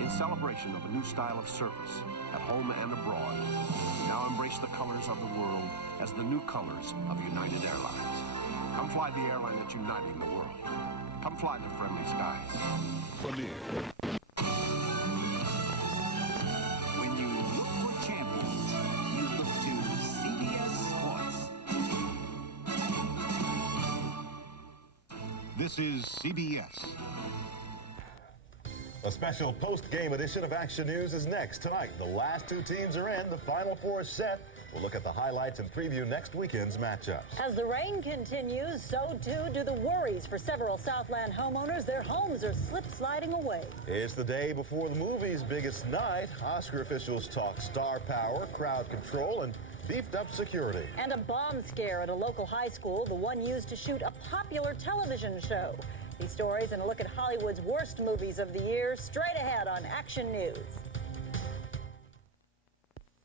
In celebration of a new style of service, at home and abroad, we now embrace the colors of the world as the new colors of United Airlines. Come fly the airline that's uniting the world. Come fly the friendly skies. Premiere. When you look for champions, you look to CBS Sports. This is CBS. A special post-game edition of Action News is next. Tonight, the last two teams are in. The Final Four is set. We'll look at the highlights and preview next weekend's matchups. As the rain continues, so too do the worries for several Southland homeowners. Their homes are slip-sliding away. It's the day before the movie's biggest night. Oscar officials talk star power, crowd control, and beefed up security. And a bomb scare at a local high school, the one used to shoot a popular television show. These stories and a look at Hollywood's worst movies of the year, straight ahead on Action News.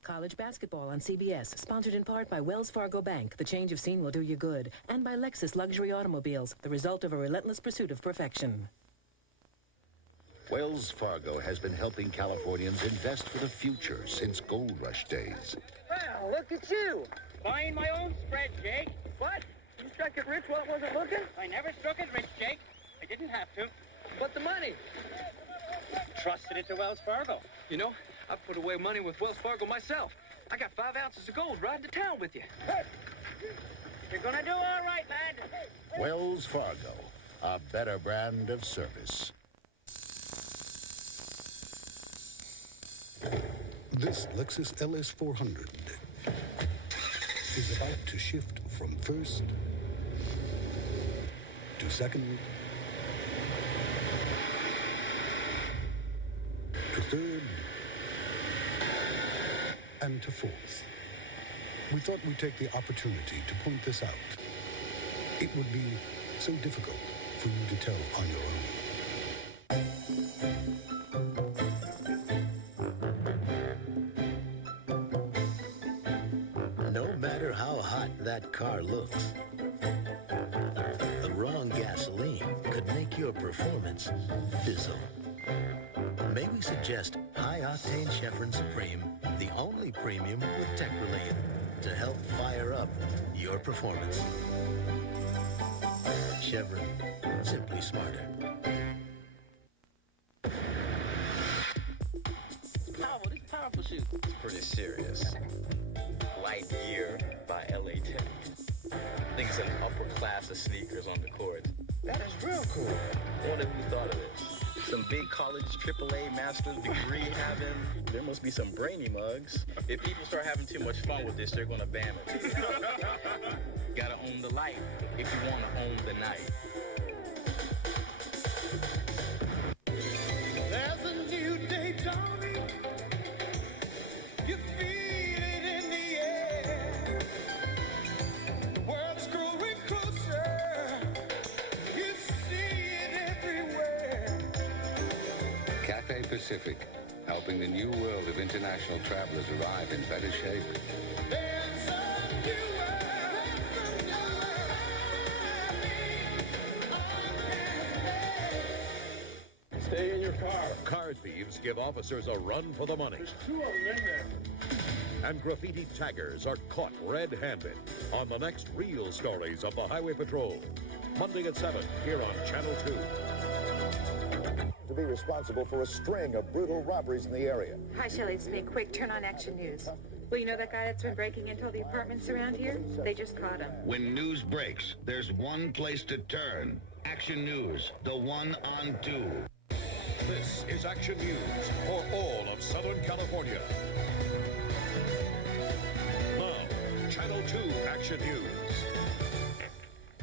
College basketball on CBS, sponsored in part by Wells Fargo Bank. The change of scene will do you good. And by Lexus Luxury Automobiles, the result of a relentless pursuit of perfection. Wells Fargo has been helping Californians invest for the future since gold rush days. Wow, look at you. Buying my own spread, Jake. What? You struck it rich while it wasn't looking? I never struck it rich, Jake. I didn't have to. But the money? Trusted it to Wells Fargo. You know, I put away money with Wells Fargo myself. I got 5 ounces of gold riding to town with you. Hey. You're gonna do all right, lad. Wells Fargo, a better brand of service. This Lexus LS 400 is about to shift from first to second to third and to fourth. We thought we'd take the opportunity to point this out. It would be so difficult for you to tell on your own. No matter how hot that car looks, the wrong gasoline could make your performance fizzle. May we suggest high-octane Chevron Supreme, the only premium with tech relief to help fire up your performance. Chevron, simply smarter. This powerful shoot. It's pretty serious. Light Gear by LA Tech. I think it's an upper class of sneakers on the court. That is real cool. I wonder who thought of this. Some big college AAA master's degree having, there must be some brainy mugs. If people start having too much fun with this, they're gonna ban it. Gotta own the light if you wanna own the night. There's a new day dawning. You feel it in the air. The world's growing closer. You see it everywhere. Cathay Pacific, helping the new world of international travelers arrive in better shape. There's a new world. Stay in your car. Car thieves give officers a run for the money. There's 2 of them in there. And graffiti taggers are caught red-handed on the next real stories of the Highway Patrol. Monday at 7 here on Channel 2. To be responsible for a string of brutal robberies in the area. Hi, Shelley. It's me. Quick, turn on Action News. Well, you know that guy that's been breaking into all the apartments around here? They just caught him. When news breaks, there's one place to turn. Action News, the one on 2. This is Action News for all of Southern California. Now, Channel 2 Action News.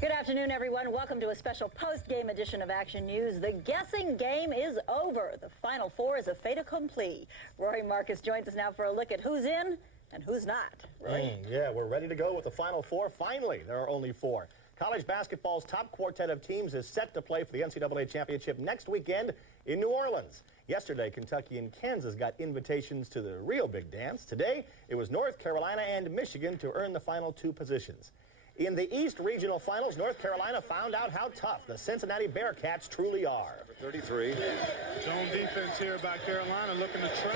Good afternoon, everyone. Welcome to a special post-game edition of Action News. The guessing game is over. The Final Four is a fait accompli. Rory Marcus joins us now for a look at who's in and who's not. Rory? Yeah, we're ready to go with the Final Four. Finally, there are only 4. College basketball's top quartet of teams is set to play for the NCAA championship next weekend in New Orleans. Yesterday, Kentucky and Kansas got invitations to the real big dance. Today, it was North Carolina and Michigan to earn the final 2 positions. In the East Regional Finals, North Carolina found out how tough the Cincinnati Bearcats truly are. 33. Zone defense here by Carolina, looking to trap.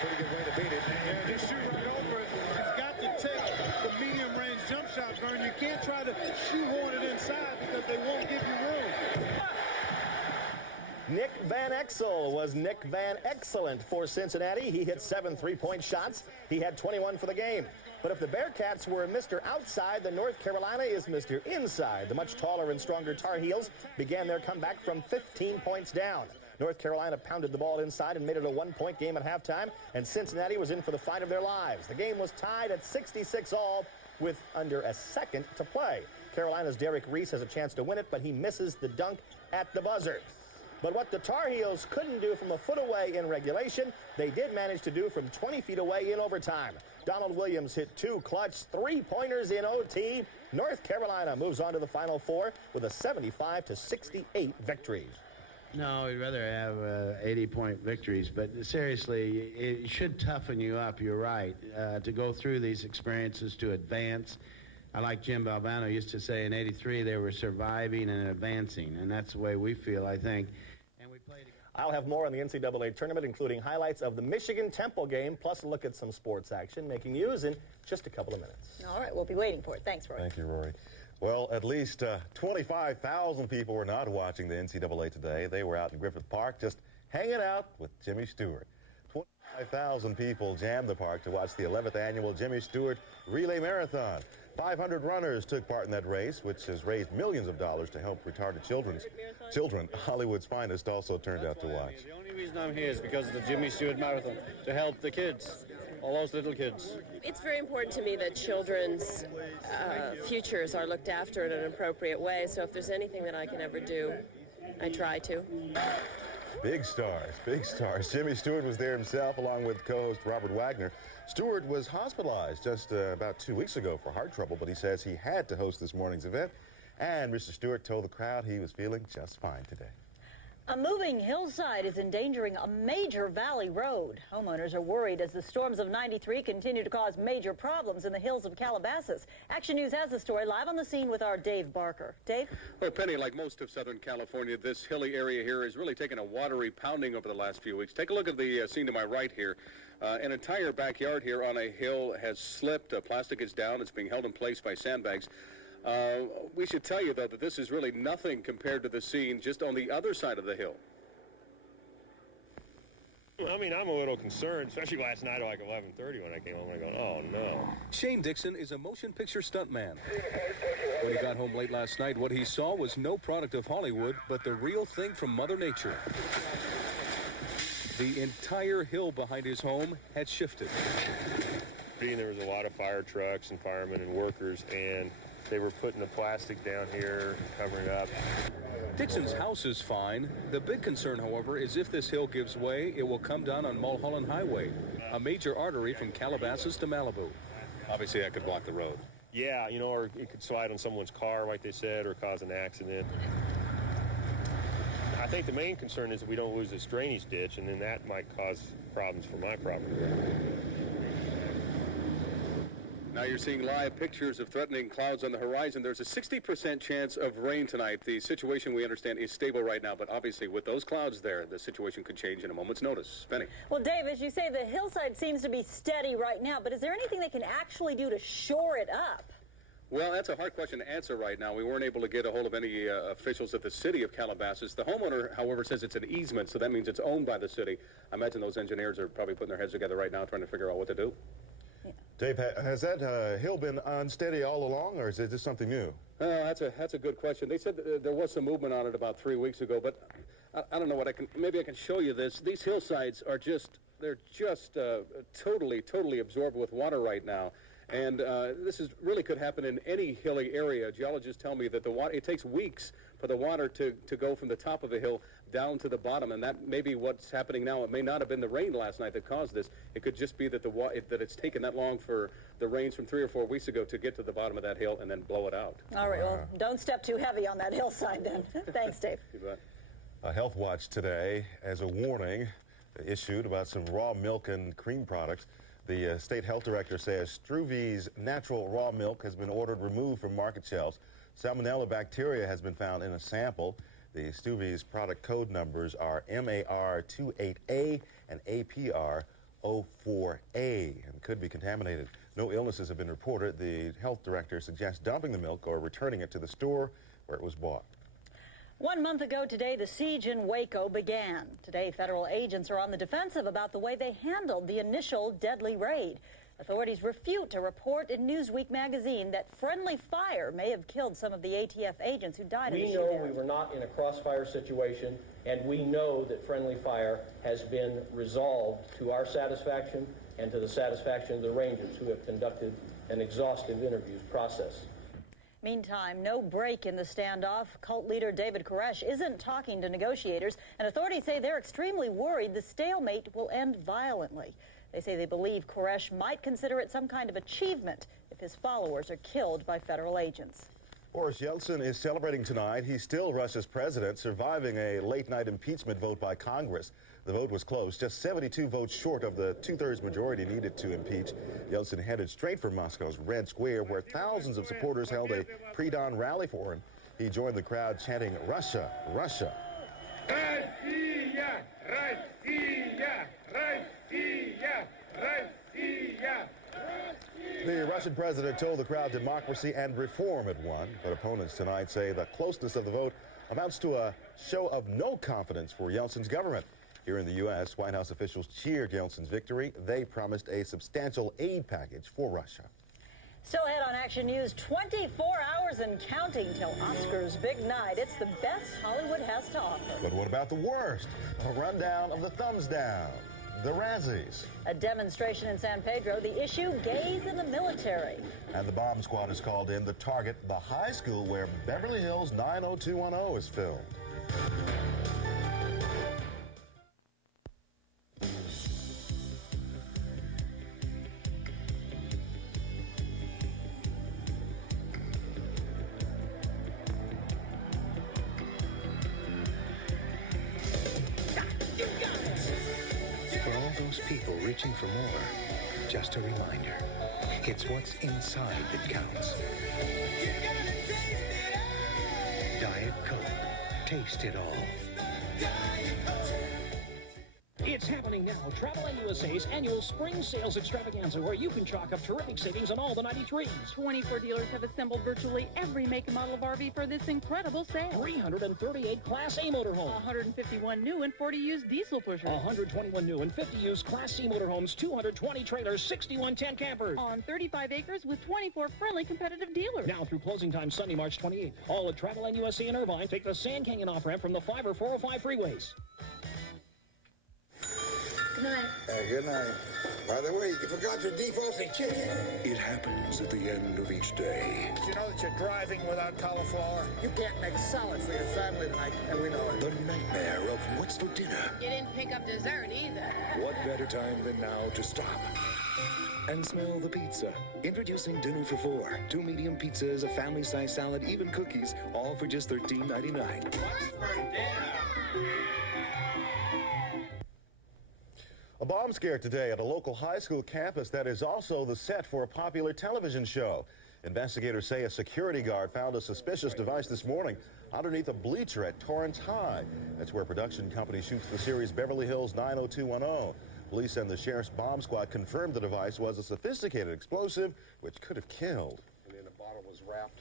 Pretty good way to beat it. Yeah, they shoot right over it. He's got to take the medium-range jump shot, Vern. You can't try to shoehorn it inside because they won't give you room. Nick Van Exel was Nick Van Excellent for Cincinnati. He hit 7 3-point shots. He had 21 for the game. But if the Bearcats were Mr. Outside, then North Carolina is Mr. Inside. The much taller and stronger Tar Heels began their comeback from 15 points down. North Carolina pounded the ball inside and made it a one-point game at halftime, and Cincinnati was in for the fight of their lives. The game was tied at 66 all with under a second to play. Carolina's Derek Reese has a chance to win it, but he misses the dunk at the buzzer. But what the Tar Heels couldn't do from a foot away in regulation, they did manage to do from 20 feet away in overtime. Donald Williams hit 2 clutch three-pointers in OT. North Carolina moves on to the Final Four with a 75-68 victory. No, we'd rather have 80-point victories, but seriously, it should toughen you up, you're right, to go through these experiences, to advance. I like Jim Valvano used to say in '83 they were surviving and advancing, and that's the way we feel, I think. And we played. I'll have more on the NCAA tournament, including highlights of the Michigan-Temple game, plus a look at some sports action, making news in just a couple of minutes. All right, we'll be waiting for it. Thanks, Rory. Thank you, Rory. Well, at least 25,000 people were not watching the NCAA today. They were out in Griffith Park just hanging out with Jimmy Stewart. 25,000 people jammed the park to watch the 11th annual Jimmy Stewart Relay Marathon. 500 runners took part in that race, which has raised millions of dollars to help retarded children. Hollywood's finest also turned out to watch. The only reason I'm here is because of the Jimmy Stewart Marathon, to help the kids, all those little kids. It's very important to me that children's futures are looked after in an appropriate way, so if there's anything that I can ever do, I try to. Big stars, big stars. Jimmy Stewart was there himself, along with co-host Robert Wagner. Stewart was hospitalized just about 2 weeks ago for heart trouble, but he says he had to host this morning's event. And Mr. Stewart told the crowd he was feeling just fine today. A moving hillside is endangering a major valley road. Homeowners are worried as the storms of '93 continue to cause major problems in the hills of Calabasas. Action News has the story live on the scene with our Dave Barker. Dave? Well, Penny, like most of Southern California, this hilly area here has really taken a watery pounding over the last few weeks. Take a look at the scene to my right here. An entire backyard here on a hill has slipped. Plastic is down. It's being held in place by sandbags. We should tell you, though, that this is really nothing compared to the scene just on the other side of the hill. I mean, I'm a little concerned, especially last night at like 11:30 when I came home. I go, oh, no. Shane Dixon is a motion picture stuntman. When he got home late last night, what he saw was no product of Hollywood, but the real thing from Mother Nature. The entire hill behind his home had shifted. There was a lot of fire trucks and firemen and workers, and they were putting the plastic down here and covering it up. Dixon's house is fine. The big concern, however, is if this hill gives way, it will come down on Mulholland Highway, a major artery from Calabasas to Malibu. Obviously, that could block the road. Yeah, you know, or it could slide on someone's car, like they said, or cause an accident. I think the main concern is that we don't lose this drainage ditch, and then that might cause problems for my property. Now you're seeing live pictures of threatening clouds on the horizon. There's a 60% chance of rain tonight. The situation, we understand, is stable right now, but obviously with those clouds there, the situation could change in a moment's notice. Penny. Well, Dave, as you say, the hillside seems to be steady right now, but is there anything they can actually do to shore it up? Well, that's a hard question to answer right now. We weren't able to get a hold of any officials at the city of Calabasas. The homeowner, however, says it's an easement, so that means it's owned by the city. I imagine those engineers are probably putting their heads together right now trying to figure out what to do. Dave, has that hill been unsteady all along, or is it just something new? That's a good question. They said there was some movement on it about 3 weeks ago, but I don't know what maybe I can show you this. These hillsides are they're just totally absorbed with water right now. And this really could happen in any hilly area. Geologists tell me that it takes weeks for the water to go from the top of a hill down to the bottom, and that may be what's happening now. It may not have been the rain last night that caused this. It could just be that that it's taken that long for the rains from 3 or 4 weeks ago to get to the bottom of that hill and then blow it out. All right, well, don't step too heavy on that hillside then. Thanks, Dave. You bet. A Health Watch today as a warning issued about some raw milk and cream products The state health director says Struvi's natural raw milk has been ordered removed from market shelves. Salmonella bacteria has been found in a sample. The Struvi's product code numbers are MAR28A and APR04A and could be contaminated. No illnesses have been reported. The health director suggests dumping the milk or returning it to the store where it was bought. 1 month ago today, the siege in Waco began. Today, federal agents are on the defensive about the way they handled the initial deadly raid. Authorities refute to report in Newsweek magazine that friendly fire may have killed some of the ATF agents who died in the shootout. We know we were not in a crossfire situation, and we know that friendly fire has been resolved to our satisfaction and to the satisfaction of the Rangers, who have conducted an exhaustive interview process. Meantime, no break in the standoff. Cult leader David Koresh isn't talking to negotiators, and authorities say they're extremely worried the stalemate will end violently. They say they believe Koresh might consider it some kind of achievement if his followers are killed by federal agents. Boris Yeltsin is celebrating tonight. He's still Russia's president, surviving a late-night impeachment vote by Congress. The vote was close, just 72 votes short of the two-thirds majority needed to impeach. Yeltsin headed straight for Moscow's Red Square, where thousands of supporters held a pre-dawn rally for him. He joined the crowd chanting, "Russia, Russia." Россия, Россия, Россия, Россия. The Russian president told the crowd democracy and reform had won, but opponents tonight say the closeness of the vote amounts to a show of no confidence for Yeltsin's government. Here in the U.S., White House officials cheered Yeltsin's victory. They promised a substantial aid package for Russia. Still ahead on Action News, 24 hours and counting till Oscars' big night. It's the best Hollywood has to offer. But what about the worst? A rundown of the thumbs down, the Razzies. A demonstration in San Pedro, the issue, gays in the military. And the bomb squad is called in. The target, the high school where Beverly Hills 90210 is filmed. People reaching for more. Just a reminder, it's what's inside that counts. Diet Coke. Taste it all. It's happening now. Travel and USA's annual spring sales extravaganza, where you can chalk up terrific savings on all the 93s. 24 dealers have assembled virtually every make and model of RV for this incredible sale. 338 Class A motorhomes. 151 new and 40 used diesel pushers. 121 new and 50 used Class C motorhomes. 220 trailers. 61 tent campers. On 35 acres with 24 friendly competitive dealers. Now through closing time Sunday, March 28th. All at Travel and USA in Irvine. Take the Sand Canyon off-ramp from the 5 or 405 freeways. Good night. Good night. By the way, you forgot your defrosted chicken. It happens at the end of each day. Did you know that you're driving without cauliflower? You can't make salad for your family tonight, and we know it. The nightmare of what's for dinner. You didn't pick up dessert either. What better time than now to stop and smell the pizza? Introducing Dinner for Four. 2 medium pizzas, a family-size salad, even cookies, all for just $13.99. What's for dinner? A bomb scare today at a local high school campus that is also the set for a popular television show. Investigators say a security guard found a suspicious device this morning underneath a bleacher at Torrance High. That's where production company shoots the series Beverly Hills 90210. Police and the sheriff's bomb squad confirmed the device was a sophisticated explosive which could have killed. And then the bottle was wrapped.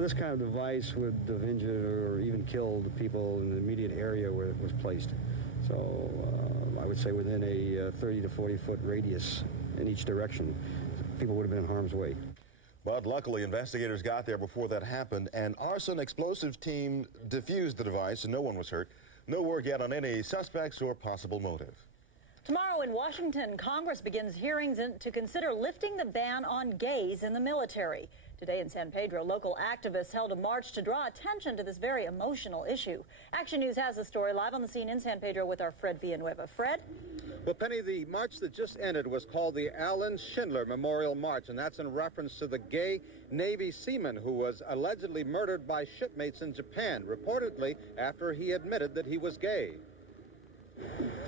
This kind of device would have injured or even killed people in the immediate area where it was placed. So I would say within a 30 to 40-foot radius in each direction, people would have been in harm's way. But luckily, investigators got there before that happened. An arson explosives team defused the device and no one was hurt. No word yet on any suspects or possible motive. Tomorrow in Washington, Congress begins hearings to consider lifting the ban on gays in the military. Today in San Pedro, local activists held a march to draw attention to this very emotional issue. Action News has the story live on the scene in San Pedro with our Fred Villanueva. Fred? Well, Penny, the march that just ended was called the Alan Schindler Memorial March, and that's in reference to the gay Navy seaman who was allegedly murdered by shipmates in Japan, reportedly after he admitted that he was gay.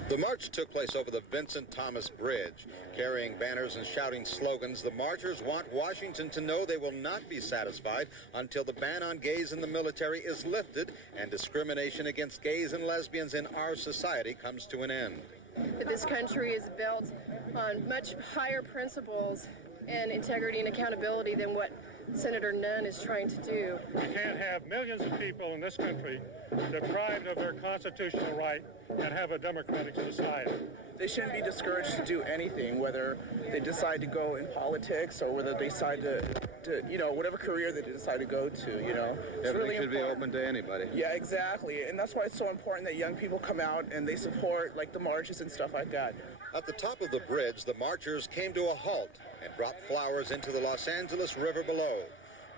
The march took place over the Vincent Thomas Bridge. Carrying banners and shouting slogans, the marchers want Washington to know they will not be satisfied until the ban on gays in the military is lifted and discrimination against gays and lesbians in our society comes to an end. That this country is built on much higher principles and integrity and accountability than what Senator Nunn is trying to do. We can't have millions of people in this country deprived of their constitutional right and have a democratic society. They shouldn't be discouraged to do anything, whether they decide to go in politics or whether they decide to whatever career they decide to go to, It's really should be open to anybody. Yeah, exactly. And that's why it's so important that young people come out and they support, like, the marches and stuff like that. At the top of the bridge, the marchers came to a halt and dropped flowers into the Los Angeles River below.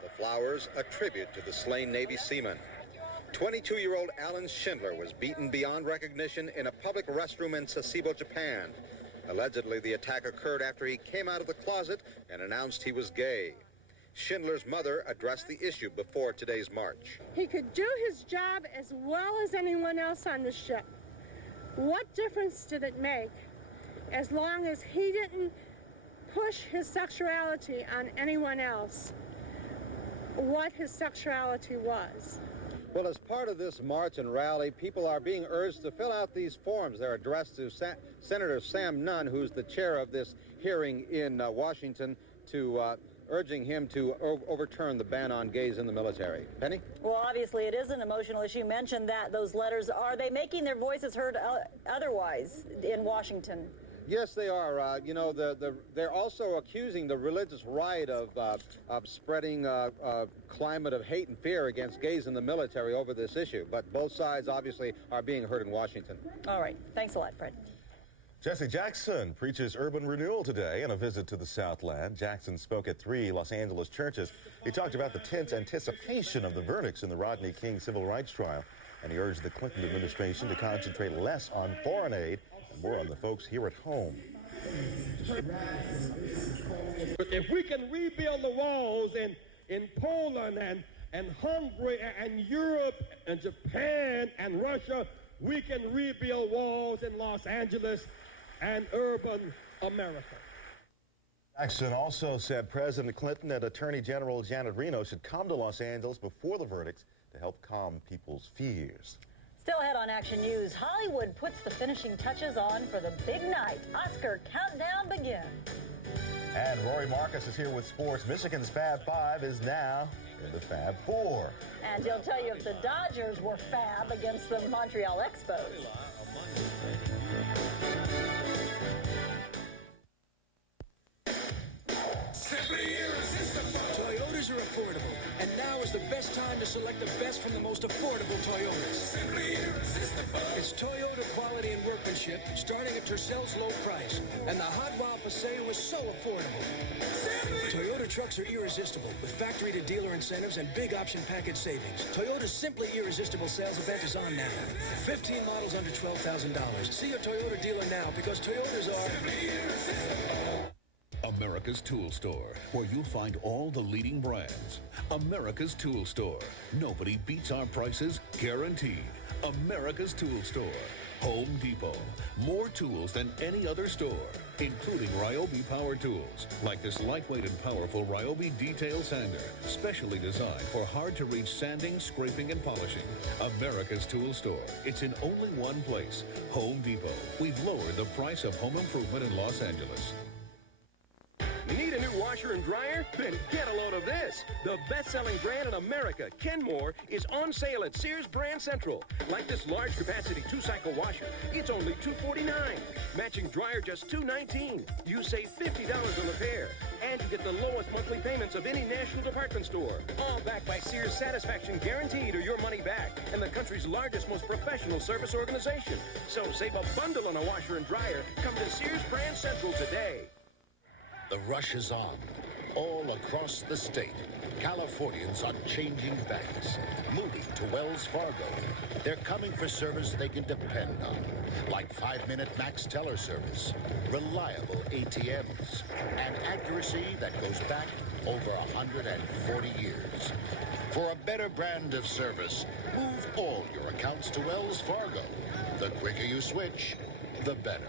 The flowers, a tribute to the slain Navy seaman. 22-year-old Alan Schindler was beaten beyond recognition in a public restroom in Sasebo, Japan. Allegedly, the attack occurred after he came out of the closet and announced he was gay. Schindler's mother addressed the issue before today's march. He could do his job as well as anyone else on the ship. What difference did it make as long as he didn't push his sexuality on anyone else, what his sexuality was? Well, as part of this march and rally, people are being urged to fill out these forms. They're addressed to Senator Sam Nunn, who's the chair of this hearing in Washington, urging him to overturn the ban on gays in the military. Penny? Well, obviously it is an emotional issue. You mentioned that those letters, are they making their voices heard otherwise in Washington? Yes, they are. They're also accusing the religious right of spreading a climate of hate and fear against gays in the military over this issue. But both sides, obviously, are being heard in Washington. All right. Thanks a lot, Fred. Jesse Jackson preaches urban renewal today in a visit to the Southland. Jackson spoke at 3 Los Angeles churches. He talked about the tense anticipation of the verdicts in the Rodney King civil rights trial, and he urged the Clinton administration to concentrate less on foreign aid and more on the folks here at home. If we can rebuild the walls in Poland and Hungary and Europe and Japan and Russia, we can rebuild walls in Los Angeles and urban America. Jackson also said President Clinton and Attorney General Janet Reno should come to Los Angeles before the verdicts to help calm people's fears. Still ahead on Action News, Hollywood puts the finishing touches on for the big night. Oscar countdown begins. And Rory Marcus is here with sports. Michigan's Fab Five is now in the Fab Four. And he'll tell you if the Dodgers were fab against the Montreal Expos. Toyotas are affordable, and now is the best time to select the best from the most affordable Toyotas. It's Toyota quality and workmanship, starting at Tercell's low price, and the Hot Wow Paseo is so affordable. Toyota trucks are irresistible, with factory-to-dealer incentives and big option package savings. Toyota's Simply Irresistible sales event is on now. 15 models under $12,000. See a Toyota dealer now, because Toyotas are America's Tool Store, where you'll find all the leading brands. America's Tool Store. Nobody beats our prices, guaranteed. America's Tool Store. Home Depot. More tools than any other store, including Ryobi power tools, like this lightweight and powerful Ryobi detail sander, specially designed for hard-to-reach sanding, scraping, and polishing. America's Tool Store. It's in only one place, Home Depot. We've lowered the price of home improvement in Los Angeles. Need a new washer and dryer? Then get a load of this. The best-selling brand in America, Kenmore, is on sale at Sears Brand Central. Like this large capacity 2-cycle washer, it's only $249. Matching dryer just $219. You save $50 on the pair. And you get the lowest monthly payments of any national department store. All backed by Sears Satisfaction Guaranteed or your money back. And the country's largest, most professional service organization. So save a bundle on a washer and dryer. Come to Sears Brand Central today. The rush is on. All across the state, Californians are changing banks, moving to Wells Fargo. They're coming for service they can depend on, like 5-minute max teller service, reliable ATMs, and accuracy that goes back over 140 years. For a better brand of service, move all your accounts to Wells Fargo. The quicker you switch, the better.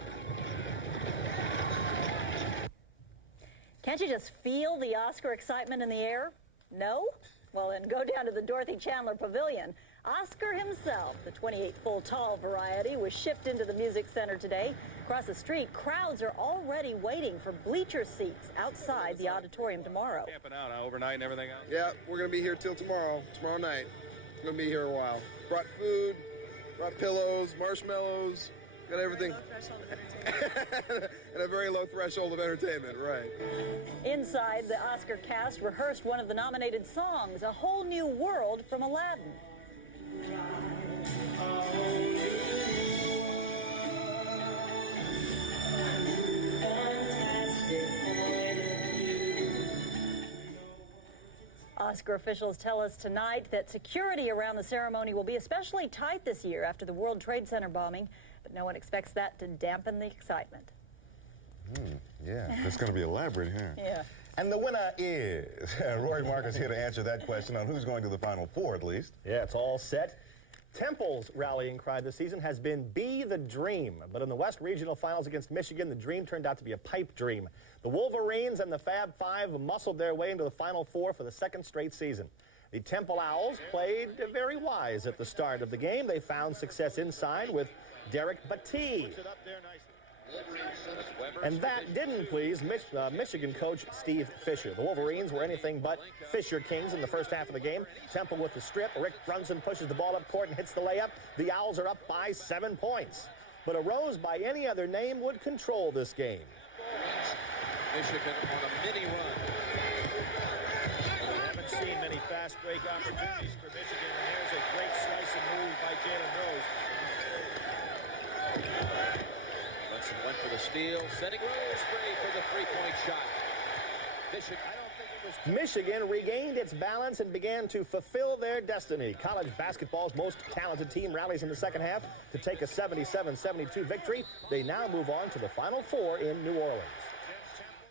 Can't you just feel the Oscar excitement in the air? No? Well, then go down to the Dorothy Chandler Pavilion. Oscar himself, the 28 full tall variety, was shipped into the Music Center today. Across the street, crowds are already waiting for bleacher seats outside the auditorium tomorrow. Camping out overnight and everything else? Yeah, we're going to be here till tomorrow night. We're going to be here a while. Brought food, brought pillows, marshmallows, got everything. And a very low threshold of entertainment, right. Inside, the Oscar cast rehearsed one of the nominated songs, A Whole New World from Aladdin. Oscar officials tell us tonight that security around the ceremony will be especially tight this year after the World Trade Center bombing, but no one expects that to dampen the excitement. Yeah, that's going to be elaborate here. Yeah. And the winner is Rory Marcus here to answer that question on who's going to the Final Four, at least. Yeah, it's all set. Temple's rallying cry this season has been Be the Dream. But in the West Regional Finals against Michigan, the dream turned out to be a pipe dream. The Wolverines and the Fab Five muscled their way into the Final Four for the second straight season. The Temple Owls played very wise at the start of the game. They found success inside with Derek Batee. And that didn't please Michigan coach Steve Fisher. The Wolverines were anything but Fisher Kings in the first half of the game. Temple with the strip. Rick Brunson pushes the ball up court and hits the layup. The Owls are up by 7 points. But a Rose by any other name would control this game. Michigan on a mini run. We haven't seen many fast break opportunities for Michigan, and there's a great slicing move by Jalen Rose. Brunson went for the steal, setting Rose free for the three-point shot. Michigan regained its balance and began to fulfill their destiny. College basketball's most talented team rallies in the second half to take a 77-72 victory. They now move on to the Final Four in New Orleans.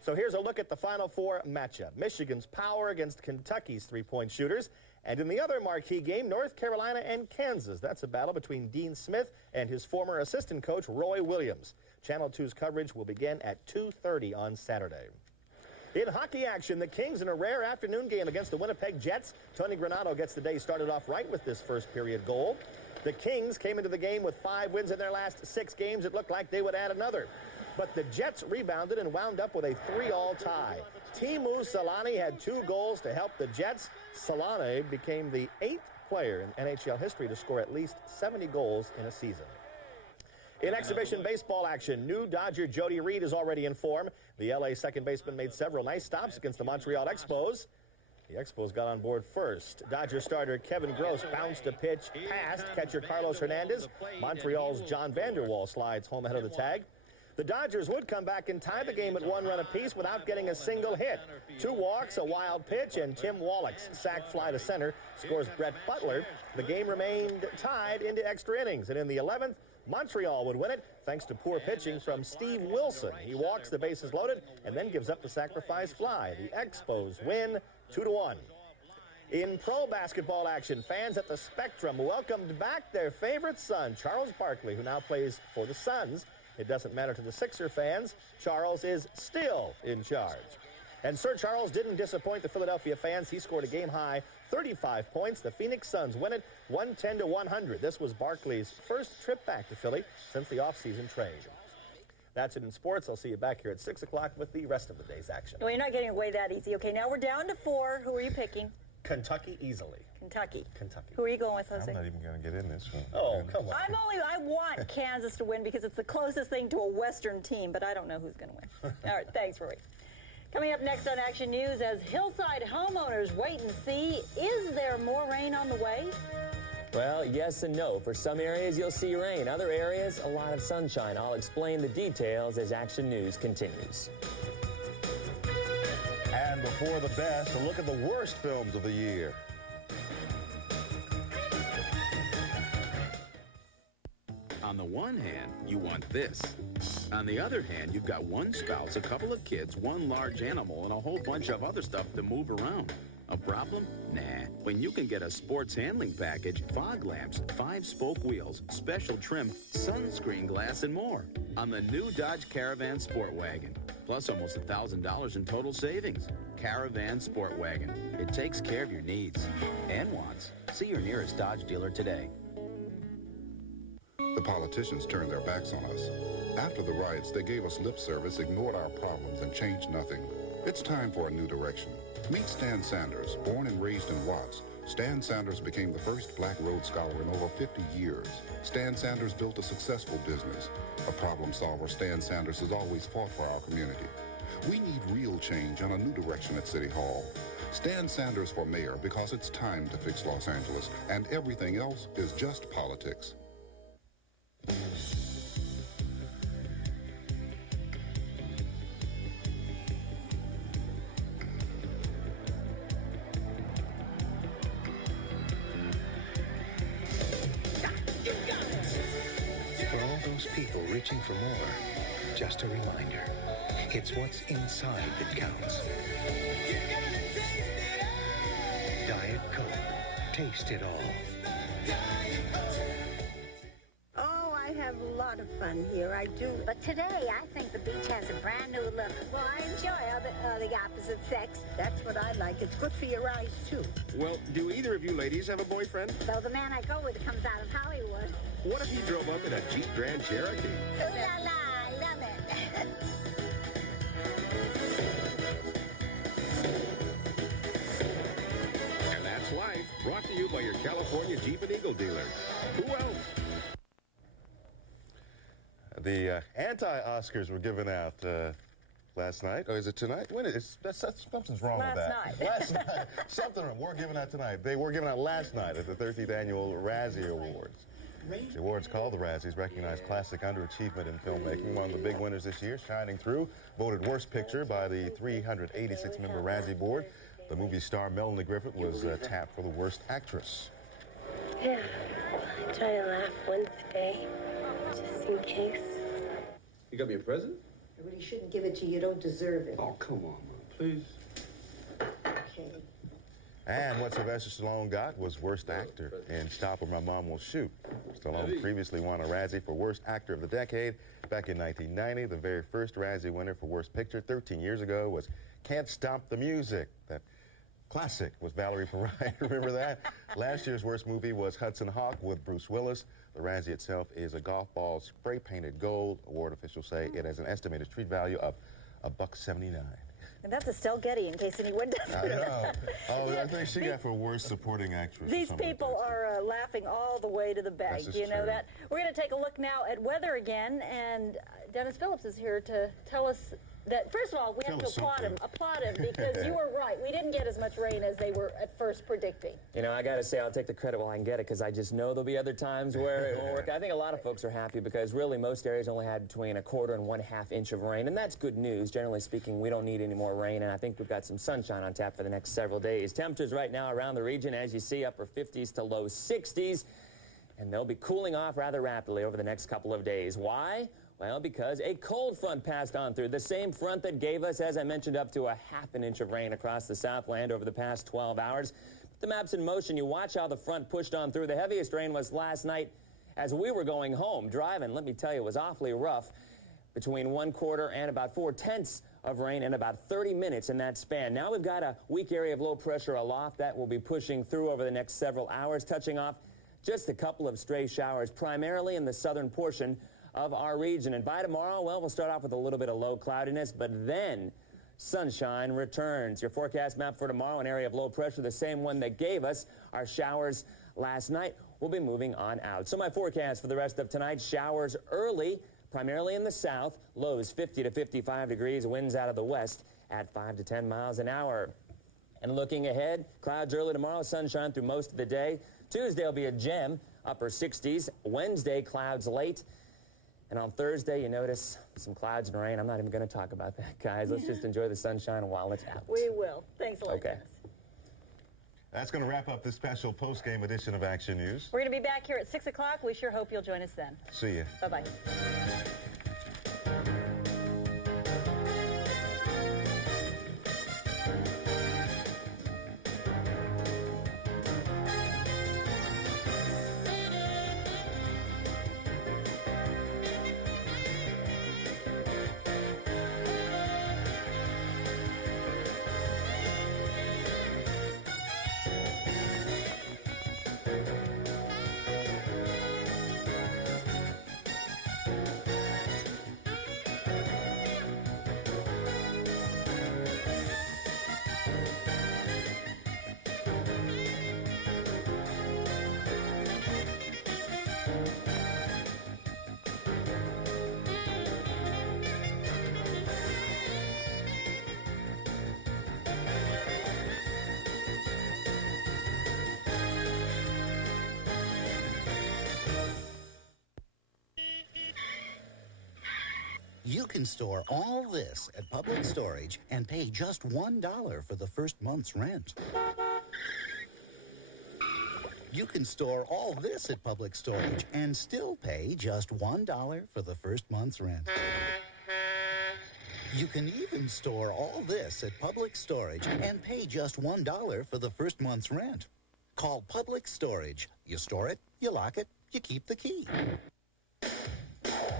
So here's a look at the Final Four matchup. Michigan's power against Kentucky's three-point shooters. And in the other marquee game, North Carolina and Kansas. That's a battle between Dean Smith and his former assistant coach, Roy Williams. Channel 2's coverage will begin at 2:30 on Saturday. In hockey action, the Kings in a rare afternoon game against the Winnipeg Jets. Tony Granato gets the day started off right with this first period goal. The Kings came into the game with 5 wins in their last 6 games. It looked like they would add another. But the Jets rebounded and wound up with a 3-all tie. Teemu Selanne had 2 goals to help the Jets. Selanne became the 8th player in NHL history to score at least 70 goals in a season. In exhibition baseball action, new Dodger Jody Reed is already in form. The L.A. second baseman made several nice stops against the Montreal Expos. The Expos got on board first. Dodger starter Kevin Gross bounced a pitch past catcher Carlos Hernandez. Montreal's John Vanderwall slides home ahead of the tag. The Dodgers would come back and tie the game at 1 run apiece without getting a single hit. 2 walks, a wild pitch, and Tim Wallach's sac fly to center scores Brett Butler. The game remained tied into extra innings, and in the 11th, Montreal would win it thanks to poor pitching from Steve Wilson. He walks the bases loaded and then gives up the sacrifice fly. The Expos win 2-1. In pro basketball action, fans at the Spectrum welcomed back their favorite son, Charles Barkley, who now plays for the Suns. It doesn't matter to the Sixer fans. Charles is still in charge. And Sir Charles didn't disappoint the Philadelphia fans. He scored a game-high 35 points. The Phoenix Suns win it 110-100. This was Barkley's first trip back to Philly since the offseason trade. That's it in sports. I'll see you back here at 6 o'clock with the rest of the day's action. Well, you're not getting away that easy. Okay, now we're down to 4. Who are you picking? Kentucky easily. Kentucky. Kentucky. Who are you going with, Jose? I'm not even going to get in this one. Oh, come on. I want Kansas to win because it's the closest thing to a Western team, but I don't know who's going to win. All right, thanks, Rory. Coming up next on Action News, as hillside homeowners wait and see, is there more rain on the way? Well, yes and no. For some areas, you'll see rain. Other areas, a lot of sunshine. I'll explain the details as Action News continues. And before the best, a look at the worst films of the year. On the one hand, you want this. On the other hand, you've got one spouse, a couple of kids, one large animal, and a whole bunch of other stuff to move around. A problem? Nah. When you can get a sports handling package, fog lamps, 5-spoke wheels, special trim, sunscreen glass, and more on the new Dodge Caravan Sport Wagon. Plus almost $1,000 in total savings. Caravan Sport Wagon. It takes care of your needs and wants. See your nearest Dodge dealer today. The politicians turned their backs on us. After the riots, they gave us lip service, ignored our problems, and changed nothing. It's time for a new direction. Meet Stan Sanders. Born and raised in Watts, Stan Sanders became the first black Rhodes Scholar in over 50 years. Stan Sanders built a successful business. A problem solver, Stan Sanders has always fought for our community. We need real change and a new direction at City Hall. Stan Sanders for mayor because it's time to fix Los Angeles, and everything else is just politics. For all those people reaching for more, just a reminder, it's what's inside that counts. Diet Coke. Taste it all. Oh, I have a lot of fun here, I do. But today, I think the beach has a brand new look. Well, I enjoy the opposite sex. That's what I like. It's good for your eyes, too. Well, do either of you ladies have a boyfriend? Though the man I go with comes out of Hollywood. What if he drove up in a Jeep Grand Cherokee? Ooh la la, I love it. And that's life, brought to you by your California Jeep and Eagle dealers. Who else? The anti-Oscars were given out last night. Oh, is it tonight? When is it? Something's wrong with that. Last night. Something wrong. We're giving out tonight. They were given out last night at the 13th Annual Razzie Awards. The awards called the Razzies recognize classic underachievement in filmmaking. One of the big winners this year, Shining Through, voted Worst Picture by the 386-member Razzie Board. The movie star Melanie Griffith was tapped for the Worst Actress. Yeah, I try to laugh once a day, just in case. You got me a present? I really shouldn't give it to you. You don't deserve it. Oh, come on, man, please. Okay. And what Sylvester Stallone got was Worst Actor in Stop or My Mom Will Shoot. Stallone previously won a Razzie for Worst Actor of the Decade back in 1990. The very first Razzie winner for Worst Picture 13 years ago was Can't Stop the Music. That classic was Valerie Perrine. Remember that? Last year's worst movie was Hudson Hawk with Bruce Willis. The Razzie itself is a golf ball spray-painted gold. Award officials say it has an estimated street value of $1.79. And that's Estelle Getty, in case anyone doesn't know. I know. Oh, I think she got for Worst Supporting Actress. These people are laughing all the way to the bank. Do you know that? We're going to take a look now at weather again, and Dennis Phillips is here to tell us that, first of all, we have to applaud him because you were right. We didn't get as much rain as they were at first predicting. You know, I got to say, I'll take the credit while I can get it, because I just know there'll be other times where it won't work. I think a lot of folks are happy because really most areas only had between 1/4 and 1/2 inch of rain, and that's good news. Generally speaking, we don't need any more rain, and I think we've got some sunshine on tap for the next several days. Temperatures right now around the region, as you see, upper 50s to low 60s, and they'll be cooling off rather rapidly over the next couple of days. Why? Well, because a cold front passed on through, the same front that gave us, as I mentioned, up to 1/2 inch of rain across the Southland over the past 12 hours. Put the maps in motion. You watch how the front pushed on through. The heaviest rain was last night as we were going home. Driving, let me tell you, it was awfully rough. Between 1/4 and about 4/10 of rain in about 30 minutes in that span. Now we've got a weak area of low pressure aloft that will be pushing through over the next several hours, touching off just a couple of stray showers, primarily in the southern portion of our region. And by tomorrow, well, we'll start off with a little bit of low cloudiness, but then sunshine returns. Your forecast map for tomorrow, an area of low pressure, the same one that gave us our showers last night, will be moving on out. So my forecast for the rest of tonight, showers early, primarily in the south, lows 50 to 55 degrees, winds out of the west at 5 to 10 miles an hour. And looking ahead, clouds early tomorrow, sunshine through most of the day. Tuesday will be a gem, upper 60s. Wednesday, clouds late. And on Thursday, you notice some clouds and rain. I'm not even going to talk about that, guys. Let's just enjoy the sunshine while it's out. We will. Thanks a lot, Okay. Dennis. That's going to wrap up this special post-game edition of Action News. We're going to be back here at 6 o'clock. We sure hope you'll join us then. See you. Bye-bye. You can store all this at Public Storage and pay just $1 for the first month's rent. You can store all this at Public Storage and still pay just $1 for the first month's rent. You can even store all this at Public Storage and pay just $1 for the first month's rent. Call Public Storage. You store it, you lock it, you keep the key.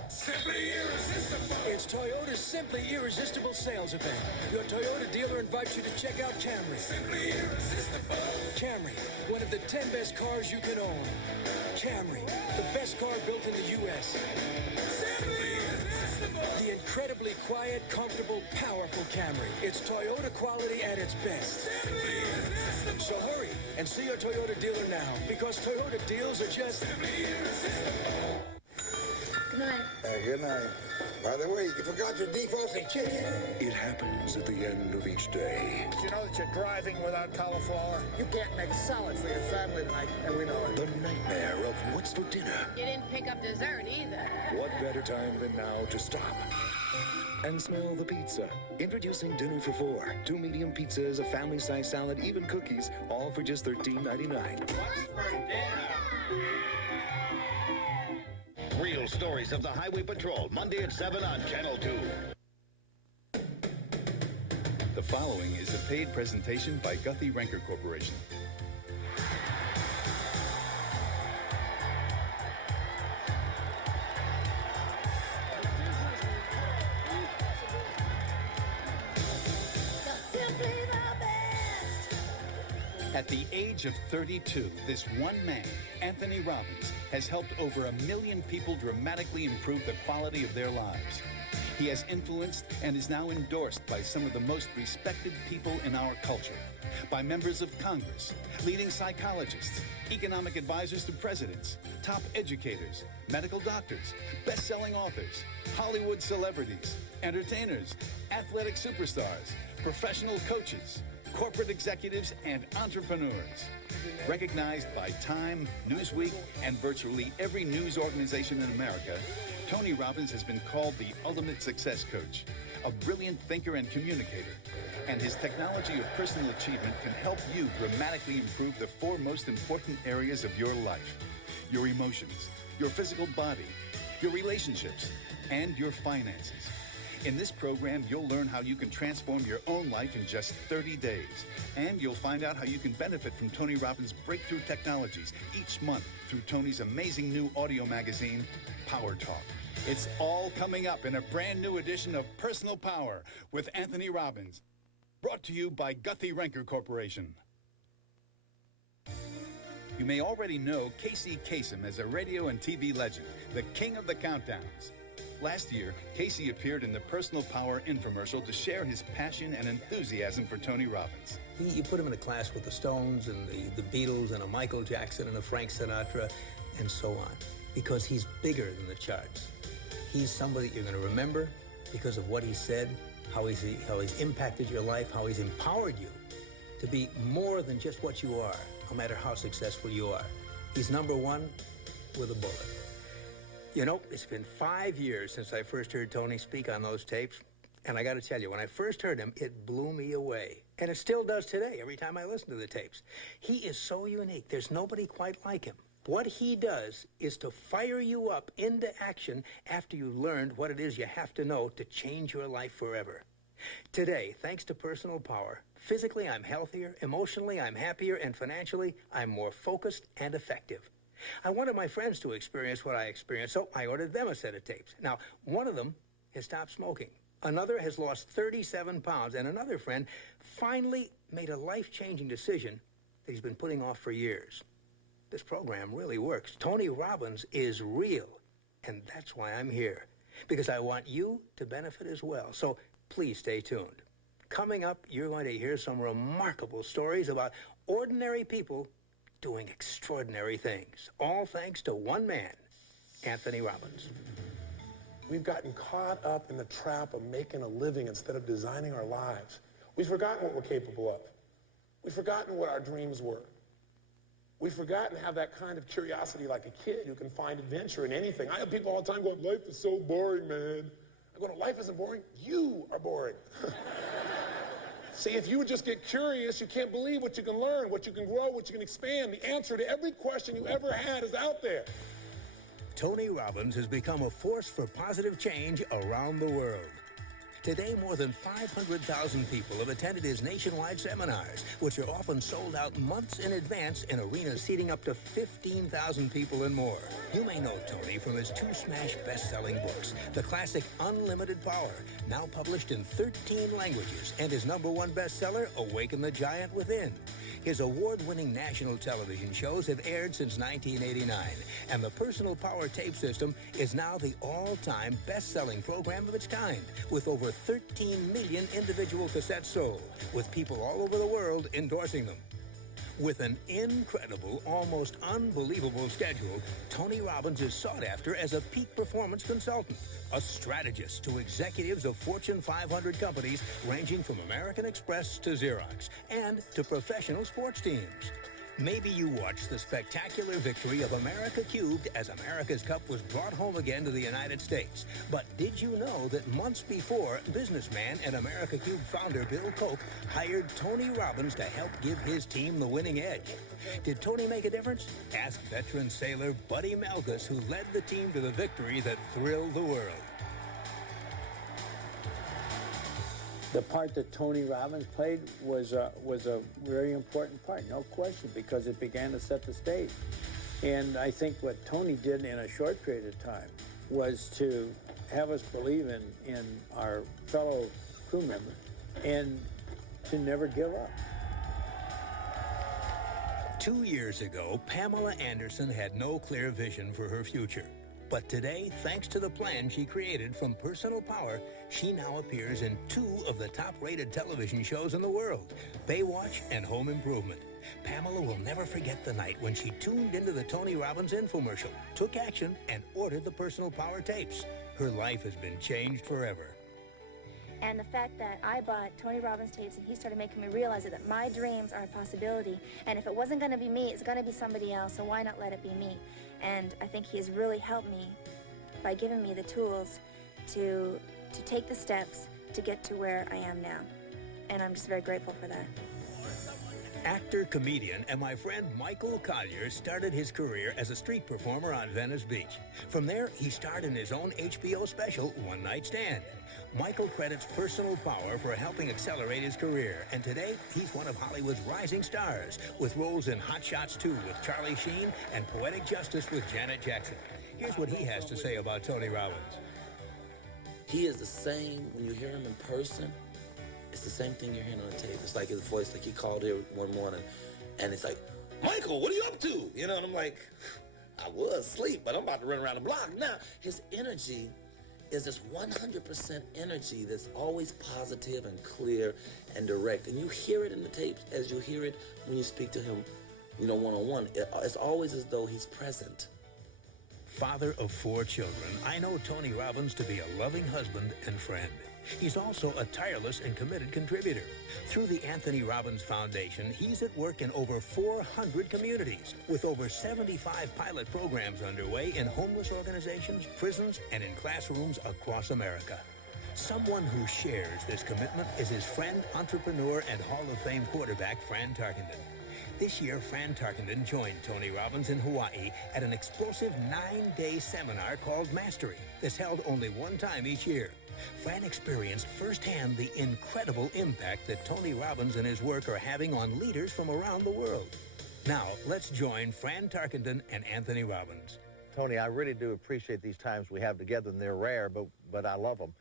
Simply irresistible. It's Toyota's Simply Irresistible sales event. Your Toyota dealer invites you to check out Camry. Simply irresistible. Camry, one of the 10 best cars you can own. Camry, the best car built in the U.S. Simply irresistible. The incredibly quiet, comfortable, powerful Camry. It's Toyota quality at its best. Simply irresistible. So hurry and see your Toyota dealer now, because Toyota deals are just simply irresistible. Good night. Good night. By the way, you forgot your defrosted chicken. It happens at the end of each day. Did you know that you're driving without cauliflower? You can't make salad for your family tonight, and we know it. The nightmare of what's for dinner. You didn't pick up dessert either. What better time than now to stop and smell the pizza? Introducing Dinner for Four. 2 medium pizzas, a family-size salad, even cookies, all for just $13.99. What's for dinner? Real stories of the Highway Patrol, Monday at 7 on Channel 2. The following is a paid presentation by Guthrie Renker Corporation. At the age of 32, this one man, Anthony Robbins, has helped over 1 million people dramatically improve the quality of their lives. He has influenced and is now endorsed by some of the most respected people in our culture, by members of Congress, leading psychologists, economic advisors to presidents, top educators, medical doctors, best-selling authors, Hollywood celebrities, entertainers, athletic superstars, professional coaches, corporate executives, and entrepreneurs. Recognized by Time, Newsweek, and virtually every news organization in America, Tony Robbins has been called the ultimate success coach, a brilliant thinker and communicator. And his technology of personal achievement can help you dramatically improve the 4 most important areas of your life: your emotions, your physical body, your relationships, and your finances. In this program, you'll learn how you can transform your own life in just 30 days. And you'll find out how you can benefit from Tony Robbins' breakthrough technologies each month through Tony's amazing new audio magazine, Power Talk. It's all coming up in a brand new edition of Personal Power with Anthony Robbins. Brought to you by Guthrie Renker Corporation. You may already know Casey Kasem as a radio and TV legend, the king of the countdowns. Last year, Casey appeared in the Personal Power infomercial to share his passion and enthusiasm for Tony Robbins. You put him in a class with the Stones and the Beatles and a Michael Jackson and a Frank Sinatra and so on, because he's bigger than the charts. He's somebody you're going to remember because of what he said, how he's impacted your life, how he's empowered you to be more than just what you are, no matter how successful you are. He's number one with a bullet. You know, it's been 5 years since I first heard Tony speak on those tapes, and I got to tell you, when I first heard him, it blew me away. And it still does today, every time I listen to the tapes. He is so unique. There's nobody quite like him. What he does is to fire you up into action after you've learned what it is you have to know to change your life forever. Today, thanks to Personal Power, physically I'm healthier, emotionally I'm happier, and financially I'm more focused and effective. I wanted my friends to experience what I experienced, so I ordered them a set of tapes. Now, one of them has stopped smoking. Another has lost 37 pounds, and another friend finally made a life-changing decision that he's been putting off for years. This program really works. Tony Robbins is real, and that's why I'm here, because I want you to benefit as well. So please stay tuned. Coming up, you're going to hear some remarkable stories about ordinary people doing extraordinary things, all thanks to one man, Anthony Robbins. We've gotten caught up in the trap of making a living instead of designing our lives. We've forgotten what we're capable of. We've forgotten what our dreams were. We've forgotten to have that kind of curiosity like a kid who can find adventure in anything. I have people all the time going, life is so boring, man. I go, no, life isn't boring. You are boring. See, if you would just get curious, you can't believe what you can learn, what you can grow, what you can expand. The answer to every question you ever had is out there. Tony Robbins has become a force for positive change around the world. Today, more than 500,000 people have attended his nationwide seminars, which are often sold out months in advance in arenas seating up to 15,000 people and more. You may know Tony from his two smash best-selling books, the classic Unlimited Power, now published in 13 languages, and his #1 bestseller, Awaken the Giant Within. His award-winning national television shows have aired since 1989, and the Personal Power Tape System is now the all-time best-selling program of its kind, with over 13 million individual cassettes sold, with people all over the world endorsing them. With an incredible, almost unbelievable schedule, Tony Robbins is sought after as a peak performance consultant, a strategist to executives of Fortune 500 companies ranging from American Express to Xerox, and to professional sports teams. Maybe you watched the spectacular victory of America Cubed as America's Cup was brought home again to the United States. But did you know that months before, businessman and America Cubed founder Bill Koch hired Tony Robbins to help give his team the winning edge? Did Tony make a difference? Ask veteran sailor Buddy Malgus, who led the team to the victory that thrilled the world. The part that Tony Robbins played was a very important part, no question, because it began to set the stage. And I think what Tony did in a short period of time was to have us believe in our fellow crew members and to never give up. 2 years ago, Pamela Anderson had no clear vision for her future. But today, thanks to the plan she created from Personal Power, she now appears in 2 of the top-rated television shows in the world, Baywatch and Home Improvement. Pamela will never forget the night when she tuned into the Tony Robbins infomercial, took action, and ordered the Personal Power tapes. Her life has been changed forever. And the fact that I bought Tony Robbins tapes and he started making me realize that my dreams are a possibility. And if it wasn't going to be me, it's going to be somebody else, so why not let it be me? And I think he has really helped me by giving me the tools to take the steps to get to where I am now. And I'm just very grateful for that. Actor, comedian, and my friend Michael Collier started his career as a street performer on Venice Beach. From there, he starred in his own HBO special, One Night Stand. Michael credits Personal Power for helping accelerate his career, and today, he's one of Hollywood's rising stars, with roles in Hot Shots 2 with Charlie Sheen and Poetic Justice with Janet Jackson. Here's what he has to say about Tony Robbins. He is the same when you hear him in person. It's the same thing you're hearing on the tape. It's like his voice, like he called here one morning, and it's like, Michael, what are you up to? You know, and I'm like, I was asleep, but I'm about to run around the block. Now, his energy is this 100% energy that's always positive and clear and direct. And you hear it in the tapes as you hear it when you speak to him, you know, one-on-one. It's always as though he's present. Father of 4 children, I know Tony Robbins to be a loving husband and friend. He's also a tireless and committed contributor. Through the Anthony Robbins Foundation, he's at work in over 400 communities, with over 75 pilot programs underway in homeless organizations, prisons, and in classrooms across America. Someone who shares this commitment is his friend, entrepreneur, and Hall of Fame quarterback, Fran Tarkenton. This year, Fran Tarkenton joined Tony Robbins in Hawaii at an explosive 9-day seminar called Mastery that's held only one time each year. Fran experienced firsthand the incredible impact that Tony Robbins and his work are having on leaders from around the world. Now, let's join Fran Tarkenton and Anthony Robbins. Tony, I really do appreciate these times we have together, and they're rare, but I love them.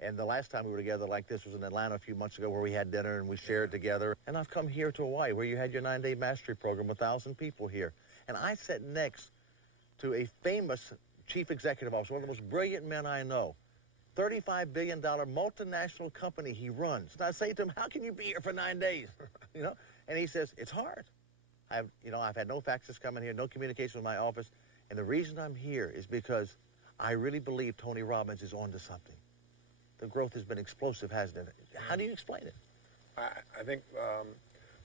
And the last time we were together like this was in Atlanta a few months ago, where we had dinner and we shared together. And I've come here to Hawaii, where you had your 9-day mastery program, 1,000 people here. And I sat next to a famous chief executive officer, one of the most brilliant men I know. $35 billion multinational company he runs. And I say to him, how can you be here for 9 days? You know? And he says, it's hard. I've had no faxes coming here, no communication with my office. And the reason I'm here is because I really believe Tony Robbins is onto something. The growth has been explosive, hasn't it? How do you explain it? I think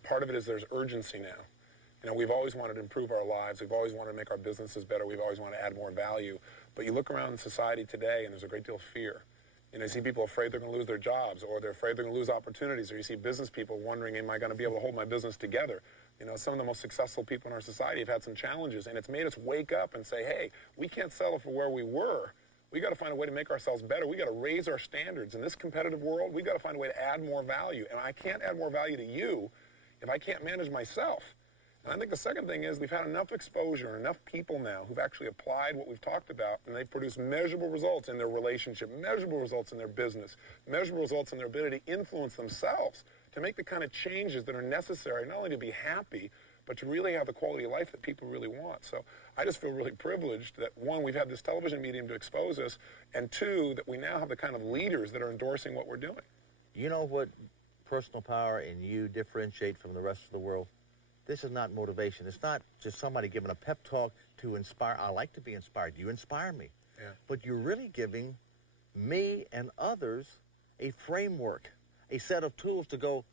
part of it is there's urgency now. You know, we've always wanted to improve our lives. We've always wanted to make our businesses better. We've always wanted to add more value. But you look around society today, and there's a great deal of fear. You know, you see people afraid they're going to lose their jobs, or they're afraid they're going to lose opportunities, or you see business people wondering, am I going to be able to hold my business together? You know, some of the most successful people in our society have had some challenges, and it's made us wake up and say, hey, we can't settle for where we were. We got to find a way to make ourselves better. We got to raise our standards. In this competitive world, we got to find a way to add more value. And I can't add more value to you if I can't manage myself. And I think the second thing is we've had enough exposure, enough people now who've actually applied what we've talked about, and they've produced measurable results in their relationship, measurable results in their business, measurable results in their ability to influence themselves, to make the kind of changes that are necessary, not only to be happy, but to really have the quality of life that people really want. So I just feel really privileged that, one, we've had this television medium to expose us, and two, that we now have the kind of leaders that are endorsing what we're doing. You know what personal power and you differentiate from the rest of the world? This is not motivation. It's not just somebody giving a pep talk to inspire. I like to be inspired. You inspire me. Yeah. But you're really giving me and others a framework, a set of tools to go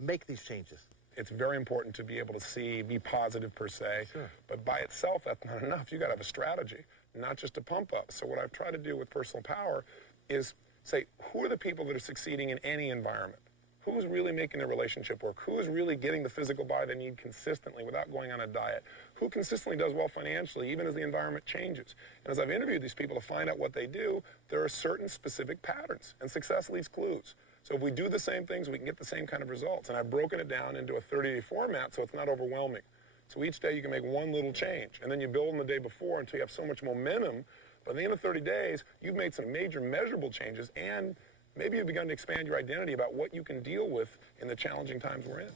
make these changes. It's very important to be able to be positive per se, Sure. But by itself, that's not enough. You got to have a strategy, not just a pump up. So what I've tried to do with personal power is say, who are the people that are succeeding in any environment? Who's really making their relationship work? Who is really getting the physical body they need consistently without going on a diet? Who consistently does well financially even as the environment changes? And as I've interviewed these people to find out what they do, there are certain specific patterns, and success leaves clues. So if we do the same things, we can get the same kind of results. And I've broken it down into a 30-day format so it's not overwhelming. So each day you can make one little change, and then you build on the day before until you have so much momentum. By the end of 30 days, you've made some major measurable changes, and maybe you've begun to expand your identity about what you can deal with in the challenging times we're in.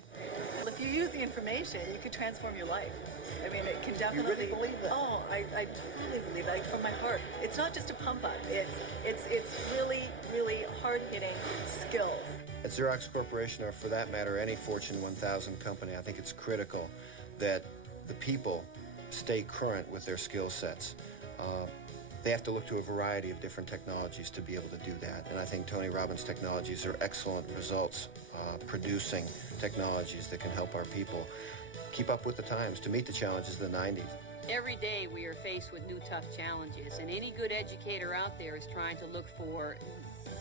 Well, if you use the information, you can transform your life. I mean, it can definitely... You really believe that? Oh, I truly believe that from my heart. It's not just a pump up. It's really, really hard-hitting skills. At Xerox Corporation, or for that matter, any Fortune 1000 company, I think it's critical that the people stay current with their skill sets. They have to look to a variety of different technologies to be able to do that. And I think Tony Robbins technologies are excellent results, producing technologies that can help our people keep up with the times, to meet the challenges of the 90s. Every day we are faced with new tough challenges, and any good educator out there is trying to look for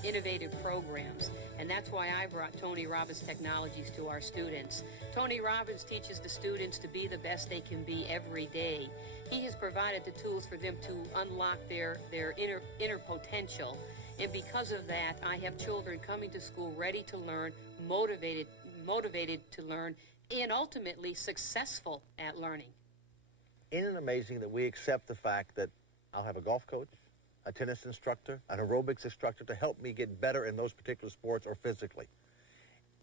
innovative programs, and that's why I brought Tony Robbins technologies to our students. Tony Robbins teaches the students to be the best they can be every day. He has provided the tools for them to unlock their inner potential, and because of that, I have children coming to school ready to learn, motivated to learn, and ultimately successful at learning. Isn't it amazing that we accept the fact that I'll have a golf coach, a tennis instructor, an aerobics instructor to help me get better in those particular sports or physically?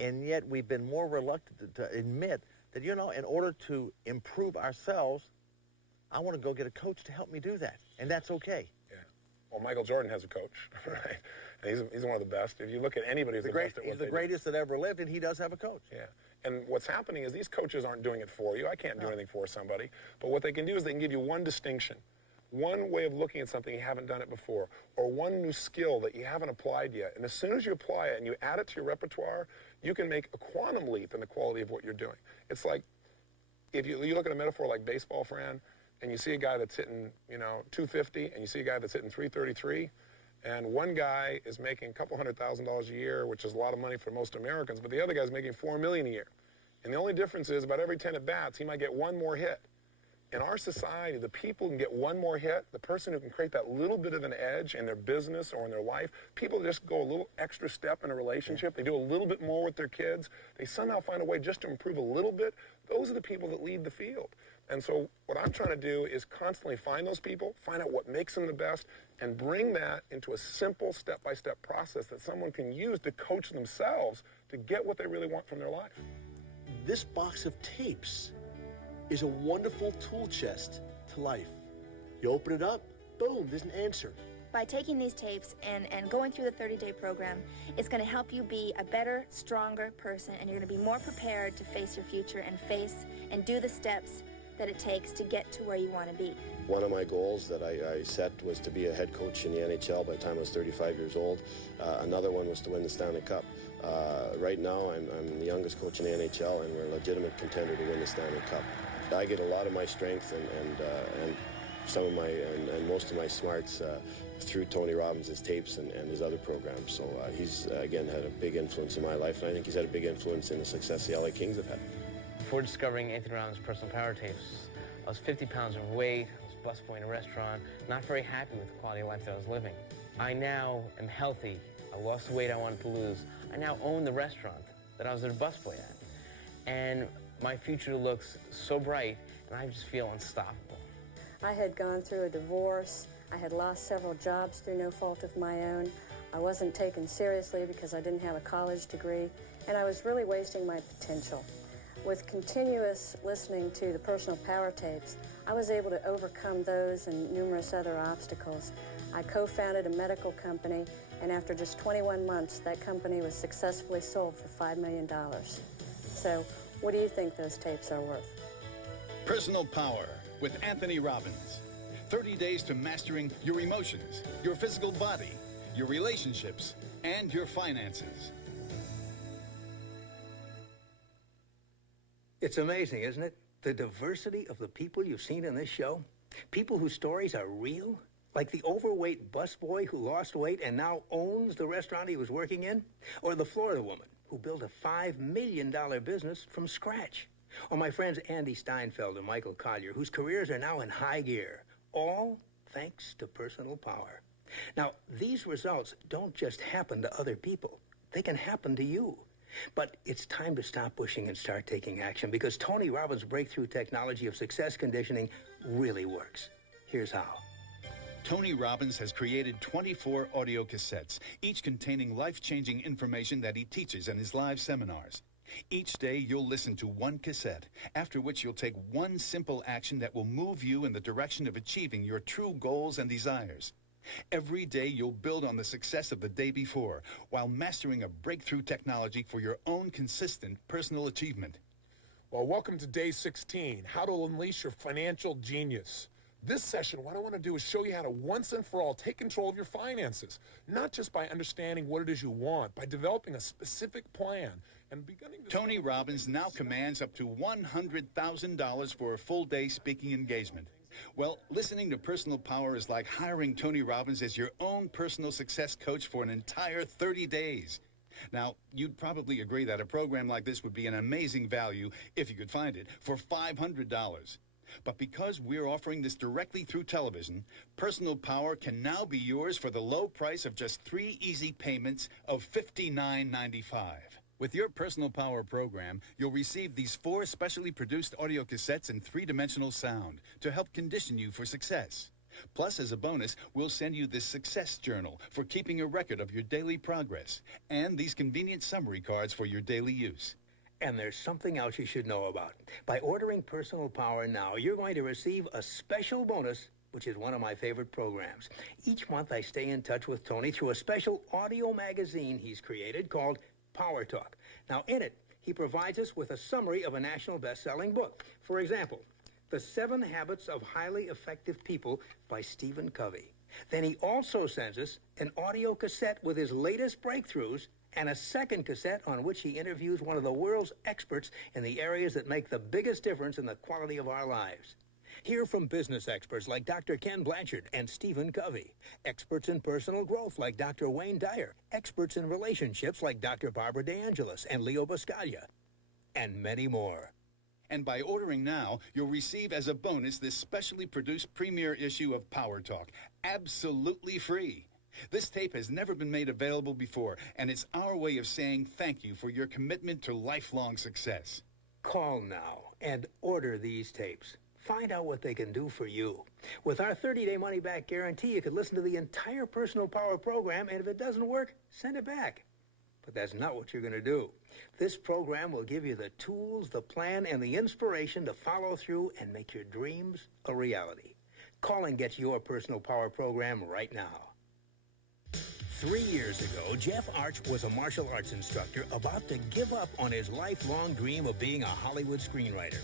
And yet we've been more reluctant to admit that, you know, in order to improve ourselves, I want to go get a coach to help me do that. And that's okay. Yeah. Well, Michael Jordan has a coach, right? And he's one of the best. If you look at anybody who's the best at what he's the greatest that ever lived, and he does have a coach. Yeah. And what's happening is these coaches aren't doing it for you. I can't do anything for somebody. But what they can do is they can give you one distinction, one way of looking at something you haven't done it before, or one new skill that you haven't applied yet. And as soon as you apply it and you add it to your repertoire, you can make a quantum leap in the quality of what you're doing. It's like, if you look at a metaphor like baseball, Fran, and you see a guy that's hitting, 250, and you see a guy that's hitting 333, and one guy is making a couple $100,000 a year, which is a lot of money for most Americans, but the other guy's making $4 million a year. And the only difference is about every 10 at-bats, he might get one more hit. In our society, the people who can get one more hit, the person who can create that little bit of an edge in their business or in their life, people just go a little extra step in a relationship, they do a little bit more with their kids, they somehow find a way just to improve a little bit, those are the people that lead the field. And so what I'm trying to do is constantly find those people, find out what makes them the best, and bring that into a simple step-by-step process that someone can use to coach themselves to get what they really want from their life. This box of tapes is a wonderful tool chest to life. You open it up, boom, there's an answer. By taking these tapes and going through the 30-day program, it's going to help you be a better, stronger person, and you're going to be more prepared to face your future and face and do the steps that it takes to get to where you want to be. One of my goals that I set was to be a head coach in the NHL by the time I was 35 years old. Another one was to win the Stanley Cup. Right now, I'm the youngest coach in the NHL, and we're a legitimate contender to win the Stanley Cup. I get a lot of my strength and some of my and most of my smarts through Tony Robbins' tapes and his other programs. So he's, again, had a big influence in my life, and I think he's had a big influence in the success the LA Kings have had. Before discovering Anthony Robbins' personal power tapes, I was 50 pounds overweight, I was busboy in a restaurant, not very happy with the quality of life that I was living. I now am healthy. I lost the weight I wanted to lose. I now own the restaurant that I was a busboy at. And my future looks so bright, and I just feel unstoppable. I had gone through a divorce. I had lost several jobs through no fault of my own. I wasn't taken seriously because I didn't have a college degree, and I was really wasting my potential. With continuous listening to the personal power tapes, I was able to overcome those and numerous other obstacles. I co-founded a medical company, and after just 21 months, that company was successfully sold for $5 million. So, what do you think those tapes are worth? Personal Power with Anthony Robbins. 30 days to mastering your emotions, your physical body, your relationships, and your finances. It's amazing, isn't it? The diversity of the people you've seen in this show. People whose stories are real. Like the overweight busboy who lost weight and now owns the restaurant he was working in. Or the Florida woman who built a $5 million business from scratch. Or my friends Andy Steinfeld and Michael Collier, whose careers are now in high gear. All thanks to personal power. Now, these results don't just happen to other people. They can happen to you. But it's time to stop pushing and start taking action, because Tony Robbins' breakthrough technology of success conditioning really works. Here's how. Tony Robbins has created 24 audio cassettes, each containing life-changing information that he teaches in his live seminars. Each day, you'll listen to one cassette, after which you'll take one simple action that will move you in the direction of achieving your true goals and desires. Every day, you'll build on the success of the day before, while mastering a breakthrough technology for your own consistent personal achievement. Well, welcome to day 16, how to unleash your financial genius. This session, what I want to do is show you how to once and for all take control of your finances, not just by understanding what it is you want, by developing a specific plan and beginning to... Tony Robbins now commands up to $100,000 for a full-day speaking engagement. Well, listening to Personal Power is like hiring Tony Robbins as your own personal success coach for an entire 30 days. Now, you'd probably agree that a program like this would be an amazing value, if you could find it, for $500. But because we're offering this directly through television, Personal Power can now be yours for the low price of just 3 easy payments of $59.95. With your Personal Power program, you'll receive these 4 specially produced audio cassettes in 3-dimensional sound to help condition you for success. Plus, as a bonus, we'll send you this success journal for keeping a record of your daily progress, and these convenient summary cards for your daily use. And there's something else you should know about. By ordering Personal Power now, you're going to receive a special bonus, which is one of my favorite programs. Each month, I stay in touch with Tony through a special audio magazine he's created called Power Talk. Now, in it, he provides us with a summary of a national best-selling book. For example, The 7 Habits of Highly Effective People by Stephen Covey. Then he also sends us an audio cassette with his latest breakthroughs and a second cassette on which he interviews one of the world's experts in the areas that make the biggest difference in the quality of our lives. Hear from business experts like Dr. Ken Blanchard and Stephen Covey, experts in personal growth like Dr. Wayne Dyer, experts in relationships like Dr. Barbara DeAngelis and Leo Buscaglia, and many more. And by ordering now, you'll receive as a bonus this specially produced premiere issue of Power Talk, absolutely free. This tape has never been made available before, and it's our way of saying thank you for your commitment to lifelong success. Call now and order these tapes. Find out what they can do for you. With our 30-day money-back guarantee, you could listen to the entire Personal Power program, and if it doesn't work, send it back. But that's not what you're going to do. This program will give you the tools, the plan, and the inspiration to follow through and make your dreams a reality. Call and get your Personal Power program right now. 3 years ago, Jeff Arch was a martial arts instructor about to give up on his lifelong dream of being a Hollywood screenwriter.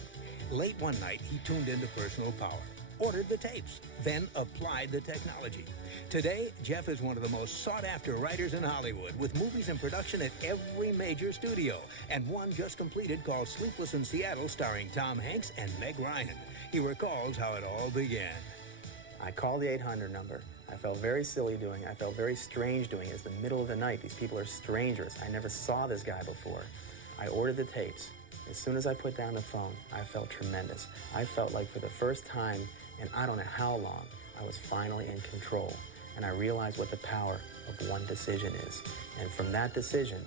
Late one night, he tuned into Personal Power, ordered the tapes, then applied the technology. Today, Jeff is one of the most sought-after writers in Hollywood, with movies in production at every major studio, and one just completed called Sleepless in Seattle, starring Tom Hanks and Meg Ryan. He recalls how it all began. I called the 800 number. I felt very silly doing it. I felt very strange doing it. It's the middle of the night. These people are strangers. I never saw this guy before. I ordered the tapes. As soon as I put down the phone, I felt tremendous. I felt like for the first time in I don't know how long, I was finally in control. And I realized what the power of one decision is. And from that decision,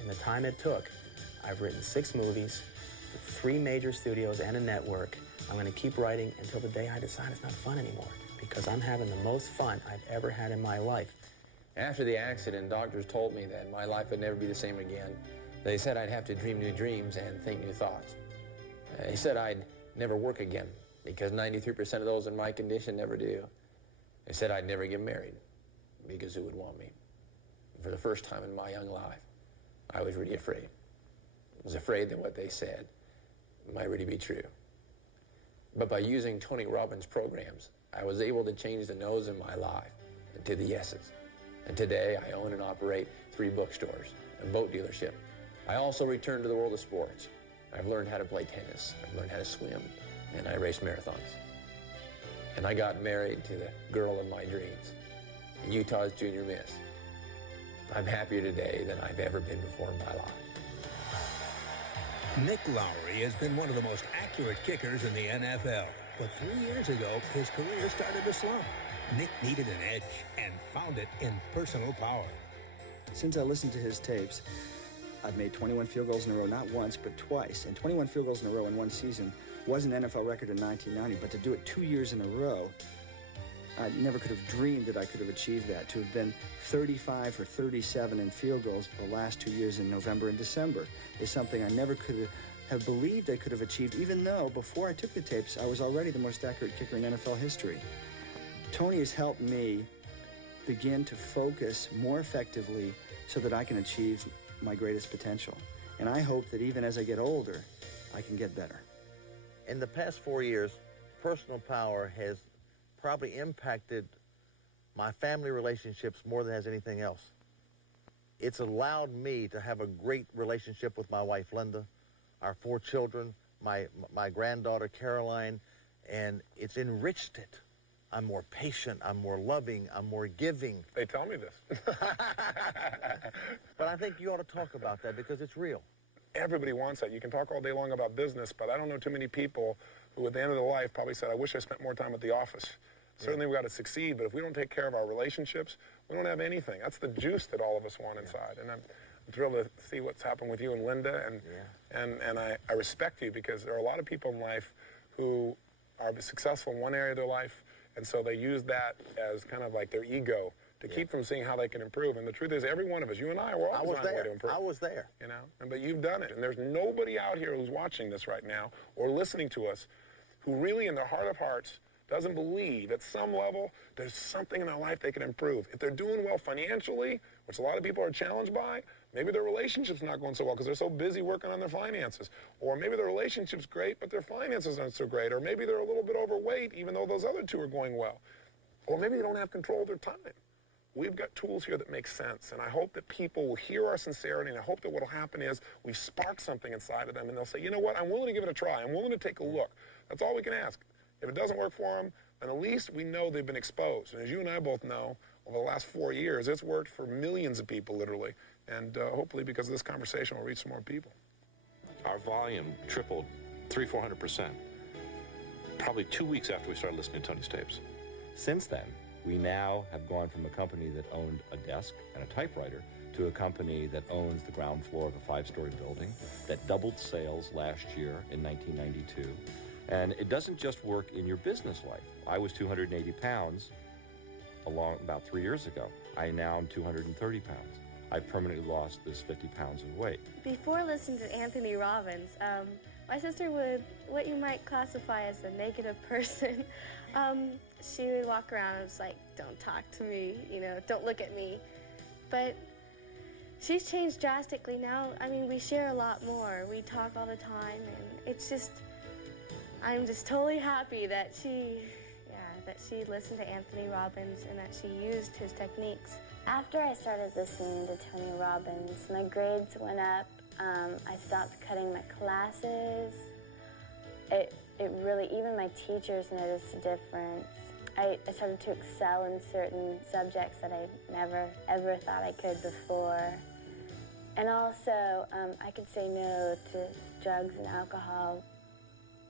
in the time it took, I've written 6 movies, 3 major studios and a network. I'm going to keep writing until the day I decide it's not fun anymore, because I'm having the most fun I've ever had in my life. After the accident, doctors told me that my life would never be the same again. They said I'd have to dream new dreams and think new thoughts. They said I'd never work again, because 93% of those in my condition never do. They said I'd never get married, because who would want me? For the first time in my young life, I was really afraid. I was afraid that what they said might really be true. But by using Tony Robbins' programs, I was able to change the no's in my life into the yeses. And today, I own and operate 3 bookstores, a boat dealership. I also returned to the world of sports. I've learned how to play tennis, I've learned how to swim, and I race marathons. And I got married to the girl of my dreams, Utah's junior miss. I'm happier today than I've ever been before in my life. Nick Lowry has been one of the most accurate kickers in the NFL. But 3 years ago, his career started to slump. Nick needed an edge and found it in personal power. Since I listened to his tapes, I've made 21 field goals in a row, not once, but twice. And 21 field goals in a row in one season was an NFL record in 1990, but to do it 2 years in a row, I never could have dreamed that I could have achieved that. To have been 35 for 37 in field goals the last 2 years in November and December is something I never could have believed I could have achieved, even though before I took the tapes, I was already the most accurate kicker in NFL history. Tony has helped me begin to focus more effectively so that I can achieve my greatest potential. And I hope that even as I get older, I can get better. In the past 4 years, personal power has probably impacted my family relationships more than it has anything else. It's allowed me to have a great relationship with my wife, Linda, our 4 children, my granddaughter, Caroline, and it's enriched it. I'm more patient, I'm more loving, I'm more giving. They tell me this. But I think you ought to talk about that because it's real. Everybody wants that. You can talk all day long about business, but I don't know too many people who at the end of their life probably said, I wish I spent more time at the office. Certainly we've got to succeed, but if we don't take care of our relationships, we don't have anything. That's the juice that all of us want inside. And I'm thrilled to see what's happened with you and Linda, and I respect you because there are a lot of people in life who are successful in one area of their life, and so they use that as kind of like their ego to keep from seeing how they can improve. And the truth is, every one of us, you and I, we're always on a way to improve. I was there. You know, but you've done it. And there's nobody out here who's watching this right now or listening to us who really in their heart of hearts doesn't believe at some level there's something in their life they can improve. If they're doing well financially, which a lot of people are challenged by, maybe their relationship's not going so well because they're so busy working on their finances. Or maybe their relationship's great, but their finances aren't so great. Or maybe they're a little bit overweight, even though those other 2 are going well. Or maybe they don't have control of their time. We've got tools here that make sense, and I hope that people will hear our sincerity, and I hope that what will happen is we spark something inside of them, and they'll say, you know what, I'm willing to give it a try. I'm willing to take a look. That's all we can ask. If it doesn't work for them, then at least we know they've been exposed. And as you and I both know, over the last 4 years, it's worked for millions of people, literally. And hopefully, because of this conversation, we'll reach some more people. Our volume tripled 300-400%, probably 2 weeks after we started listening to Tony's tapes. Since then, we now have gone from a company that owned a desk and a typewriter to a company that owns the ground floor of a 5-story building that doubled sales last year in 1992. And it doesn't just work in your business life. I was 280 pounds about 3 years ago. I now am 230 pounds. I've permanently lost this 50 pounds of weight. Before listening to Anthony Robbins, my sister would, what you might classify as a negative person. She would walk around and was like, don't talk to me, you know, don't look at me. But she's changed drastically now. I mean, we share a lot more. We talk all the time, and it's just, I'm just totally happy that she listened to Anthony Robbins and that she used his techniques. After I started listening to Tony Robbins, my grades went up. I stopped cutting my classes. It really, even my teachers noticed a difference. I started to excel in certain subjects that I never, ever thought I could before. And also, I could say no to drugs and alcohol.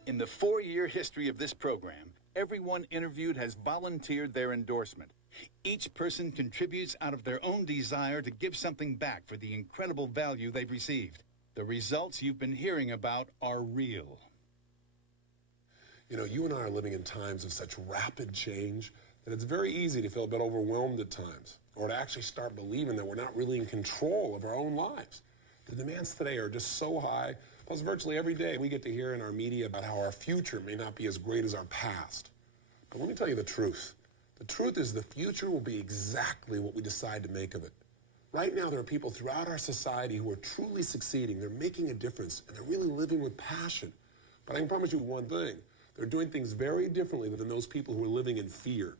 In the 4-year history of this program, everyone interviewed has volunteered their endorsement. Each person contributes out of their own desire to give something back for the incredible value they've received. The results you've been hearing about are real. You know, you and I are living in times of such rapid change that it's very easy to feel a bit overwhelmed at times, or to actually start believing that we're not really in control of our own lives. The demands today are just so high, plus virtually every day we get to hear in our media about how our future may not be as great as our past. But let me tell you the truth. The truth is the future will be exactly what we decide to make of it. Right now, there are people throughout our society who are truly succeeding. They're making a difference, and they're really living with passion. But I can promise you one thing. They're doing things very differently than those people who are living in fear.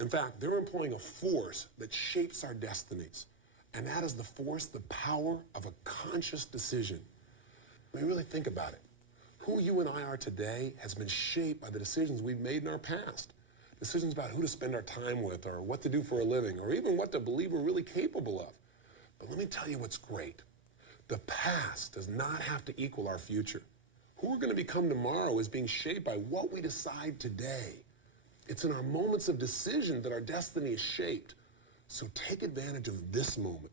In fact, they're employing a force that shapes our destinies. And that is the force, the power of a conscious decision. When you really think about it, who you and I are today has been shaped by the decisions we've made in our past. Decisions about who to spend our time with, or what to do for a living, or even what to believe we're really capable of. But let me tell you what's great. The past does not have to equal our future. Who we're going to become tomorrow is being shaped by what we decide today. It's in our moments of decision that our destiny is shaped. So take advantage of this moment.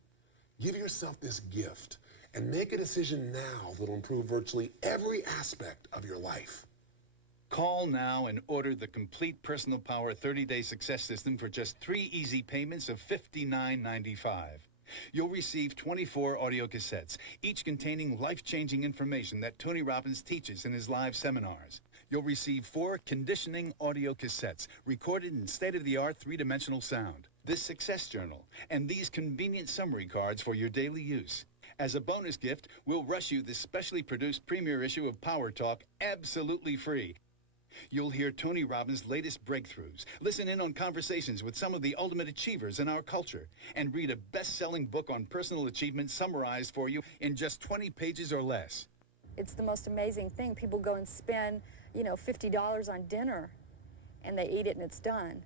Give yourself this gift and make a decision now that'll improve virtually every aspect of your life. Call now and order the complete Personal Power 30-Day Success System for just 3 easy payments of $59.95. You'll receive 24 audio cassettes, each containing life-changing information that Tony Robbins teaches in his live seminars. You'll receive 4 conditioning audio cassettes recorded in state-of-the-art 3-dimensional sound, this success journal, and these convenient summary cards for your daily use. As a bonus gift, we'll rush you this specially produced premiere issue of Power Talk absolutely free. You'll hear Tony Robbins' latest breakthroughs, listen in on conversations with some of the ultimate achievers in our culture, and read a best-selling book on personal achievement summarized for you in just 20 pages or less. It's the most amazing thing. People go and spend, $50 on dinner, and they eat it and it's done.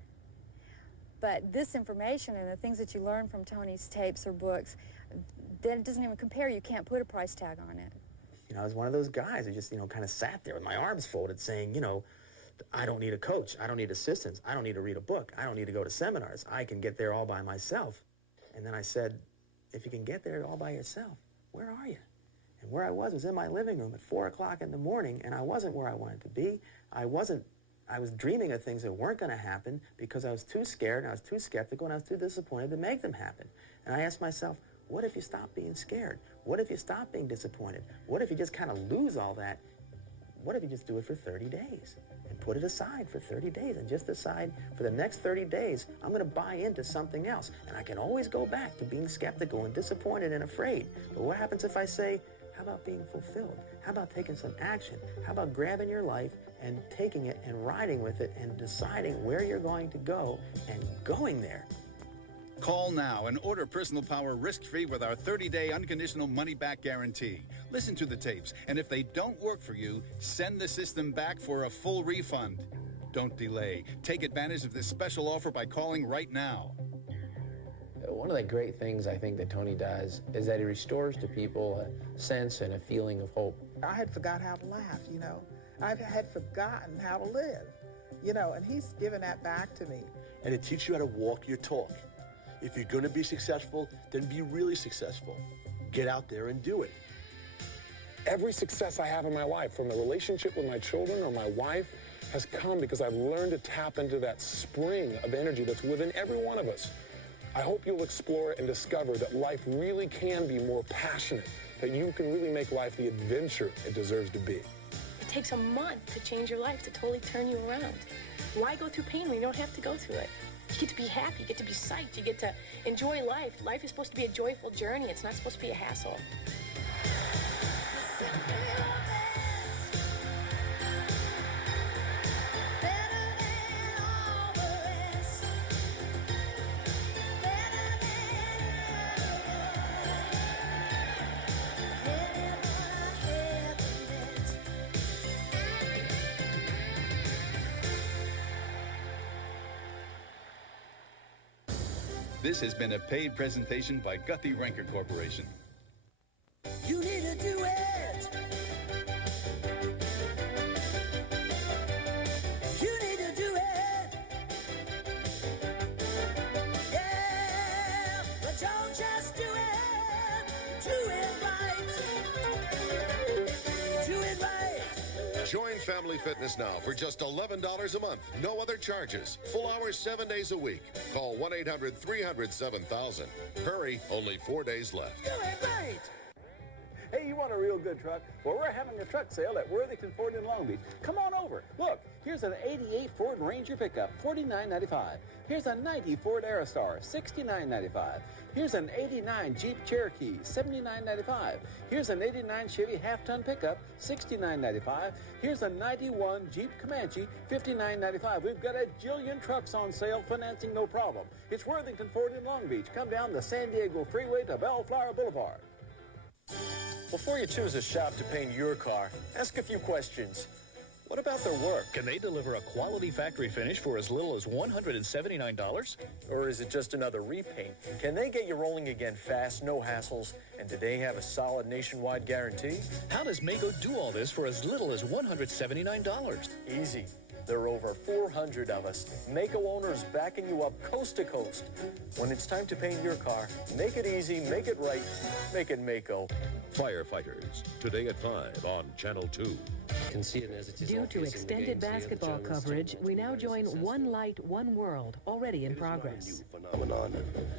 But this information and the things that you learn from Tony's tapes or books, then it doesn't even compare. You can't put a price tag on it. I was one of those guys who just, kind of sat there with my arms folded saying, I don't need a coach. I don't need assistance. I don't need to read a book. I don't need to go to seminars. I can get there all by myself. And then I said, if you can get there all by yourself, where are you? And where I was in my living room at 4 o'clock in the morning, and I wasn't where I wanted to be. I was dreaming of things that weren't going to happen because I was too scared, and I was too skeptical, and I was too disappointed to make them happen. And I asked myself, what if you stop being scared? What if you stop being disappointed? What if you just kind of lose all that? What if you just do it for 30 days and put it aside for 30 days and just decide for the next 30 days, I'm going to buy into something else. And I can always go back to being skeptical and disappointed and afraid. But what happens if I say, how about being fulfilled? How about taking some action? How about grabbing your life and taking it and riding with it and deciding where you're going to go and going there? Call now and order Personal Power risk-free with our 30-day unconditional money-back guarantee. Listen to the tapes, and if they don't work for you, send the system back for a full refund. Don't delay. Take advantage of this special offer by calling right now. One of the great things I think that Tony does is that he restores to people a sense and a feeling of hope. I had forgot how to laugh, I had forgotten how to live, and he's given that back to me. And it teaches you how to walk your talk. If you're going to be successful, then be really successful. Get out there and do it. Every success I have in my life, from the relationship with my children or my wife, has come because I've learned to tap into that spring of energy that's within every one of us. I hope you'll explore and discover that life really can be more passionate, that you can really make life the adventure it deserves to be. It takes a month to change your life, to totally turn you around. Why go through pain when you don't have to go through it? You get to be happy, you get to be psyched, you get to enjoy life. Life is supposed to be a joyful journey. It's not supposed to be a hassle. This has been a paid presentation by Guthrie Ranker Corporation. You need to do it. You need to do it. Yeah, but don't just do it. Do it right. Do it right. Join Family Fitness now for just $11 a month. No other charges. Full hours 7 days a week. Call 1-800-300-7000. Hurry, only 4 days left. Do it right. Hey, you want a real good truck? Well, we're having a truck sale at Worthington Ford in Long Beach. Come on over. Look, here's an 88 Ford Ranger pickup, $49.95. Here's a 90 Ford Aerostar, $69.95. Here's an 89 Jeep Cherokee, $79.95. Here's an 89 Chevy half-ton pickup, $69.95. Here's a 91 Jeep Comanche, $59.95. We've got a jillion trucks on sale, financing no problem. It's Worthington Ford in Long Beach. Come down the San Diego Freeway to Bellflower Boulevard. Before you choose a shop to paint your car, ask a few questions. What about their work? Can they deliver a quality factory finish for as little as $179? Or is it just another repaint? Can they get you rolling again fast, no hassles? And do they have a solid nationwide guarantee? How does Mako do all this for as little as $179? Easy. There are over 400 of us, Mako owners backing you up coast to coast. When it's time to paint your car, make it easy, make it right, make it Mako. Firefighters, today at 5 on Channel 2. Due to extended basketball coverage, we now join One Light, One World, already in progress. Phenomenon.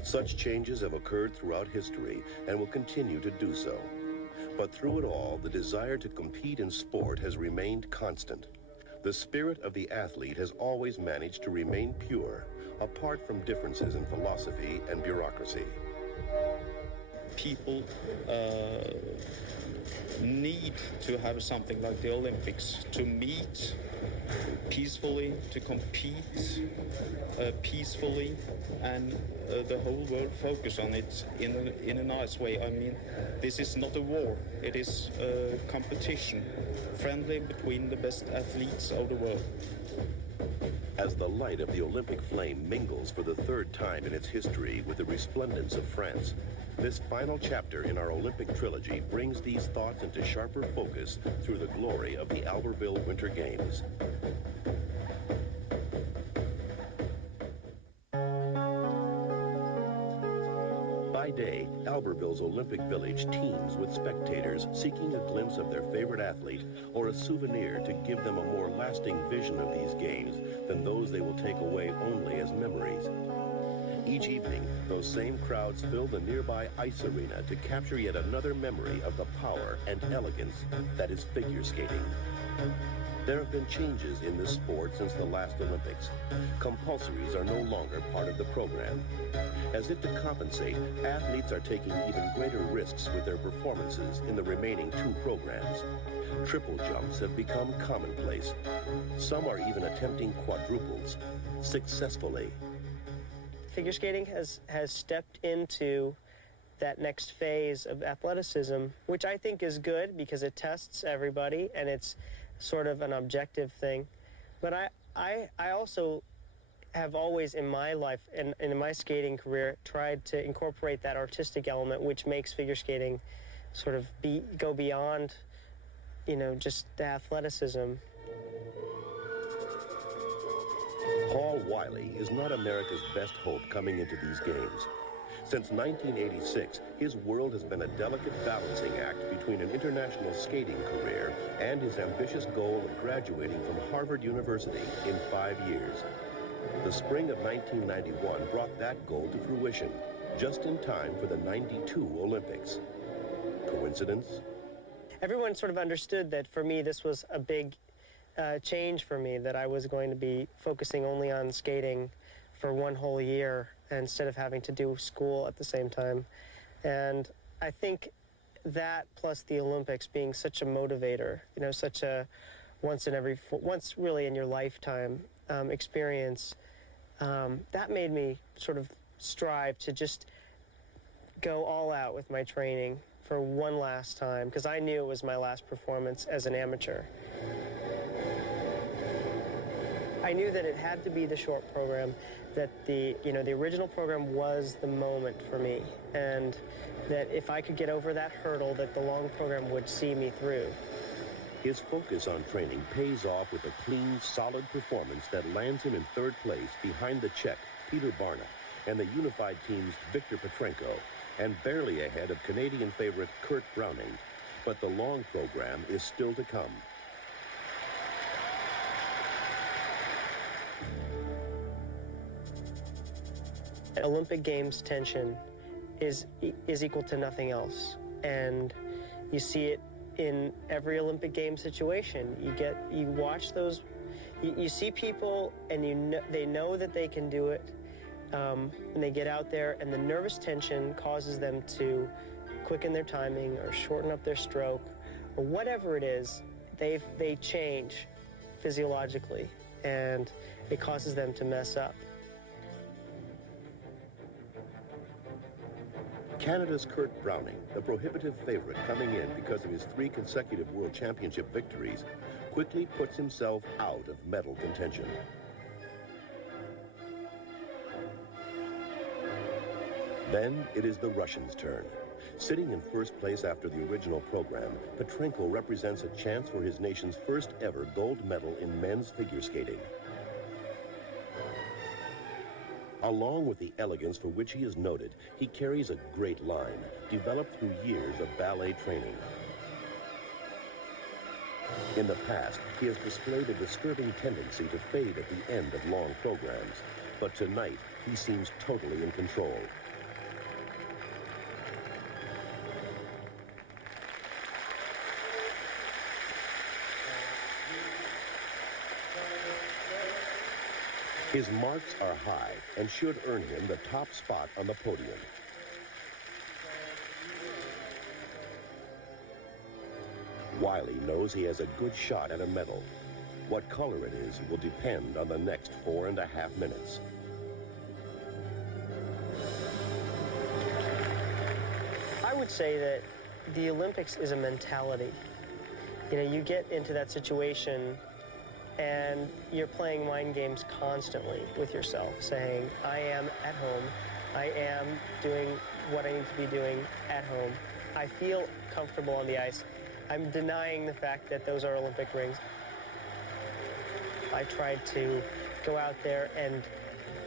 Such changes have occurred throughout history and will continue to do so. But through it all, the desire to compete in sport has remained constant. The spirit of the athlete has always managed to remain pure, apart from differences in philosophy and bureaucracy. People need to have something like the Olympics to meet peacefully, to compete peacefully, and the whole world focus on it in a nice way. I mean, this is not a war, it is a competition, friendly between the best athletes of the world. As the light of the Olympic flame mingles for the third time in its history with the resplendence of France, this final chapter in our Olympic trilogy brings these thoughts into sharper focus through the glory of the Alberta Winter Games. By day, Albertville's Olympic Village teems with spectators seeking a glimpse of their favorite athlete or a souvenir to give them a more lasting vision of these games than those they will take away only as memories. Each evening, those same crowds fill the nearby ice arena to capture yet another memory of the power and elegance that is figure skating. There have been changes in this sport since the last Olympics. Compulsories are no longer part of the program. As if to compensate, athletes are taking even greater risks with their performances in the remaining 2 programs. Triple jumps have become commonplace. Some are even attempting quadruples, successfully. Figure skating has stepped into that next phase of athleticism, which I think is good because it tests everybody and it's sort of an objective thing. But I also have always in my life and in my skating career tried to incorporate that artistic element which makes figure skating sort of go beyond, you know, just the athleticism. Paul Wiley is not America's best hope coming into these games. Since 1986, his world has been a delicate balancing act between an international skating career and his ambitious goal of graduating from Harvard University in 5 years. The spring of 1991 brought that goal to fruition, just in time for the '92 Olympics. Coincidence? Everyone sort of understood that for me this was a big change for me, that I was going to be focusing only on skating for 1 whole year instead of having to do school at the same time. And I think that plus the Olympics being such a motivator, you know, such a once really in your lifetime experience, that made me sort of strive to just go all out with my training for one last time, because I knew it was my last performance as an amateur. I knew that it had to be the short program, that the original program was the moment for me, and that if I could get over that hurdle, that the long program would see me through. His focus on training pays off with a clean, solid performance that lands him in third place behind the Czech, Peter Barna, and the unified team's Victor Petrenko, and barely ahead of Canadian favorite Kurt Browning. But the long program is still to come. Olympic Games tension is equal to nothing else, and you see it in every Olympic Games situation. You watch those, you see people, and they know that they can do it, and they get out there, and the nervous tension causes them to quicken their timing or shorten up their stroke, or whatever it is. They change physiologically, and it causes them to mess up. Canada's Kurt Browning, the prohibitive favorite coming in because of his 3 consecutive World Championship victories, quickly puts himself out of medal contention. Then it is the Russians' turn. Sitting in first place after the original program, Petrenko represents a chance for his nation's first ever gold medal in men's figure skating. Along with the elegance for which he is noted, he carries a great line, developed through years of ballet training. In the past, he has displayed a disturbing tendency to fade at the end of long programs, but tonight, he seems totally in control. His marks are high and should earn him the top spot on the podium. Wiley knows he has a good shot at a medal. What color it is will depend on the next 4.5 minutes. I would say that the Olympics is a mentality. You get into that situation and you're playing mind games constantly with yourself, saying, I am at home, I am doing what I need to be doing at home, I feel comfortable on the ice, I'm denying the fact that those are Olympic rings. I tried to go out there and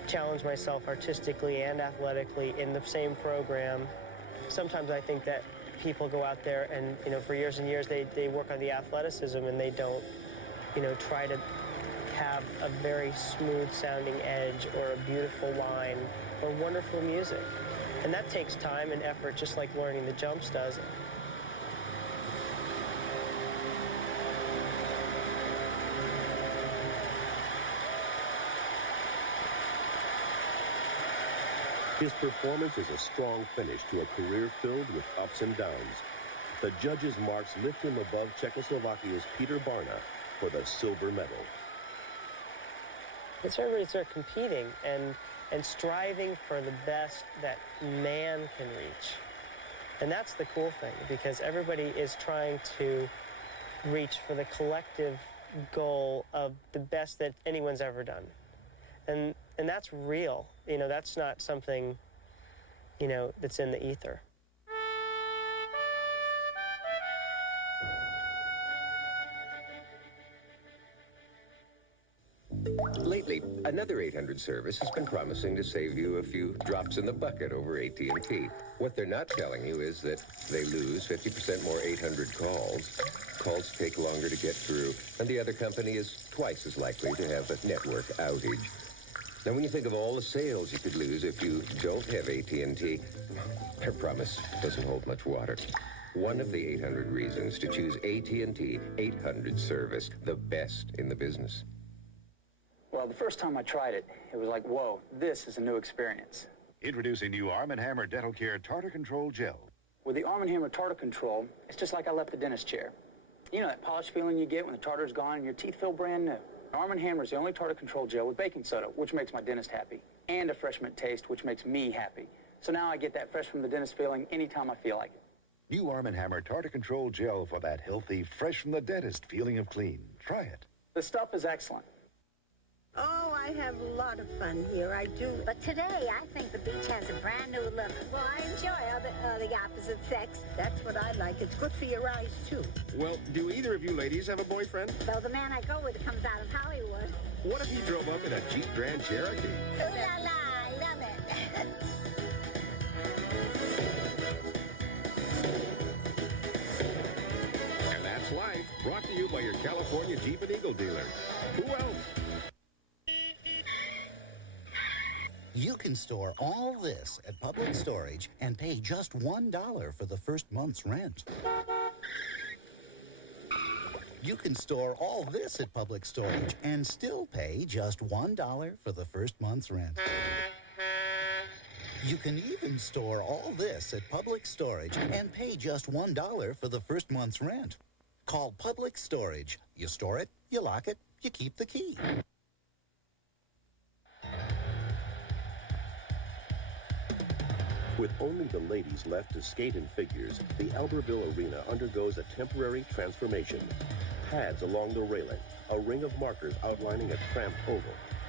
challenge myself artistically and athletically in the same program. Sometimes I think that people go out there and, for years and years, they work on the athleticism and they don't try to have a very smooth sounding edge or a beautiful line or wonderful music. And that takes time and effort, just like learning the jumps does. His performance is a strong finish to a career filled with ups and downs. The judges' marks lift him above Czechoslovakia's Peter Barna for the silver medal. It's everybody start competing and striving for the best that man can reach. And that's the cool thing, because everybody is trying to reach for the collective goal of the best that anyone's ever done. And that's real. That's not something, that's in the ether. Lately, another 800 service has been promising to save you a few drops in the bucket over AT&T. What they're not telling you is that they lose 50% more 800 calls. Calls take longer to get through, and the other company is twice as likely to have a network outage. Now, when you think of all the sales you could lose if you don't have AT&T, their promise doesn't hold much water. One of the 800 reasons to choose AT&T 800 service, the best in the business. Well, the first time I tried it, it was like, whoa, this is a new experience. Introducing new Arm & Hammer Dental Care Tartar Control Gel. With the Arm & Hammer Tartar Control, it's just like I left the dentist chair. You know that polished feeling you get when the tartar's gone and your teeth feel brand new. Arm & Hammer is the only tartar control gel with baking soda, which makes my dentist happy, and a fresh mint taste, which makes me happy. So now I get that fresh from the dentist feeling anytime I feel like it. New Arm & Hammer Tartar Control Gel for that healthy, fresh from the dentist feeling of clean. Try it. The stuff is excellent. I have a lot of fun here. I do. But today, I think the beach has a brand new look. Well, I enjoy the opposite sex. That's what I like. It's good for your eyes, too. Well, do either of you ladies have a boyfriend? Though the man I go with comes out of Hollywood. What if he drove up in a Jeep Grand Cherokee? Ooh la la, I love it. And that's life, brought to you by your California Jeep and Eagle dealers. Who else? You can store all this at Public Storage and pay just $1 for the first month's rent. You can store all this at Public Storage and still pay just $1 for the first month's rent. You can even store all this at Public Storage and pay just $1 for the first month's rent. Call Public Storage. You store it, you lock it, you keep the key. With only the ladies left to skate in figures, the Albertville Arena undergoes a temporary transformation. Pads along the railing, a ring of markers outlining a cramped oval,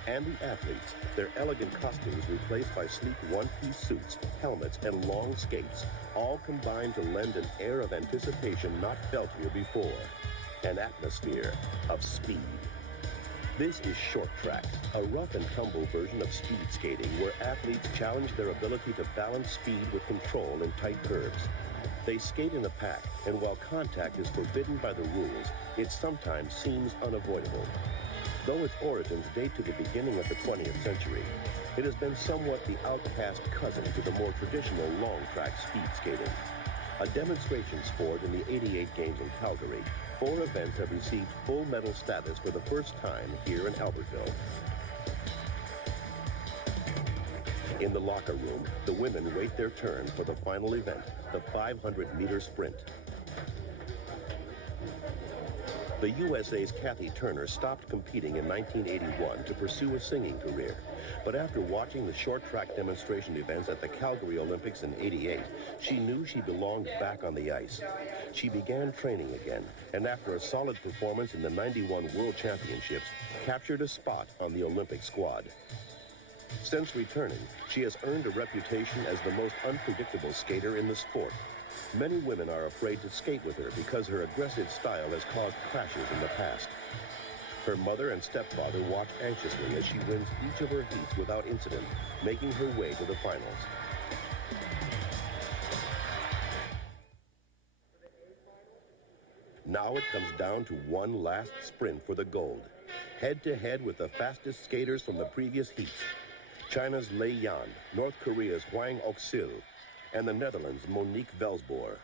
and the athletes, their elegant costumes replaced by sleek one-piece suits, helmets, and long skates, all combine to lend an air of anticipation not felt here before. An atmosphere of speed. This is short track, a rough and tumble version of speed skating where athletes challenge their ability to balance speed with control in tight curves. They skate in a pack, and while contact is forbidden by the rules, it sometimes seems unavoidable. Though its origins date to the beginning of the 20th century, it has been somewhat the outcast cousin to the more traditional long-track speed skating. A demonstration sport in the '88 Games in Calgary, 4 events have received full medal status for the first time here in Albertville. In the locker room, the women wait their turn for the final event, the 500-meter sprint. The USA's Kathy Turner stopped competing in 1981 to pursue a singing career. But after watching the short track demonstration events at the Calgary Olympics in '88, she knew she belonged back on the ice. She began training again, and after a solid performance in the '91 World Championships, captured a spot on the Olympic squad. Since returning, she has earned a reputation as the most unpredictable skater in the sport. Many women are afraid to skate with her because her aggressive style has caused crashes in the past. Her mother and stepfather watch anxiously as she wins each of her heats without incident, making her way to the finals. Now it comes down to one last sprint for the gold. Head-to-head with the fastest skaters from the previous heats. China's Lei Yan, North Korea's Hwang Ok-sil, and the Netherlands' Monique Velsboer.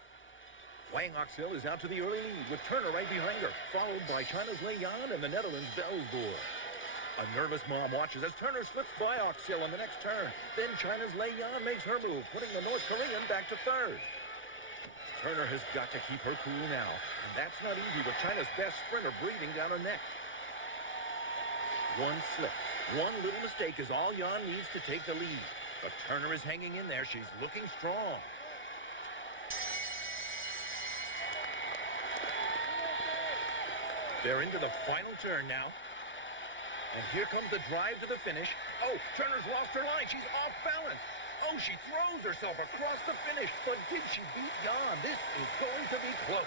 Hwang Ok-sil is out to the early lead with Turner right behind her, followed by China's Lei Yan and the Netherlands' Velsboer. A nervous mom watches as Turner slips by Ok-sil on the next turn. Then China's Lei Yan makes her move, putting the North Korean back to third. Turner has got to keep her cool now, and that's not easy with China's best sprinter breathing down her neck. One slip, one little mistake is all Yan needs to take the lead. But Turner is hanging in there. She's looking strong. They're into the final turn now. And here comes the drive to the finish. Oh, Turner's lost her line. She's off balance. Oh, she throws herself across the finish. But did she beat Yan? This is going to be close.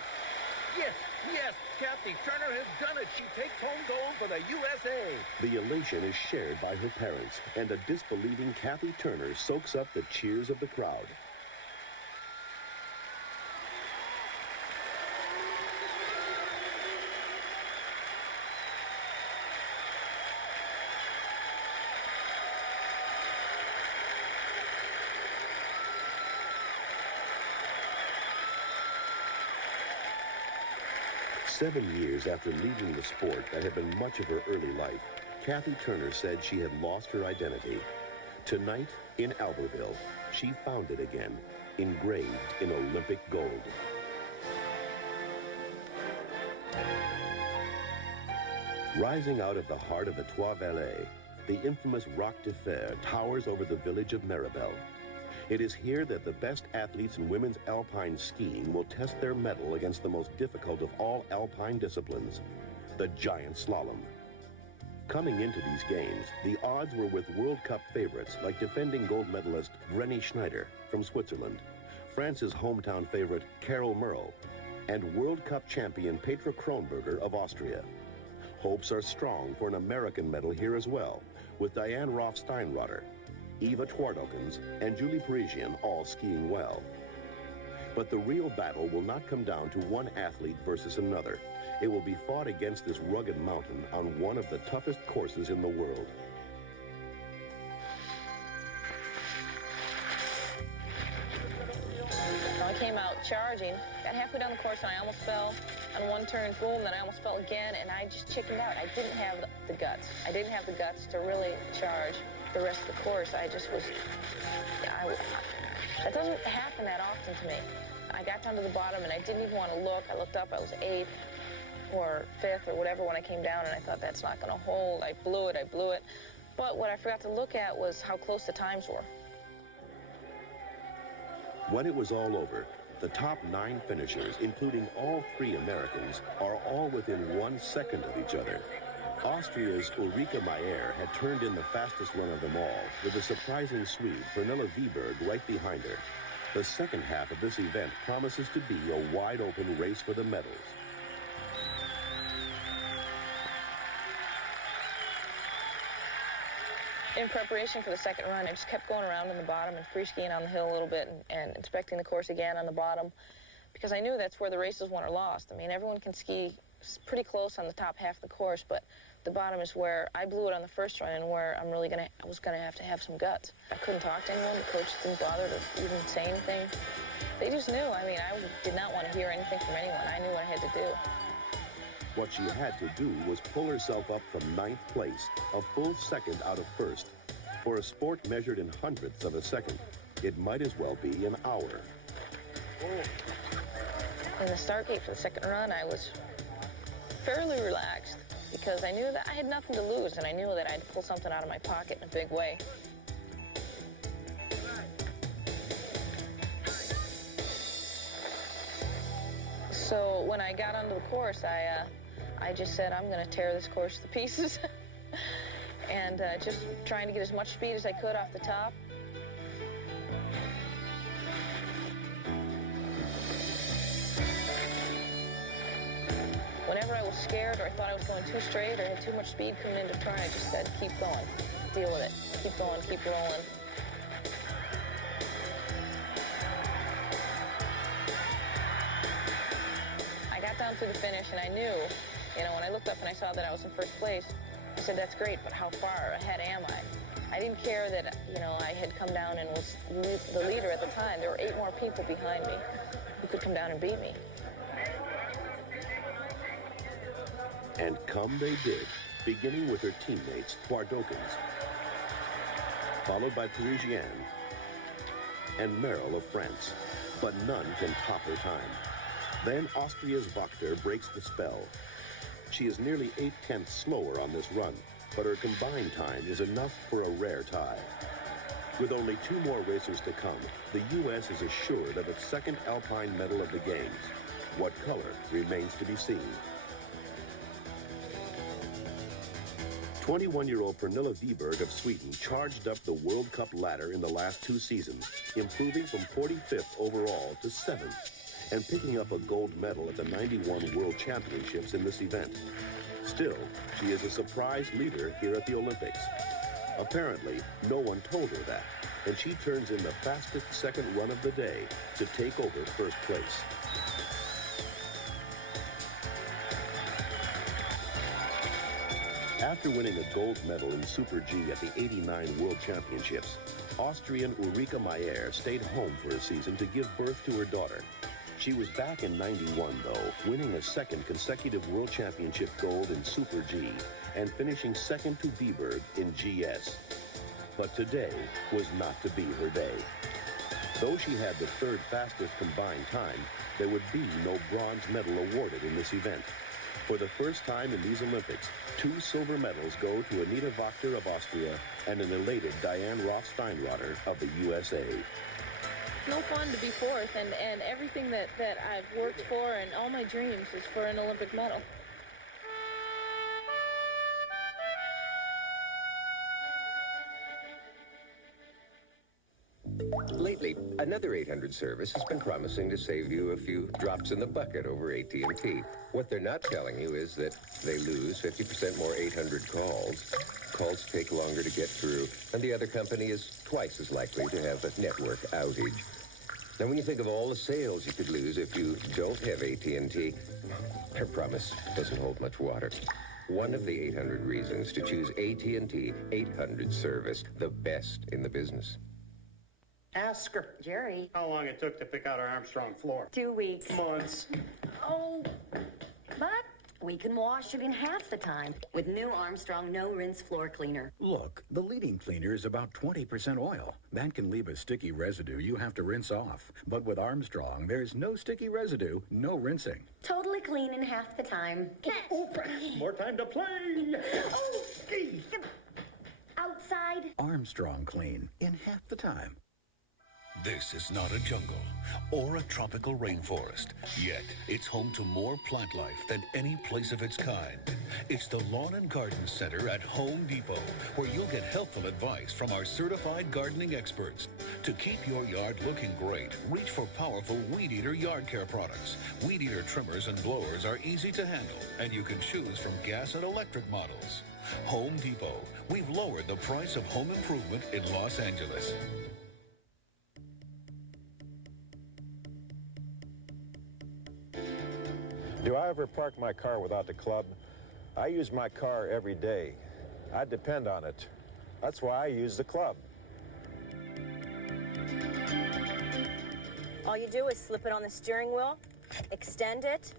Yes, Kathy Turner has done it. She takes home gold for the USA. The elation is shared by her parents, and a disbelieving Kathy Turner soaks up the cheers of the crowd. Seven years after leaving the sport that had been much of her early life, Kathy Turner said she had lost her identity. Tonight, in Albertville, she found it again, engraved in Olympic gold. Rising out of the heart of the Trois-Vallées, the infamous Roc de Fer towers over the village of Maribel. It is here that the best athletes in women's alpine skiing will test their mettle against the most difficult of all alpine disciplines, the giant slalom. Coming into these games, the odds were with World Cup favorites like defending gold medalist Vreni Schneider from Switzerland, France's hometown favorite Carol Merle, and World Cup champion Petra Kronberger of Austria. Hopes are strong for an American medal here as well, with Diane Roth-Steinrotter, Eva Twardokens, and Julie Parisian all skiing well. But the real battle will not come down to one athlete versus another. It will be fought against this rugged mountain on one of the toughest courses in the world. I came out charging, got halfway down the course, and I almost fell on one turn, boom, then I almost fell again, and I just chickened out. I didn't have the guts. I didn't have the guts to really charge the rest of the course. I just was, that doesn't happen that often to me. I got down to the bottom, and I didn't even want to look. I looked up, I was 8th or 5th or whatever when I came down, and I thought, that's not going to hold. I blew it. But what I forgot to look at was how close the times were. When it was all over, the top 9 finishers, including all 3 Americans, are all within 1 second of each other. Austria's Ulrike Maier had turned in the fastest run of them all, with a surprising Swede, Pernilla Wiberg, right behind her. The second half of this event promises to be a wide-open race for the medals. In preparation for the second run, I just kept going around in the bottom and free skiing on the hill a little bit and inspecting the course again on the bottom, because I knew that's where the race is won or lost. I mean, everyone can ski pretty close on the top half of the course, but the bottom is where I blew it on the first run and where I was gonna have to have some guts. I couldn't talk to anyone. The coach didn't bother to even say anything. They just knew. I mean, I did not want to hear anything from anyone. I knew what I had to do. What she had to do was pull herself up from 9th place, a full second out of 1st. For a sport measured in hundredths of a second, it might as well be an hour. In the start gate for the second run, I was fairly relaxed because I knew that I had nothing to lose, and I knew that I had to pull something out of my pocket in a big way. So when I got onto the course, I just said, I'm going to tear this course to pieces. And just trying to get as much speed as I could off the top. Whenever I was scared or I thought I was going too straight or had too much speed coming into turn, I just said, keep going, deal with it, keep going, keep rolling. I got down to the finish and I knew, when I looked up and I saw that I was in first place, I said, that's great, but how far ahead am I? I didn't care that, I had come down and was the leader at the time. There were 8 more people behind me who could come down and beat me. And come they did, beginning with her teammates, Twardokens, followed by Parisienne and Merrill of France. But none can top her time. Then Austria's Wachter breaks the spell. She is nearly 8/10 slower on this run, but her combined time is enough for a rare tie. With only 2 more racers to come, the U.S. is assured of its second Alpine medal of the Games. What color remains to be seen. 21-year-old Pernilla Wiberg of Sweden charged up the World Cup ladder in the last 2 seasons, improving from 45th overall to 7th. And picking up a gold medal at the 91 World Championships in this event. Still, she is a surprise leader here at the Olympics. Apparently, no one told her that, and she turns in the fastest second run of the day to take over first place. After winning a gold medal in Super G at the '89 World Championships, Austrian Ulrike Maier stayed home for a season to give birth to her daughter. She was back in '91, though, winning a second consecutive World Championship gold in Super G and finishing second to Wiberg in GS. But today was not to be her day. Though she had the 3rd fastest combined time, there would be no bronze medal awarded in this event. For the first time in these Olympics, 2 silver medals go to Anita Wachter of Austria and an elated Diane Roth-Steinrotter of the USA. It's no fun to be 4th, and everything that I've worked for and all my dreams is for an Olympic medal. Lately, another 800 service has been promising to save you a few drops in the bucket over AT&T. What they're not telling you is that they lose 50% more 800 calls. Calls take longer to get through, and the other company is twice as likely to have a network outage. Now, when you think of all the sales you could lose if you don't have AT&T, their promise doesn't hold much water. One of the 800 reasons to choose AT&T 800 service, the best in the business. Ask her, Jerry, how long it took to pick out our Armstrong floor. 2 weeks. Months. Oh, but we can wash it in half the time with new Armstrong no-rinse floor cleaner. Look, the leading cleaner is about 20% oil. That can leave a sticky residue you have to rinse off. But with Armstrong, there's no sticky residue, no rinsing. Totally clean in half the time. Oh, more time to play. Oh, outside. Armstrong clean in half the time. This is not a jungle or a tropical rainforest, yet it's home to more plant life than any place of its kind. It's the Lawn and Garden Center at Home Depot, where you'll get helpful advice from our certified gardening experts. To keep your yard looking great, reach for powerful Weed Eater yard care products. Weed Eater trimmers and blowers are easy to handle, and you can choose from gas and electric models. Home Depot. We've lowered the price of home improvement in Los Angeles. Do I ever park my car without the club? I use my car every day. I depend on it. That's why I use the club. All you do is slip it on the steering wheel, extend it,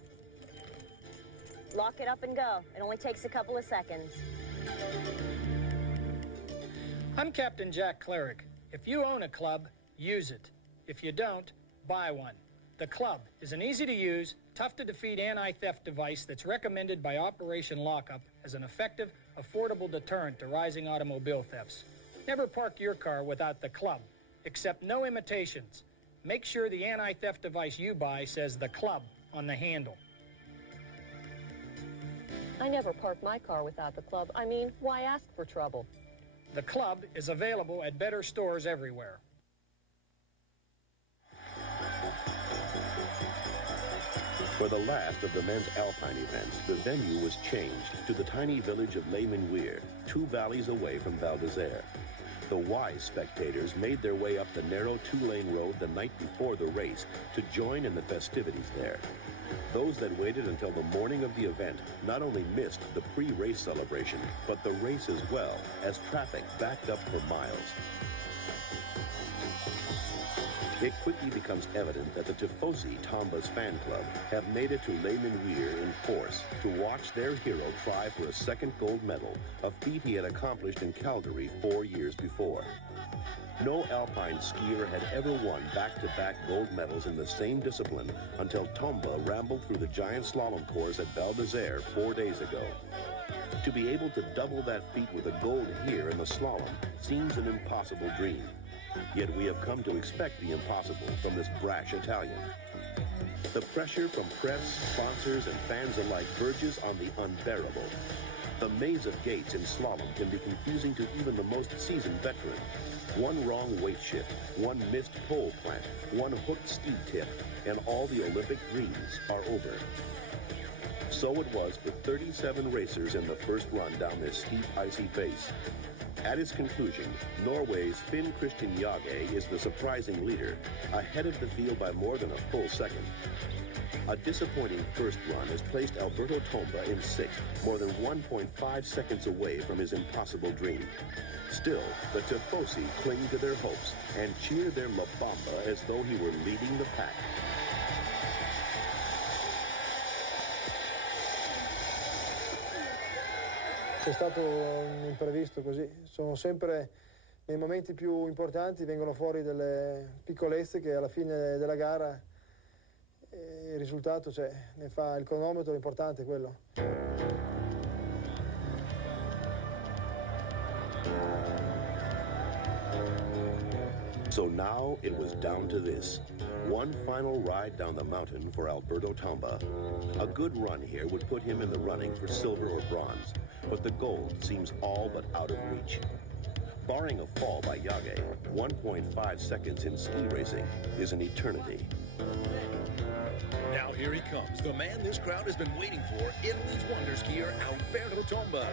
lock it up and go. It only takes a couple of seconds. I'm Captain Jack Cleric. If you own a club, use it. If you don't, buy one. The club is an easy-to-use, tough-to-defeat anti-theft device that's recommended by Operation Lockup as an effective, affordable deterrent to rising automobile thefts. Never park your car without the club. Accept no imitations. Make sure the anti-theft device you buy says the club on the handle. I never park my car without the club. I mean, why ask for trouble? The club is available at better stores everywhere. For the last of the men's alpine events, the venue was changed to the tiny village of Les Menuires, 2 valleys away from Val d'Isère. The wise spectators made their way up the narrow 2-lane road the night before the race to join in the festivities there. Those that waited until the morning of the event not only missed the pre-race celebration, but the race as well, as traffic backed up for miles. It quickly becomes evident that the Tifosi Tomba's fan club have made it to Les Menuires in force to watch their hero try for a second gold medal, a feat he had accomplished in Calgary 4 years before. No alpine skier had ever won back-to-back gold medals in the same discipline until Tomba rambled through the giant slalom course at Val d'Isère 4 days ago. To be able to double that feat with a gold here in the slalom seems an impossible dream. Yet we have come to expect the impossible from this brash Italian. The pressure from press, sponsors, and fans alike verges on the unbearable. The maze of gates in slalom can be confusing to even the most seasoned veteran. One wrong weight shift, one missed pole plant, one hooked ski tip, and all the Olympic dreams are over. So it was for 37 racers in the first run down this steep, icy face. At its conclusion, Norway's Finn Christian Jage is the surprising leader, ahead of the field by more than a full second. A disappointing first run has placed Alberta Tomba in 6th, more than 1.5 seconds away from his impossible dream. Still, the Tifosi cling to their hopes and cheer their La Bamba as though he were leading the pack. È stato un imprevisto così, sono sempre nei momenti più importanti vengono fuori delle piccolezze che alla fine della gara il risultato c'è, ne fa il cronometro, l'importante è quello. So now it was down to this. One final ride down the mountain for Alberto Tomba. A good run here would put him in the running for silver or bronze, but the gold seems all but out of reach. Barring a fall by Yage, 1.5 seconds in ski racing is an eternity. Now here he comes, the man this crowd has been waiting for, Italy's wonder skier Alberto Tomba.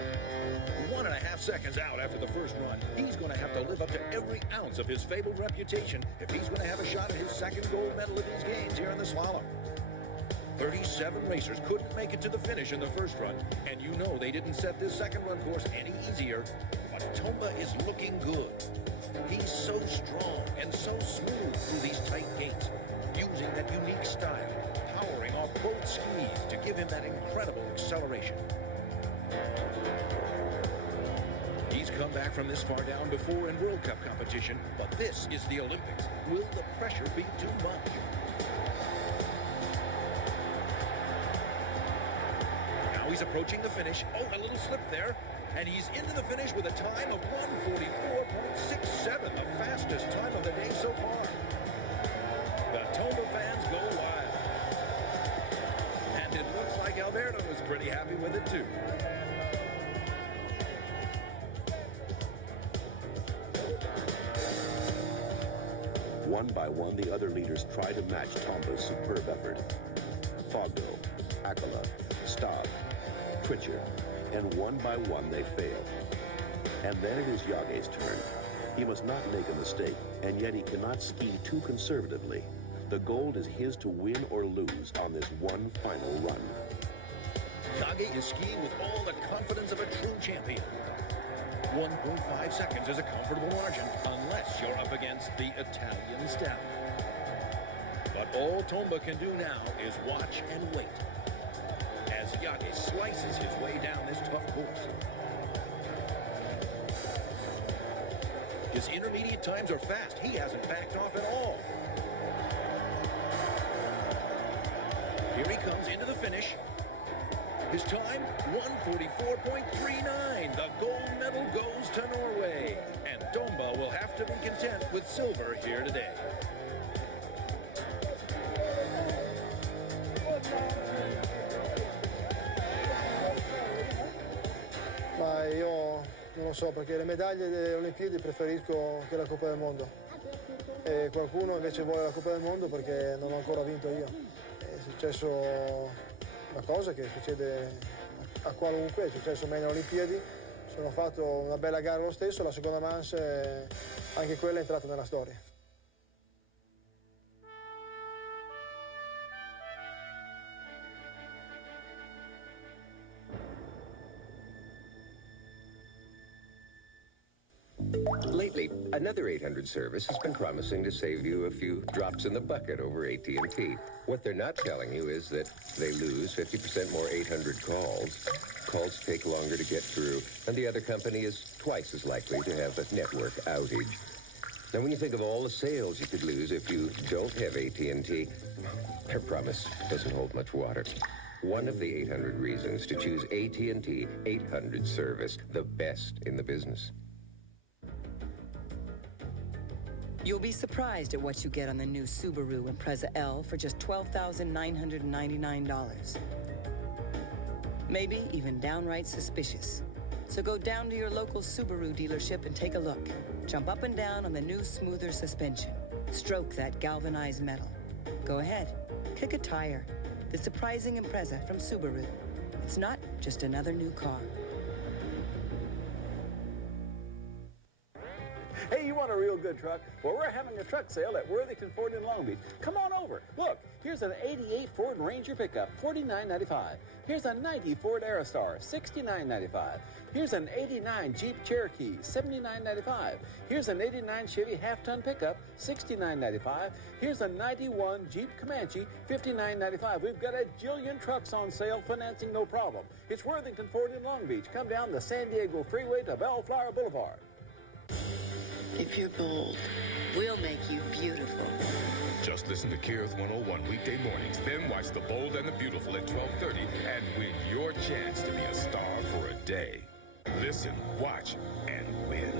1.5 seconds out after the first run, he's going to have to live up to every ounce of his fabled reputation if he's going to have a shot at his second gold medal at these games here in the slalom. 37 racers couldn't make it to the finish in the first run, and you know they didn't set this second run course any easier, but Tomba is looking good. He's so strong and so smooth through these tight gates, using that unique style, powering off both skis to give him that incredible acceleration. He's come back from this far down before in World Cup competition, but this is the Olympics. Will the pressure be too much? Now he's approaching the finish. Oh, a little slip there. And he's into the finish with a time of 1:44.67, the fastest time of the day so far. The Tomba fans go wild. And it looks like Alberto was pretty happy with it, too. One by one, the other leaders try to match Tomba's superb effort. Foggo, Akala, Staub, Pritchard, and one by one they fail. And then it is Yage's turn. He must not make a mistake, and yet he cannot ski too conservatively. The gold is his to win or lose on this one final run. Yage is skiing with all the confidence of a true champion. 1.5 seconds is a comfortable margin, unless you're up against the Italian stallion. But all Tomba can do now is watch and wait as Yage slices his way down this tough course. His intermediate times are fast. He hasn't backed off at all. Here he comes into the finish. His time, 1:44.39. The gold medal goes to Norway. And Tomba will have to be content with silver here today. Ma io non lo so, perché le medaglie delle Olimpiadi preferisco che la Coppa del Mondo. E qualcuno invece vuole la Coppa del Mondo perché non ho ancora vinto io. È successo una cosa che succede a qualunque, è successo a me alle Olimpiadi. Sono fatto una bella gara lo stesso, la seconda manche anche quella è entrata nella storia. Lately, another 800 service has been promising to save you a few drops in the bucket over AT&T. What they're not telling you is that they lose 50% more 800 calls. Calls take longer to get through, and the other company is twice as likely to have a network outage. Now, when you think of all the sales you could lose if you don't have AT&T, their promise doesn't hold much water. One of the 800 reasons to choose AT&T 800 service, the best in the business. You'll be surprised at what you get on the new Subaru Impreza L for just $12,999. Maybe even downright suspicious. So go down to your local Subaru dealership and take a look. Jump up and down on the new smoother suspension. Stroke that galvanized metal. Go ahead, kick a tire. The surprising Impreza from Subaru. It's not just another new car. Hey, you want a real good truck? Well, we're having a truck sale at Worthington Ford in Long Beach. Come on over. Look, here's an 88 Ford Ranger pickup, $49.95. Here's a 90 Ford Aerostar, $69.95. Here's an 89 Jeep Cherokee, $79.95. Here's an 89 Chevy half-ton pickup, $69.95. Here's a 91 Jeep Comanche, $59.95. We've got a jillion trucks on sale, financing no problem. It's Worthington Ford in Long Beach. Come down the San Diego Freeway to Bellflower Boulevard. If you're bold, we'll make you beautiful. Just listen to Kieran 101 weekday mornings, then watch The Bold and the Beautiful at 12:30 and win your chance to be a star for a day. Listen, watch, and win.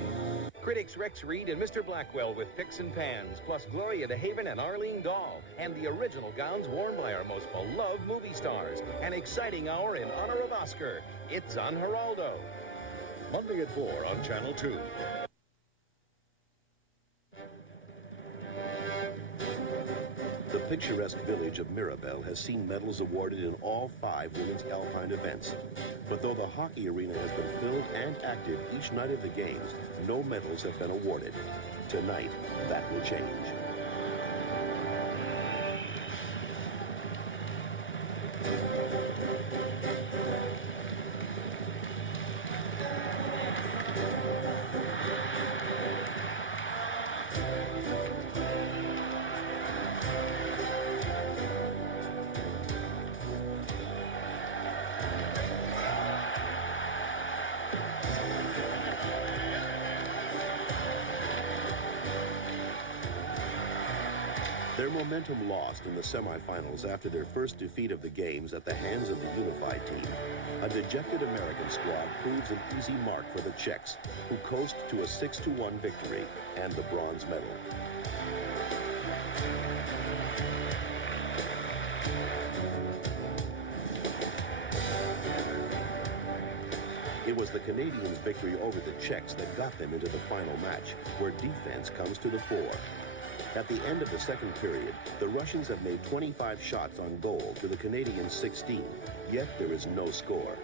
Critics Rex Reed and Mr. Blackwell with picks and pans, plus Gloria DeHaven and Arlene Dahl, and the original gowns worn by our most beloved movie stars. An exciting hour in honor of Oscar. It's on Geraldo. Monday at 4 on Channel 2. picturesque village of Mirabel has seen medals awarded in all 5 women's alpine events. But though the hockey arena has been filled and active each night of the games, no medals have been awarded. Tonight, that will change. Their momentum lost in the semifinals after their first defeat of the games at the hands of the unified team. A dejected American squad proves an easy mark for the Czechs, who coast to a 6-1 victory and the bronze medal. It was the Canadians' victory over the Czechs that got them into the final match, where defense comes to the fore. At the end of the second period, the Russians have made 25 shots on goal to the Canadians' 16, yet there is no score.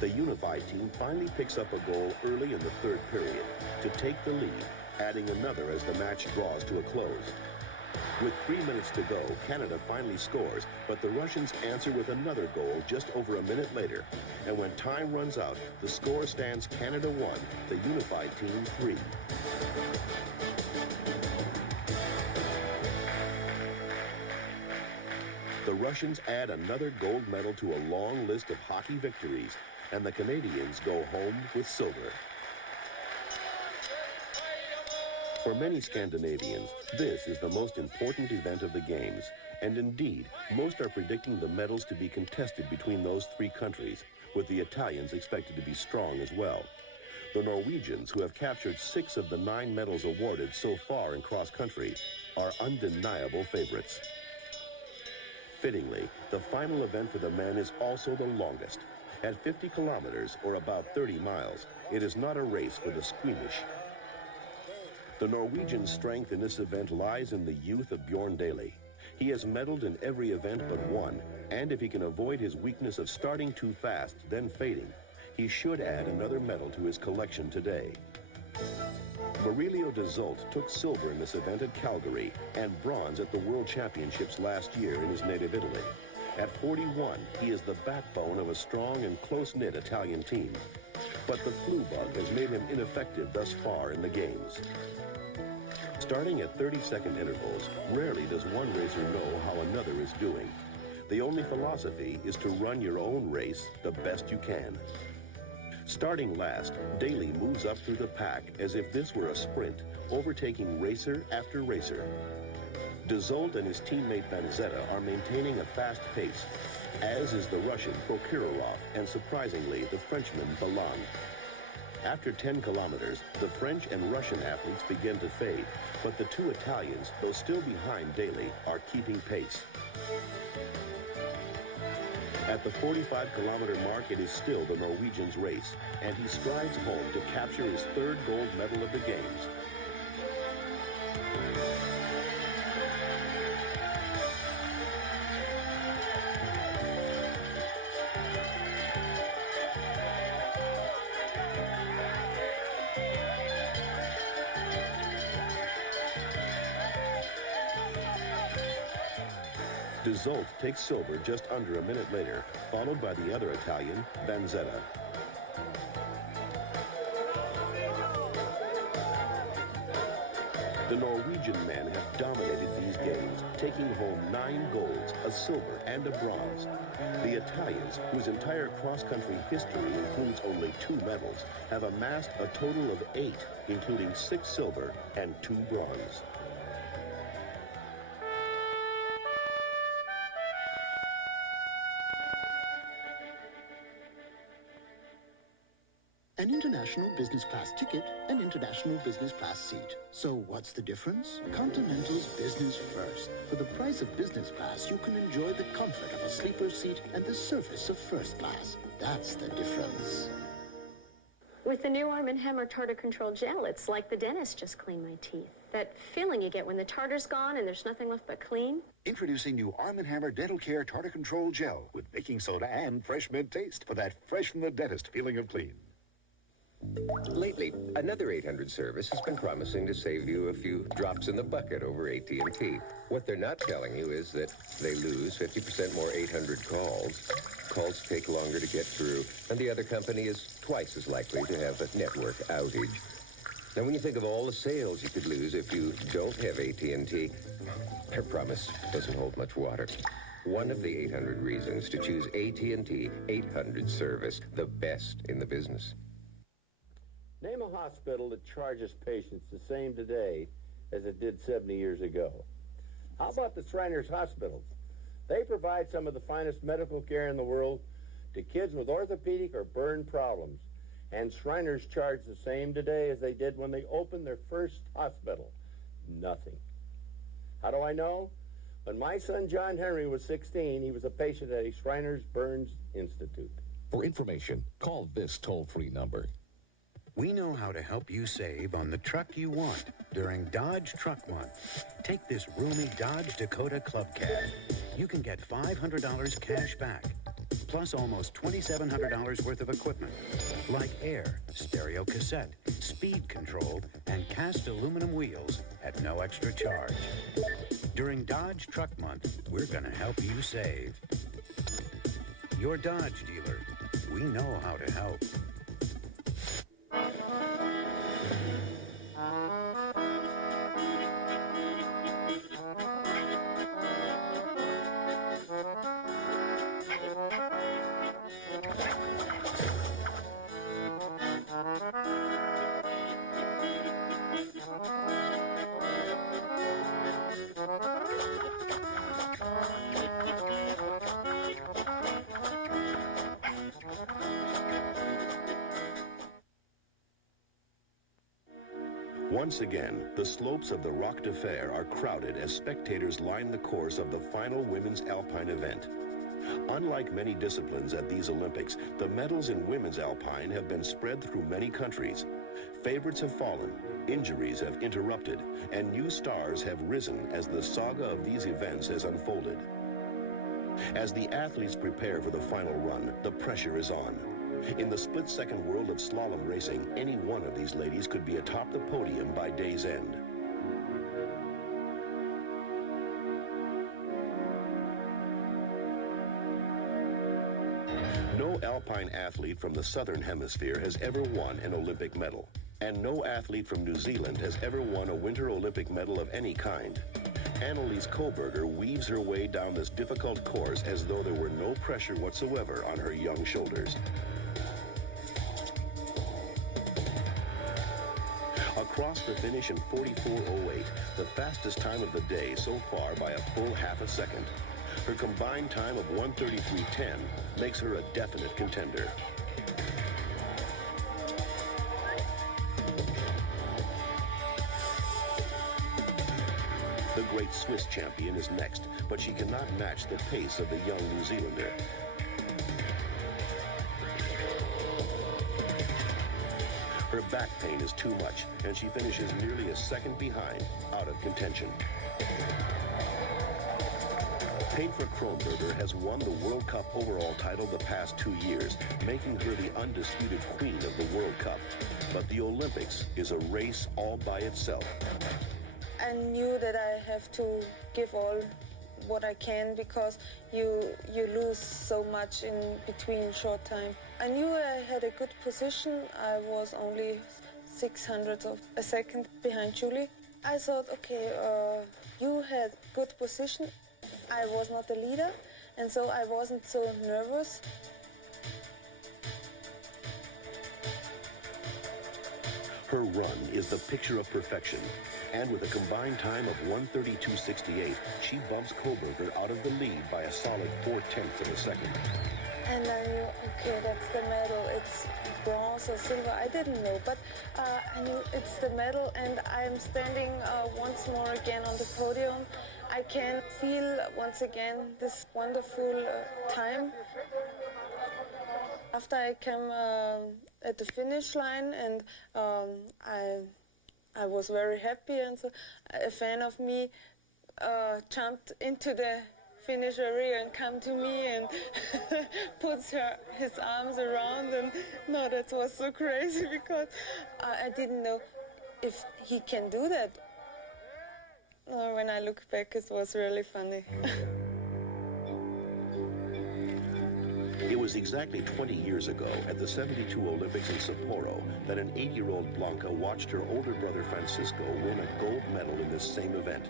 The unified team finally picks up a goal early in the third period to take the lead, adding another as the match draws to a close. With 3 minutes to go, Canada finally scores, but the Russians answer with another goal just over a minute later. And when time runs out, the score stands Canada 1, the unified team 3. The Russians add another gold medal to a long list of hockey victories, and the Canadians go home with silver. For many Scandinavians, this is the most important event of the Games, and indeed, most are predicting the medals to be contested between those 3 countries, with the Italians expected to be strong as well. The Norwegians, who have captured 6 of the 9 medals awarded so far in cross-country, are undeniable favorites. Fittingly, the final event for the men is also the longest. At 50 kilometers, or about 30 miles, it is not a race for the squeamish. The Norwegian strength in this event lies in the youth of Bjorn Daly. He has medaled in every event but one, and if he can avoid his weakness of starting too fast, then fading, he should add another medal to his collection today. Marilio de Zult took silver in this event at Calgary and bronze at the World Championships last year in his native Italy. At 41, he is the backbone of a strong and close-knit Italian team. But the flu bug has made him ineffective thus far in the games. Starting at 30-second intervals, rarely does one racer know how another is doing. The only philosophy is to run your own race the best you can. Starting last, Daly moves up through the pack as if this were a sprint, overtaking racer after racer. De Zult and his teammate Vanzetta are maintaining a fast pace, as is the Russian Prokhorov and, surprisingly, the Frenchman Ballan. After 10 kilometers, the French and Russian athletes begin to fade, but the 2 Italians, though still behind Daly, are keeping pace. At the 45-kilometer mark, it is still the Norwegian's race, and he strides home to capture his 3rd gold medal of the Games. De Zult takes silver just under a minute later, followed by the other Italian, Vanzetta. The Norwegian men have dominated these games, taking home 9 golds, a silver, and a bronze. The Italians, whose entire cross-country history includes only 2 medals, have amassed a total of 8, including 6 silver and 2 bronze. international business class ticket and international business class seat. So what's the difference? Continental's Business First. For the price of business class, you can enjoy the comfort of a sleeper seat and the service of first class. That's the difference. With the new Arm & Hammer Tartar Control Gel, it's like the dentist just cleaned my teeth. That feeling you get when the tartar's gone and there's nothing left but clean. Introducing new Arm & Hammer Dental Care Tartar Control Gel with baking soda and fresh mint taste for that fresh from the dentist feeling of clean. Lately, another 800 service has been promising to save you a few drops in the bucket over AT&T. What they're not telling you is that they lose 50% more 800 calls. Calls take longer to get through, and the other company is twice as likely to have a network outage. Now, when you think of all the sales you could lose if you don't have AT&T, their promise doesn't hold much water. One of the 800 reasons to choose AT&T 800 service, the best in the business. Name a hospital that charges patients the same today as it did 70 years ago. How about the Shriners Hospitals? They provide some of the finest medical care in the world to kids with orthopedic or burn problems. And Shriners charge the same today as they did when they opened their first hospital. Nothing. How do I know? When my son John Henry was 16, he was a patient at a Shriners Burns Institute. For information, call this toll-free number. We know how to help you save on the truck you want during Dodge Truck Month. Take this roomy Dodge Dakota Club Cab. You can get $500 cash back, plus almost $2,700 worth of equipment, like air, stereo cassette, speed control, and cast aluminum wheels at no extra charge. During Dodge Truck Month, we're going to help you save. Your Dodge dealer. We know how to help. Once again, the slopes of the Roc de Fer are crowded as spectators line the course of the final women's alpine event. Unlike many disciplines at these Olympics, the medals in women's alpine have been spread through many countries. Favorites have fallen, injuries have interrupted, and new stars have risen as the saga of these events has unfolded. As the athletes prepare for the final run, the pressure is on. In the split-second world of slalom racing, any one of these ladies could be atop the podium by day's end. No alpine athlete from the Southern Hemisphere has ever won an Olympic medal. And no athlete from New Zealand has ever won a Winter Olympic medal of any kind. Annelies Koberger weaves her way down this difficult course as though there were no pressure whatsoever on her young shoulders. Across the finish in 44:08, the fastest time of the day so far by a full half a second. Her combined time of 1:33.10 makes her a definite contender. The great Swiss champion is next, but she cannot match the pace of the young New Zealander. Her back pain is too much, and she finishes nearly a second behind, out of contention. Petra Kronberger has won the World Cup overall title the past 2 years, making her the undisputed queen of the World Cup. But the Olympics is a race all by itself. I knew that I have to give all what I can because you lose so much in between short time. I knew I had a good position. I was only 600 of a second behind Julie. I thought, okay, you had good position. I was not the leader, and so I wasn't so nervous. Her run is the picture of perfection, and with a combined time of 1:32.68, she bumps Koberger out of the lead by a solid 0.4 of a second. And I knew, okay, that's the medal. It's bronze or silver. I didn't know, but I knew it's the medal, and I'm standing once more again on the podium. I can feel once again this wonderful time. After I came at the finish line, and I was very happy, and so a fan of me jumped into the finish area and come to me and puts his arms around, and no, that was so crazy because I didn't know if he can do that. When I look back, it was really funny. It was exactly 20 years ago at the 72 Olympics in Sapporo that an 8-year-old Blanca watched her older brother Francisco win a gold medal in this same event.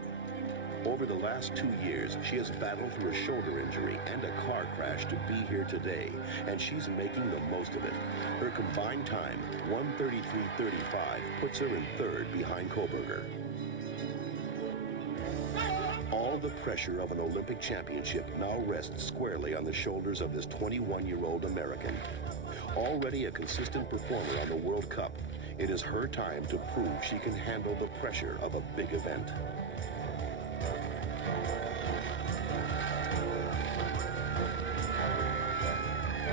Over the last 2 years, she has battled through a shoulder injury and a car crash to be here today, and she's making the most of it. Her combined time, 1:33.35, puts her in third behind Koberger. All the pressure of an Olympic championship now rests squarely on the shoulders of this 21-year-old American. Already a consistent performer on the World Cup, it is her time to prove she can handle the pressure of a big event.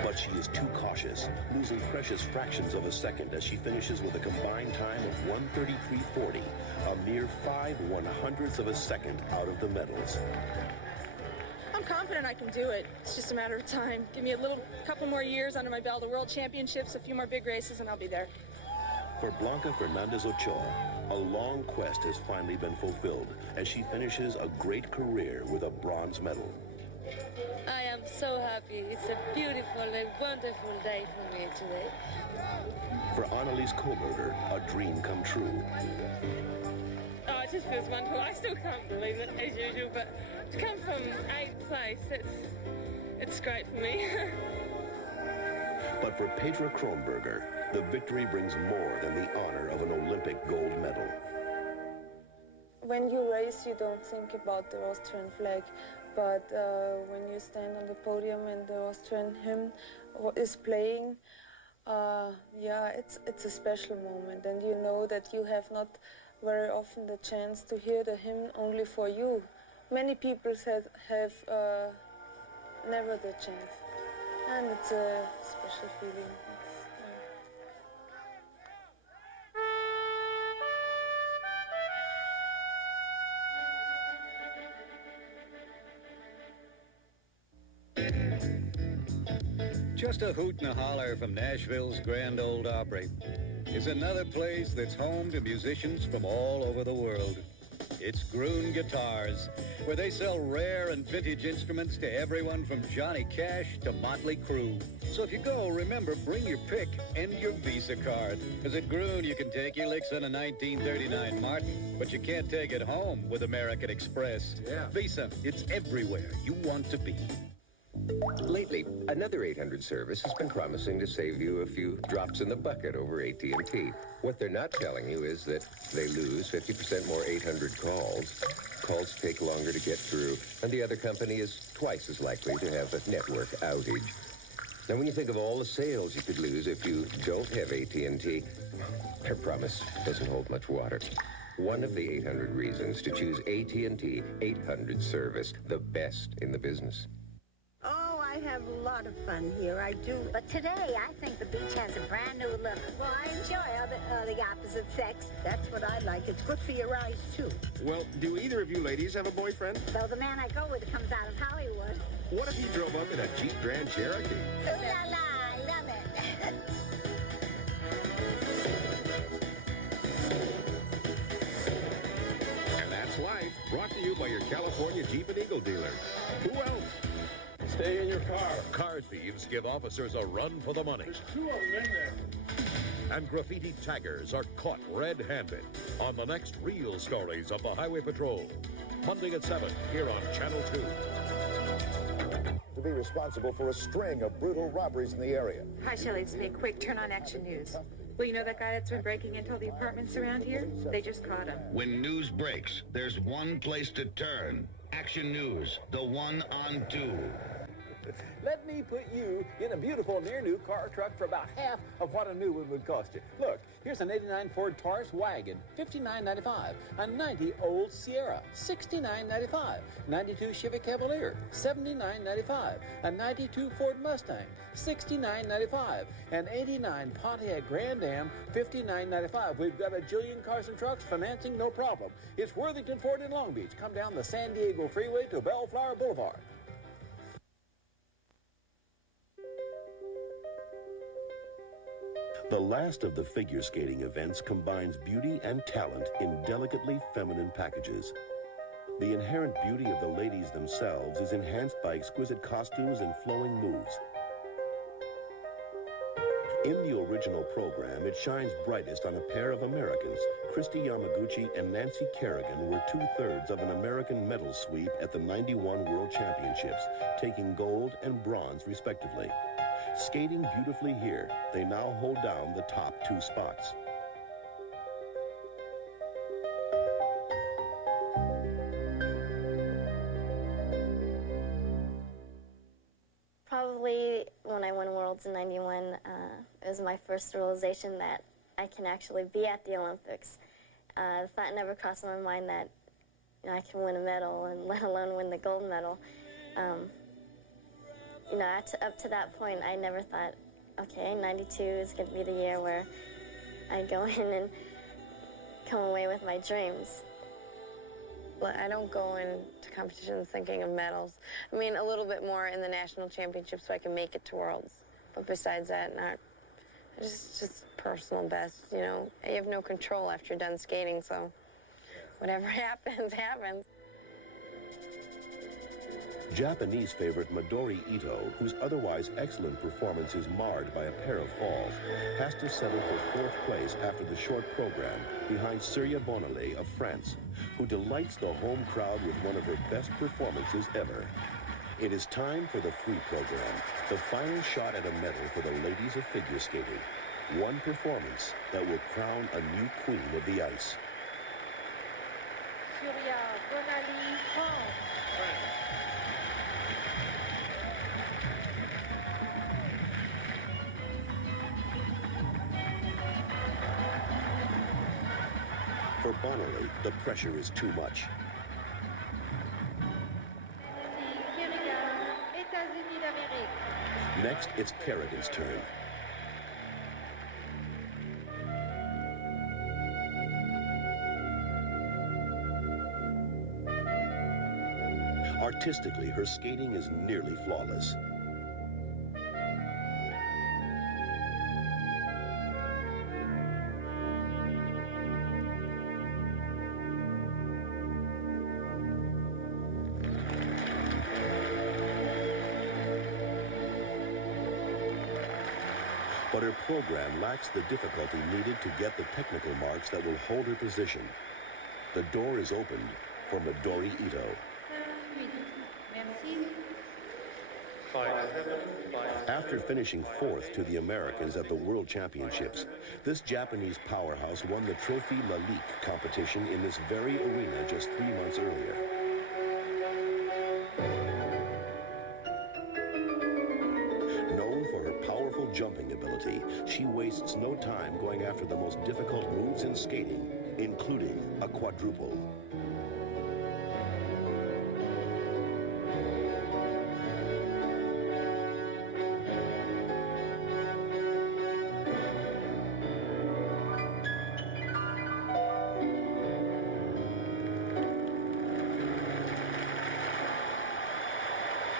But she is too cautious, losing precious fractions of a second as she finishes with a combined time of 1:33.40, a mere 5/100ths of a second out of the medals. I'm confident I can do it. It's just a matter of time. Give me a couple more years under my belt, the World Championships, a few more big races, and I'll be there. For Blanca Fernandez Ochoa, a long quest has finally been fulfilled as she finishes a great career with a bronze medal. I am so happy. It's a beautiful and wonderful day for me today. For Annalise Koberger, a dream come true. Oh, it just feels wonderful. I still can't believe it, as usual, but to come from 8th place, it's great for me. But for Petra Kronberger, the victory brings more than the honor of an Olympic gold medal. When you race, you don't think about the Austrian flag, but when you stand on the podium and the Austrian hymn is playing, it's a special moment, and you know that you have not very often the chance to hear the hymn only for you. Many people have never the chance, and it's a special feeling. Just a hoot and a holler from Nashville's Grand Ole Opry is another place that's home to musicians from all over the world. It's Groon Guitars, where they sell rare and vintage instruments to everyone from Johnny Cash to Motley Crue. So if you go, remember, bring your pick and your Visa card. Because at Groon, you can take your licks on a 1939 Martin, but you can't take it home with American Express. Yeah. Visa, it's everywhere you want to be. Lately, another 800 service has been promising to save you a few drops in the bucket over AT&T. What they're not telling you is that they lose 50% more 800 calls. Calls take longer to get through, and the other company is twice as likely to have a network outage. Now, when you think of all the sales you could lose if you don't have AT&T, their promise doesn't hold much water. One of the 800 reasons to choose AT&T 800 service, the best in the business. I have a lot of fun here, I do. But today, I think the beach has a brand new look. Well, I enjoy the opposite sex. That's what I like. It's good for your eyes, too. Well, do either of you ladies have a boyfriend? Though the man I go with comes out of Hollywood. What if he drove up in a Jeep Grand Cherokee? Ooh la la, I love it. And that's life, brought to you by your California Jeep and Eagle dealer. Who else? Stay in your car. Car thieves give officers a run for the money. There's 2 of them in there. And graffiti taggers are caught red-handed on the next real stories of the Highway Patrol. Monday at 7 here on Channel 2. To be responsible for a string of brutal robberies in the area. Hi, Shelley. It's me. Quick, turn on Action News. Well, you know that guy that's been breaking into all the apartments around here? They just caught him. When news breaks, there's one place to turn. Action News, the one on 2. Let me put you in a beautiful near-new car truck for about half of what a new one would cost you. Look, here's an 89 Ford Taurus wagon, $59.95. A 90 old Sierra, $69.95. 92 Chevy Cavalier, $79.95. A 92 Ford Mustang, $69.95. An 89 Pontiac Grand Am, $59.95. We've got a jillion cars and trucks, financing no problem. It's Worthington Ford in Long Beach. Come down the San Diego Freeway to Bellflower Boulevard. The last of the figure skating events combines beauty and talent in delicately feminine packages. The inherent beauty of the ladies themselves is enhanced by exquisite costumes and flowing moves. In the original program, it shines brightest on a pair of Americans. Christy Yamaguchi and Nancy Kerrigan were 2/3 of an American medal sweep at the '91 World Championships, taking gold and bronze respectively. Skating beautifully here, they now hold down the top 2 spots. Probably when I won Worlds in '91, it was my first realization that I can actually be at the Olympics. The thought never crossed my mind that I can win a medal, and let alone win the gold medal. Up to that point, I never thought, okay, '92 is going to be the year where I go in and come away with my dreams. Well, I don't go into competitions thinking of medals. I mean, a little bit more in the national championship so I can make it to Worlds. But besides that, not. Just personal best, You have no control after you're done skating, so whatever happens, happens. Japanese favorite Midori Ito, whose otherwise excellent performance is marred by a pair of falls, has to settle for 4th place after the short program behind Surya Bonale of France, who delights the home crowd with one of her best performances ever. It is time for the free program, the final shot at a medal for the ladies of figure skating. One performance that will crown a new queen of the ice. Surya Bonale, France. For Bonale, the pressure is too much. États-Unis d'Amérique. Next, it's Kerrigan's turn. Artistically, her skating is nearly flawless. But her program lacks the difficulty needed to get the technical marks that will hold her position. The door is opened for Midori Ito. After finishing 4th to the Americans at the World Championships, this Japanese powerhouse won the Trophy Lalique competition in this very arena just 3 months earlier. Known for her powerful jumping ability, she wastes no time going after the most difficult moves in skating, including a quadruple.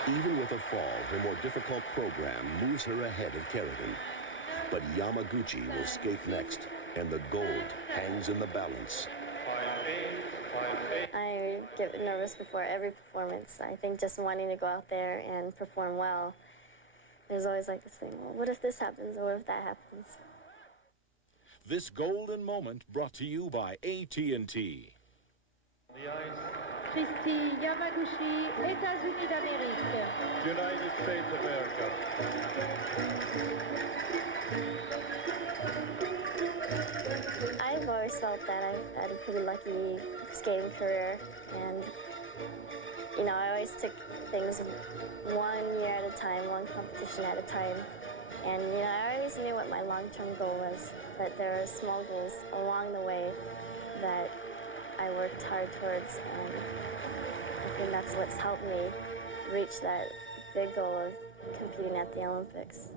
Even with a fall, her more difficult program moves her ahead of Kerrigan. But Yamaguchi will skate next, and the gold hangs in the balance. I get nervous before every performance. I think just wanting to go out there and perform well, there's always like this thing, well, what if this happens, or what if that happens? This golden moment brought to you by AT&T. Christy Yamaguchi, États-Unis d'Amérique. United States of America. I've always felt that I've had a pretty lucky skating career, and I always took things one year at a time, one competition at a time. And, you know, I always knew what my long-term goal was, but there are small goals along the way that I worked hard towards, and I think that's what's helped me reach that big goal of competing at the Olympics.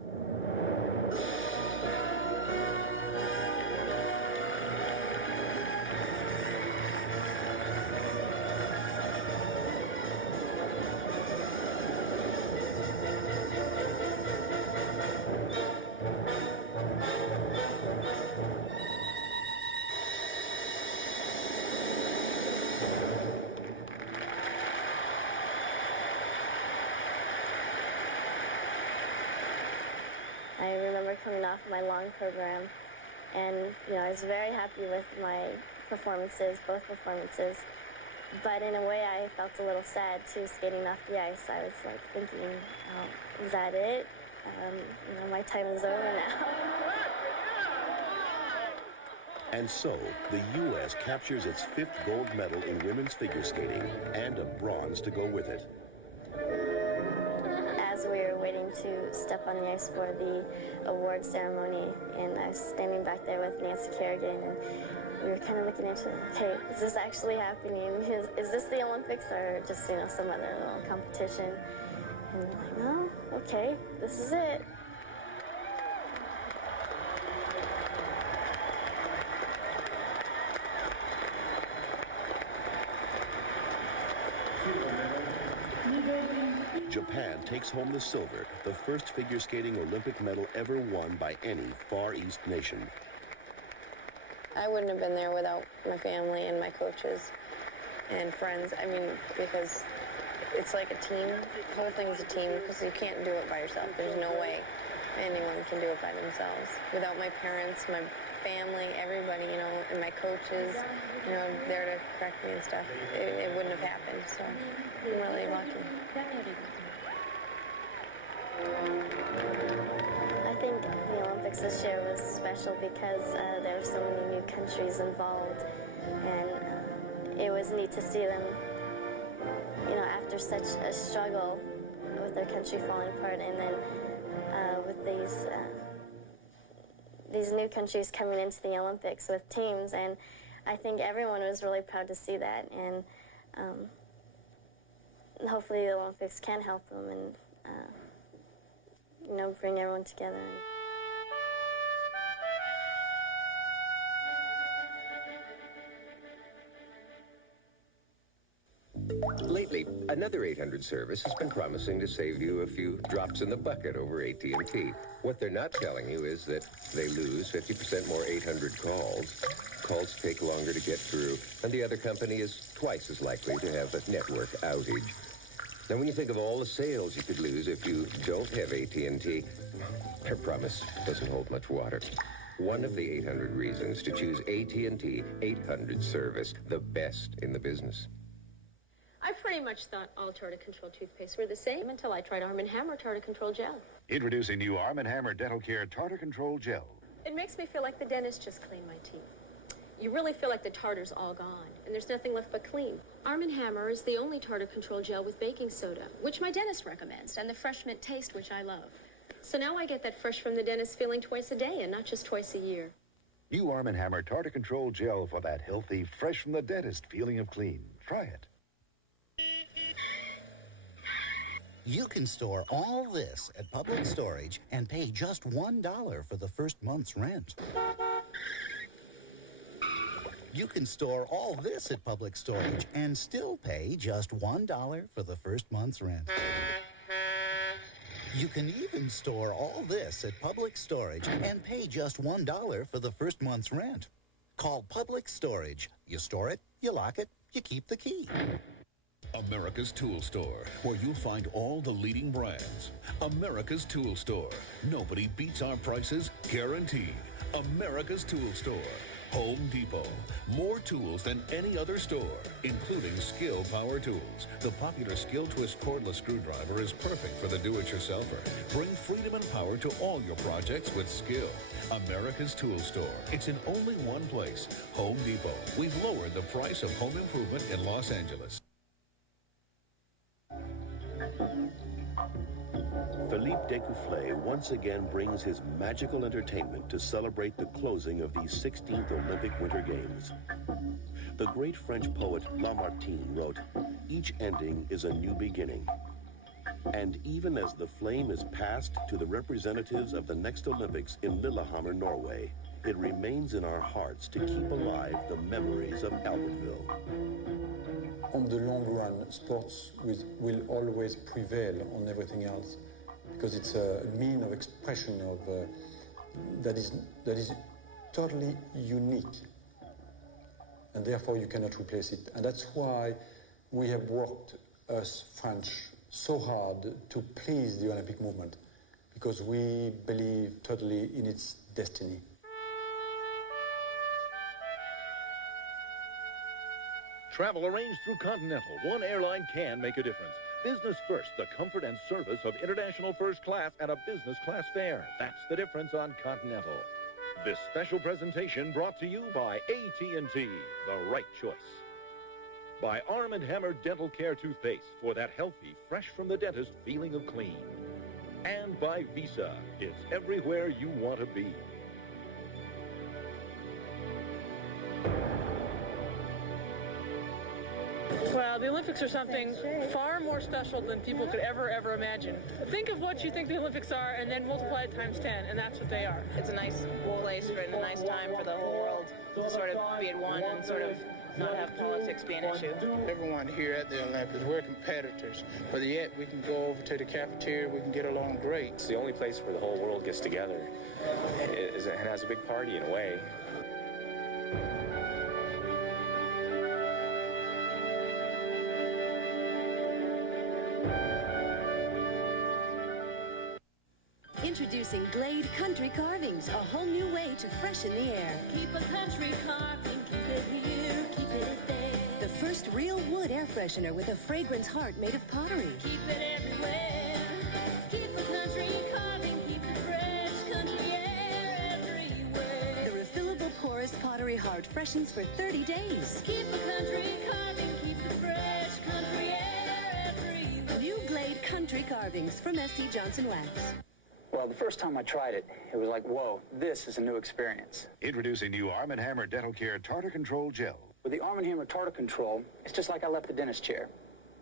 I remember coming off my long program, and you know, I was very happy with my performances, both performances. But in a way, I felt a little sad too, skating off the ice. I was like thinking, oh, is that it? You know, my time is over now. And so, the U.S. captures its 5th gold medal in women's figure skating and a bronze to go with it. As we were waiting to step on the ice for the award ceremony, and I was standing back there with Nancy Kerrigan, and we were kind of looking into, okay, is this actually happening? Is this the Olympics or just, you know, some other little competition? And we're like, well, okay, this is it. Japan takes home the silver, the first figure skating Olympic medal ever won by any Far East nation. I wouldn't have been there without my family and my coaches and friends. I mean, because it's like a team. The whole thing's a team because you can't do it by yourself. There's no way anyone can do it by themselves. Without my parents, my family, everybody, you know, and my coaches, you know, there to correct me and stuff, it wouldn't have happened. So I'm really lucky. I think the Olympics this year was special because there were so many new countries involved, and it was neat to see them, you know, after such a struggle with their country falling apart, and then with these new countries coming into the Olympics with teams, and I think everyone was really proud to see that, and hopefully the Olympics can help them and you know, bring everyone together. Lately, another 800 service has been promising to save you a few drops in the bucket over AT&T. What they're not telling you is that they lose 50% more 800 calls. Calls take longer to get through, and the other company is twice as likely to have a network outage. Now, when you think of all the sales you could lose if you don't have AT&T, their promise doesn't hold much water. One of the 800 reasons to choose AT&T 800 service, the best in the business. I pretty much thought all tartar control toothpaste were the same until I tried Arm & Hammer tartar control gel. Introducing new Arm & Hammer Dental Care Tartar Control Gel. It makes me feel like the dentist just cleaned my teeth. You really feel like the tartar's all gone, and there's nothing left but clean. Arm & Hammer is the only tartar control gel with baking soda, which my dentist recommends, and the fresh mint taste, which I love. So now I get that fresh from the dentist feeling twice a day and not just twice a year. New Arm & Hammer Tartar Control Gel for that healthy, fresh from the dentist feeling of clean. Try it. You can store all this at Public Storage and pay just $1 for the first month's rent. You can store all this at Public Storage and still pay just $1 for the first month's rent. You can even store all this at Public Storage and pay just $1 for the first month's rent. Call Public Storage. You store it, you lock it, you keep the key. America's Tool Store, where you'll find all the leading brands. America's Tool Store. Nobody beats our prices, guaranteed. America's Tool Store. Home Depot. More tools than any other store, including Skill Power Tools. The popular Skill Twist cordless screwdriver is perfect for the do-it-yourselfer. Bring freedom and power to all your projects with Skill. America's Tool Store. It's in only one place, Home Depot. We've lowered the price of home improvement in Los Angeles. Découfflé once again brings his magical entertainment to celebrate the closing of these 16th Olympic Winter Games. The great French poet Lamartine wrote, "Each ending is a new beginning." And even as the flame is passed to the representatives of the next Olympics in Lillehammer, Norway, it remains in our hearts to keep alive the memories of Albertville. On the long run, sports will always prevail on everything else because it's a mean of expression of that is totally unique, and therefore you cannot replace it. And that's why we have worked, us French, so hard to please the Olympic movement, because we believe totally in its destiny. Travel arranged through Continental. One airline can make a difference. Business first, the comfort and service of international first class and a business class fare. That's the difference on Continental. This special presentation brought to you by AT&T, the right choice. By Arm & Hammer Dental Care Toothpaste for that healthy, fresh from the dentist feeling of clean. And by Visa, it's everywhere you want to be. Well, the Olympics are something far more special than people could ever imagine. Think of what you think the Olympics are and then multiply it times 10, and that's what they are. It's a nice place and a nice time for the whole world to sort of be at one and sort of not have politics be an issue. Everyone here at the Olympics, we're competitors, but yet we can go over to the cafeteria, we can get along great. It's the only place where the whole world gets together and has a big party in a way. Introducing Glade Country Carvings, a whole new way to freshen the air. Keep a country carving, keep it here, keep it there. The first real wood air freshener with a fragrance heart made of pottery. Keep it everywhere. Keep a country carving, keep the fresh country air everywhere. The refillable porous pottery heart freshens for 30 days. Keep a country carving, keep the fresh country air everywhere. New Glade Country Carvings from S.C. Johnson Wax. Well, the first time I tried it, it was like, whoa, this is a new experience. Introducing new Arm & Hammer Dental Care Tartar Control Gel. With the Arm & Hammer Tartar Control, it's just like I left the dentist chair.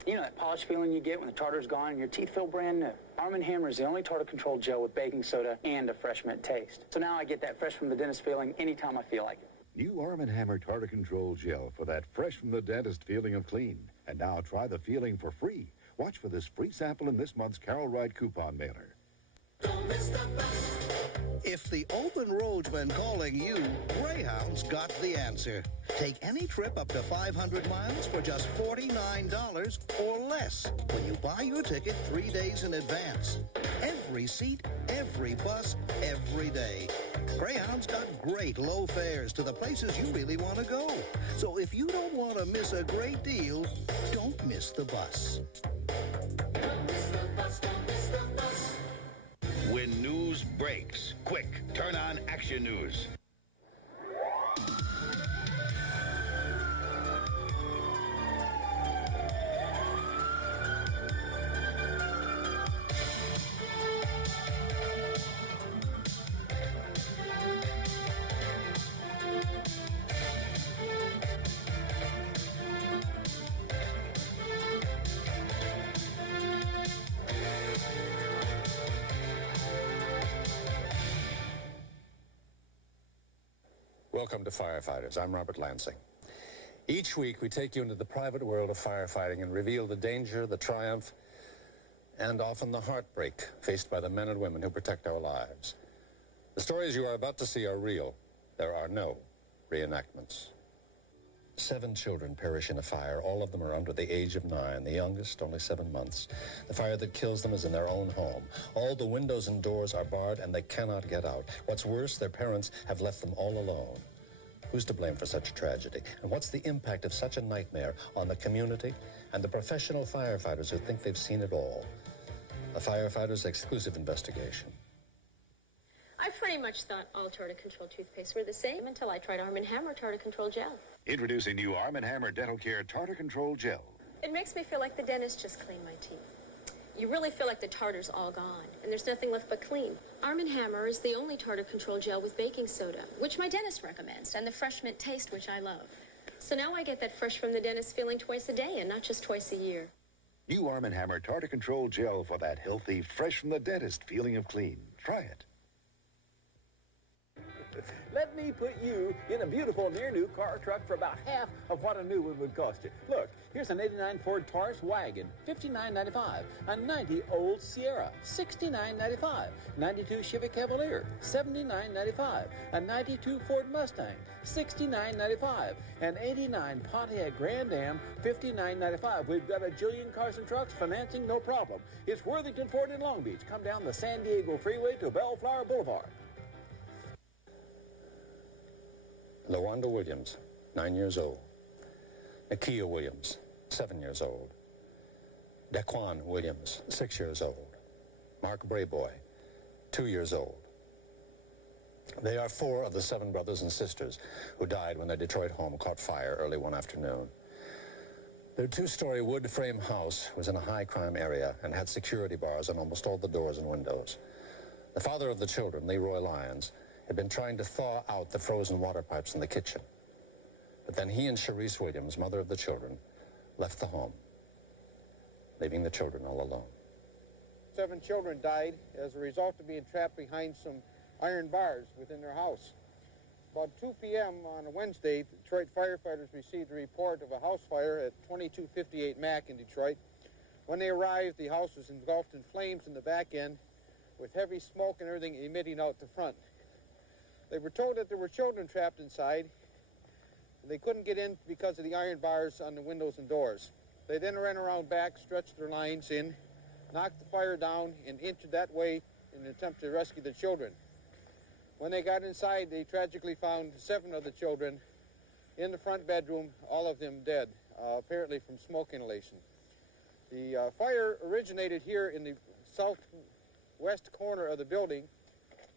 You know that polish feeling you get when the tartar's gone and your teeth feel brand new? Arm & Hammer is the only tartar control gel with baking soda and a fresh mint taste. So now I get that fresh from the dentist feeling anytime I feel like it. New Arm & Hammer Tartar Control Gel for that fresh from the dentist feeling of clean. And now try the feeling for free. Watch for this free sample in this month's Carol Ride coupon mailer. Don't miss the bus. If the open road's been calling you, Greyhound's got the answer. Take any trip up to 500 miles for just $49 or less when you buy your ticket 3 days in advance. Every seat, every bus, every day. Greyhound's got great low fares to the places you really want to go. So if you don't want to miss a great deal, don't miss the bus. Don't miss the bus, don't miss the bus. When news breaks, quick, turn on Action News. Welcome to Firefighters. I'm Robert Lansing. Each week we take you into the private world of firefighting and reveal the danger, the triumph, and often the heartbreak faced by the men and women who protect our lives. The stories you are about to see are real. There are no reenactments. 7 children perish in a fire. All of them are under the age of 9. The youngest, only 7 months. The fire that kills them is in their own home. All the windows and doors are barred, and they cannot get out. What's worse, their parents have left them all alone. Who's to blame for such a tragedy? And what's the impact of such a nightmare on the community and the professional firefighters who think they've seen it all? A Firefighter's exclusive investigation. I pretty much thought all tartar control toothpaste were the same until I tried Arm & Hammer Tartar Control Gel. Introducing new Arm & Hammer Dental Care Tartar Control Gel. It makes me feel like the dentist just cleaned my teeth. You really feel like the tartar's all gone, and there's nothing left but clean. Arm & Hammer is the only tartar control gel with baking soda, which my dentist recommends, and the fresh mint taste, which I love. So now I get that fresh from the dentist feeling twice a day and not just twice a year. New Arm & Hammer Tartar Control Gel for that healthy, fresh from the dentist feeling of clean. Try it. Let me put you in a beautiful near-new car or truck for about half of what a new one would cost you. Look, here's an 89 Ford Taurus wagon, $59.95. A 90 old Sierra, $69.95. 92 Chevy Cavalier, $79.95. A 92 Ford Mustang, $69.95. An 89 Pontiac Grand Am, $59.95. We've got a jillion cars and trucks, financing no problem. It's Worthington Ford in Long Beach. Come down the San Diego Freeway to Bellflower Boulevard. LaWanda Williams, 9 years old. Nakia Williams, 7 years old. Daquan Williams, 6 years old. Mark Brayboy, 2 years old. They are 4 of the 7 brothers and sisters who died when their Detroit home caught fire early one afternoon. Their 2-story wood frame house was in a high-crime area and had security bars on almost all the doors and windows. The father of the children, Leroy Lyons, had been trying to thaw out the frozen water pipes in the kitchen. But then he and Sharice Williams, mother of the children, left the home, leaving the children all alone. 7 children died as a result of being trapped behind some iron bars within their house. About 2 p.m. on a Wednesday, Detroit firefighters received a report of a house fire at 2258 Mack in Detroit. When they arrived, the house was engulfed in flames in the back end, with heavy smoke and everything emitting out the front. They were told that there were children trapped inside. They couldn't get in because of the iron bars on the windows and doors. They then ran around back, stretched their lines in, knocked the fire down, and entered that way in an attempt to rescue the children. When they got inside, they tragically found 7 of the children in the front bedroom, all of them dead, apparently from smoke inhalation. The fire originated here in the southwest corner of the building.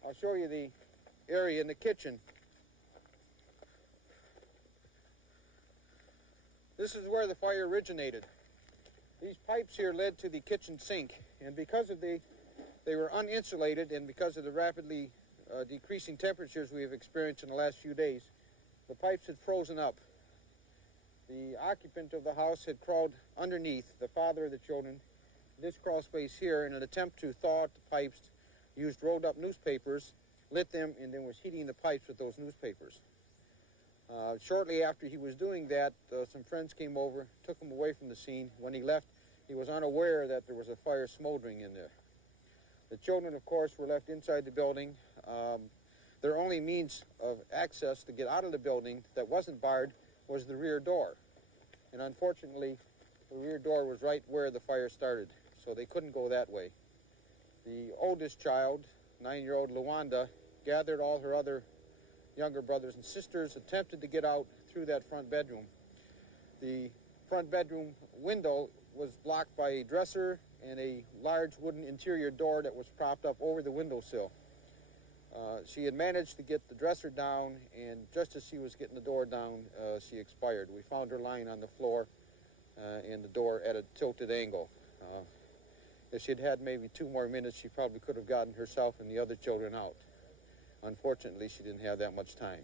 I'll show you the area in the kitchen. This is where the fire originated. These pipes here led to the kitchen sink, and because of they were uninsulated, and because of the rapidly decreasing temperatures we have experienced in the last few days, the pipes had frozen up. The occupant of the house had crawled underneath, the father of the children, this crawl space here, in an attempt to thaw out the pipes, used rolled up newspapers, lit them, and then was heating the pipes with those newspapers. Shortly after he was doing that, some friends came over, took him away from the scene. When he left, he was unaware that there was a fire smoldering in there. The children, of course, were left inside the building. Their only means of access to get out of the building that wasn't barred was the rear door. And unfortunately, the rear door was right where the fire started, so they couldn't go that way. The oldest child, 9-year-old LaWanda, gathered all her other younger brothers and sisters, attempted to get out through that front bedroom. The front bedroom window was blocked by a dresser and a large wooden interior door that was propped up over the windowsill. She had managed to get the dresser down, and just as she was getting the door down, she expired. We found her lying on the floor and the door at a tilted angle. If she'd had maybe 2 more minutes, she probably could have gotten herself and the other children out. Unfortunately, she didn't have that much time.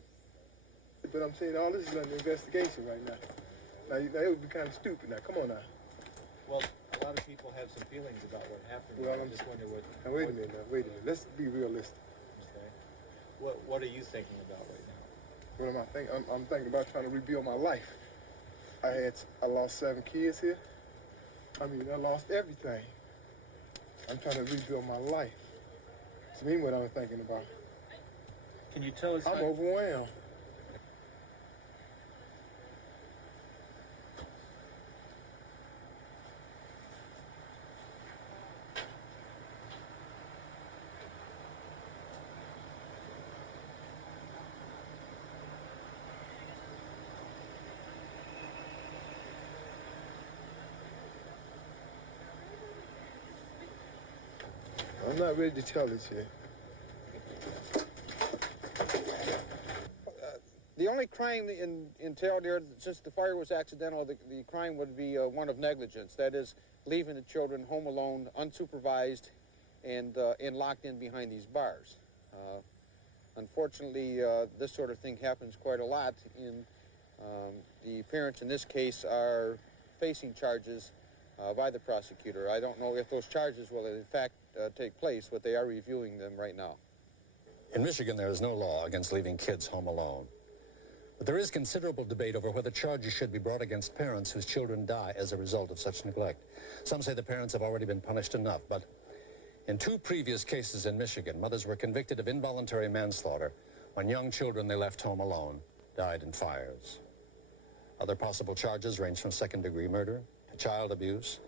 But I'm saying all this is under investigation right now. Now, that would be kind of stupid. Now, come on now. Well, a lot of people have some feelings about what happened. Well, I just wonder what... Now, wait a minute. Let's be realistic. Okay. What are you thinking about right now? What am I thinking? I'm thinking about trying to rebuild my life. I lost 7 kids here. I mean, I lost everything. I'm trying to rebuild my life. To me, what I'm thinking about. Can you tell us? I'm overwhelmed. I'm not ready to tell this yet. The only crime entailed here, since the fire was accidental, the crime would be one of negligence. That is, leaving the children home alone, unsupervised, and locked in behind these bars. Unfortunately, this sort of thing happens quite a lot. The parents in this case are facing charges by the prosecutor. I don't know if those charges will in fact take place, but they are reviewing them right now. In Michigan, there is no law against leaving kids home alone. But there is considerable debate over whether charges should be brought against parents whose children die as a result of such neglect. Some say the parents have already been punished enough, but in 2 previous cases in Michigan, mothers were convicted of involuntary manslaughter when young children they left home alone died in fires. Other possible charges range from second-degree murder to child abuse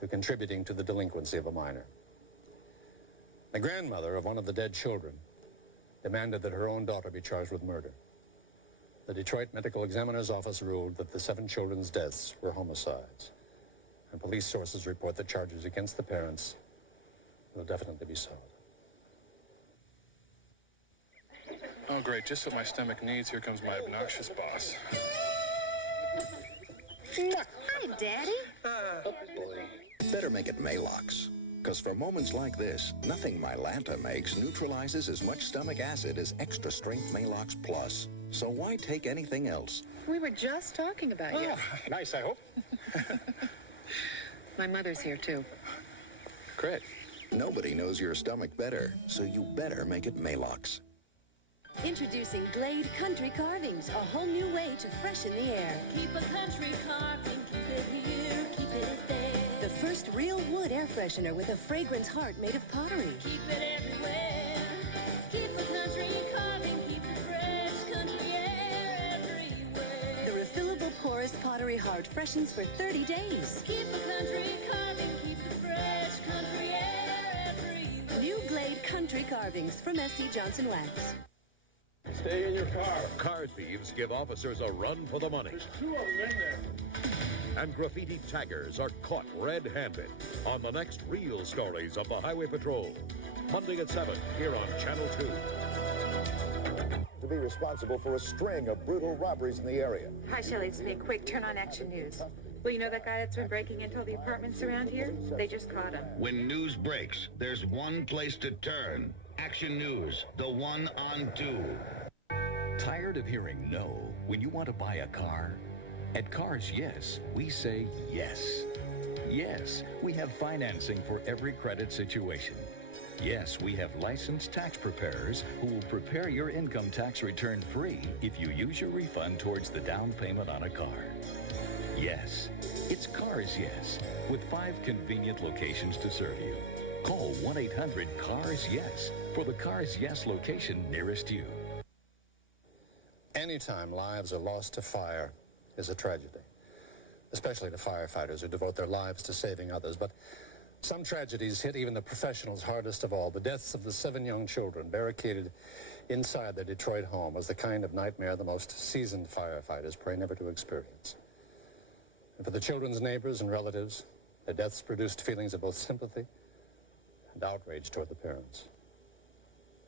to contributing to the delinquency of a minor. The grandmother of one of the dead children demanded that her own daughter be charged with murder. The Detroit Medical Examiner's Office ruled that the 7 children's deaths were homicides, and police sources report that charges against the parents will definitely be solved. Oh, great. Just what my stomach needs. Here comes my obnoxious boss. Hi, Daddy. Oh, boy. Better make it Maalox. Because for moments like this, nothing Mylanta makes neutralizes as much stomach acid as Extra Strength Maalox Plus. So why take anything else? We were just talking about you. Nice, I hope. My mother's here, too. Great. Nobody knows your stomach better, so you better make it Maalox. Introducing Glade Country Carvings, a whole new way to freshen the air. Keep a country carving, keep it here, keep it there. The first real wood air freshener with a fragrance heart made of pottery. Keep it everywhere. Keep a country carving, keep the fresh country air everywhere. The refillable porous pottery heart freshens for 30 days. Keep a country carving, keep the fresh country air everywhere. New Glade Country Carvings from S.C. Johnson Wax. Stay in your car. Car thieves give officers a run for the money. There's 2 of them in there. And graffiti taggers are caught red-handed on the next real stories of the Highway Patrol. Monday at 7 here on Channel 2. To be responsible for a string of brutal robberies in the area. Hi, Shelley. It's me. Quick, turn on Action News. Well, you know that guy that's been breaking into all the apartments around here? They just caught him. When news breaks, there's one place to turn. Action News, the one on 2. Tired of hearing no when you want to buy a car? At Cars Yes, we say yes. Yes, we have financing for every credit situation. Yes, we have licensed tax preparers who will prepare your income tax return free if you use your refund towards the down payment on a car. Yes, it's Cars Yes, with 5 convenient locations to serve you. Call 1-800-CARS-YES for the Cars Yes location nearest you. Anytime lives are lost to fire is a tragedy, especially to firefighters who devote their lives to saving others. But some tragedies hit even the professionals hardest of all. The deaths of the 7 young children barricaded inside their Detroit home was the kind of nightmare the most seasoned firefighters pray never to experience. And for the children's neighbors and relatives, their deaths produced feelings of both sympathy and outrage toward the parents.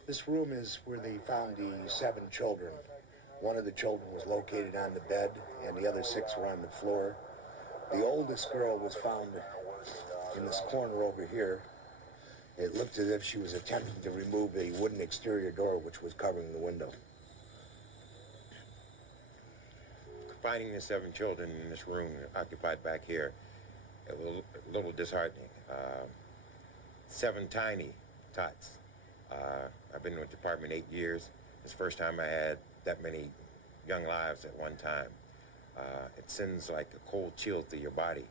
This room is where they found the 7 children. One of the children was located on the bed, and the other 6 were on the floor. The oldest girl was found in this corner over here. It looked as if she was attempting to remove a wooden exterior door which was covering the window. Finding the 7 children in this room occupied back here, it was a little disheartening. 7 tiny tots. I've been with the department 8 years. It's the first time I had that many young lives at one time. It sends like a cold chill through your body.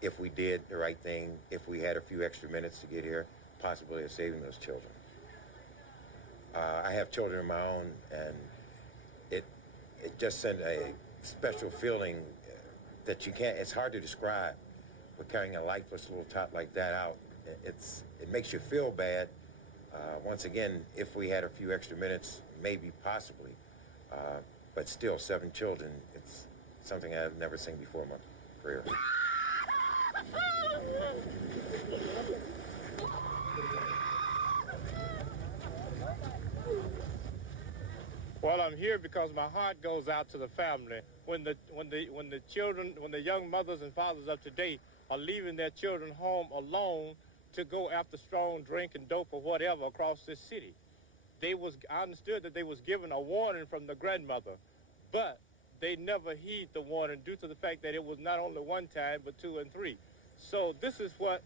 If we did the right thing, if we had a few extra minutes to get here, possibility of saving those children. I have children of my own, and it just sent a special feeling that you can't, it's hard to describe. But carrying a lifeless little tot like that out, it makes you feel bad. Once again, if we had a few extra minutes, maybe, possibly, but still, 7 children, it's something I've never seen before in my career. Well, I'm here because my heart goes out to the family. When the young mothers and fathers of today are leaving their children home alone to go after strong drink and dope or whatever across this city. I understood that they was given a warning from the grandmother, but they never heed the warning due to the fact that it was not only one time, but 2 and 3. So this is what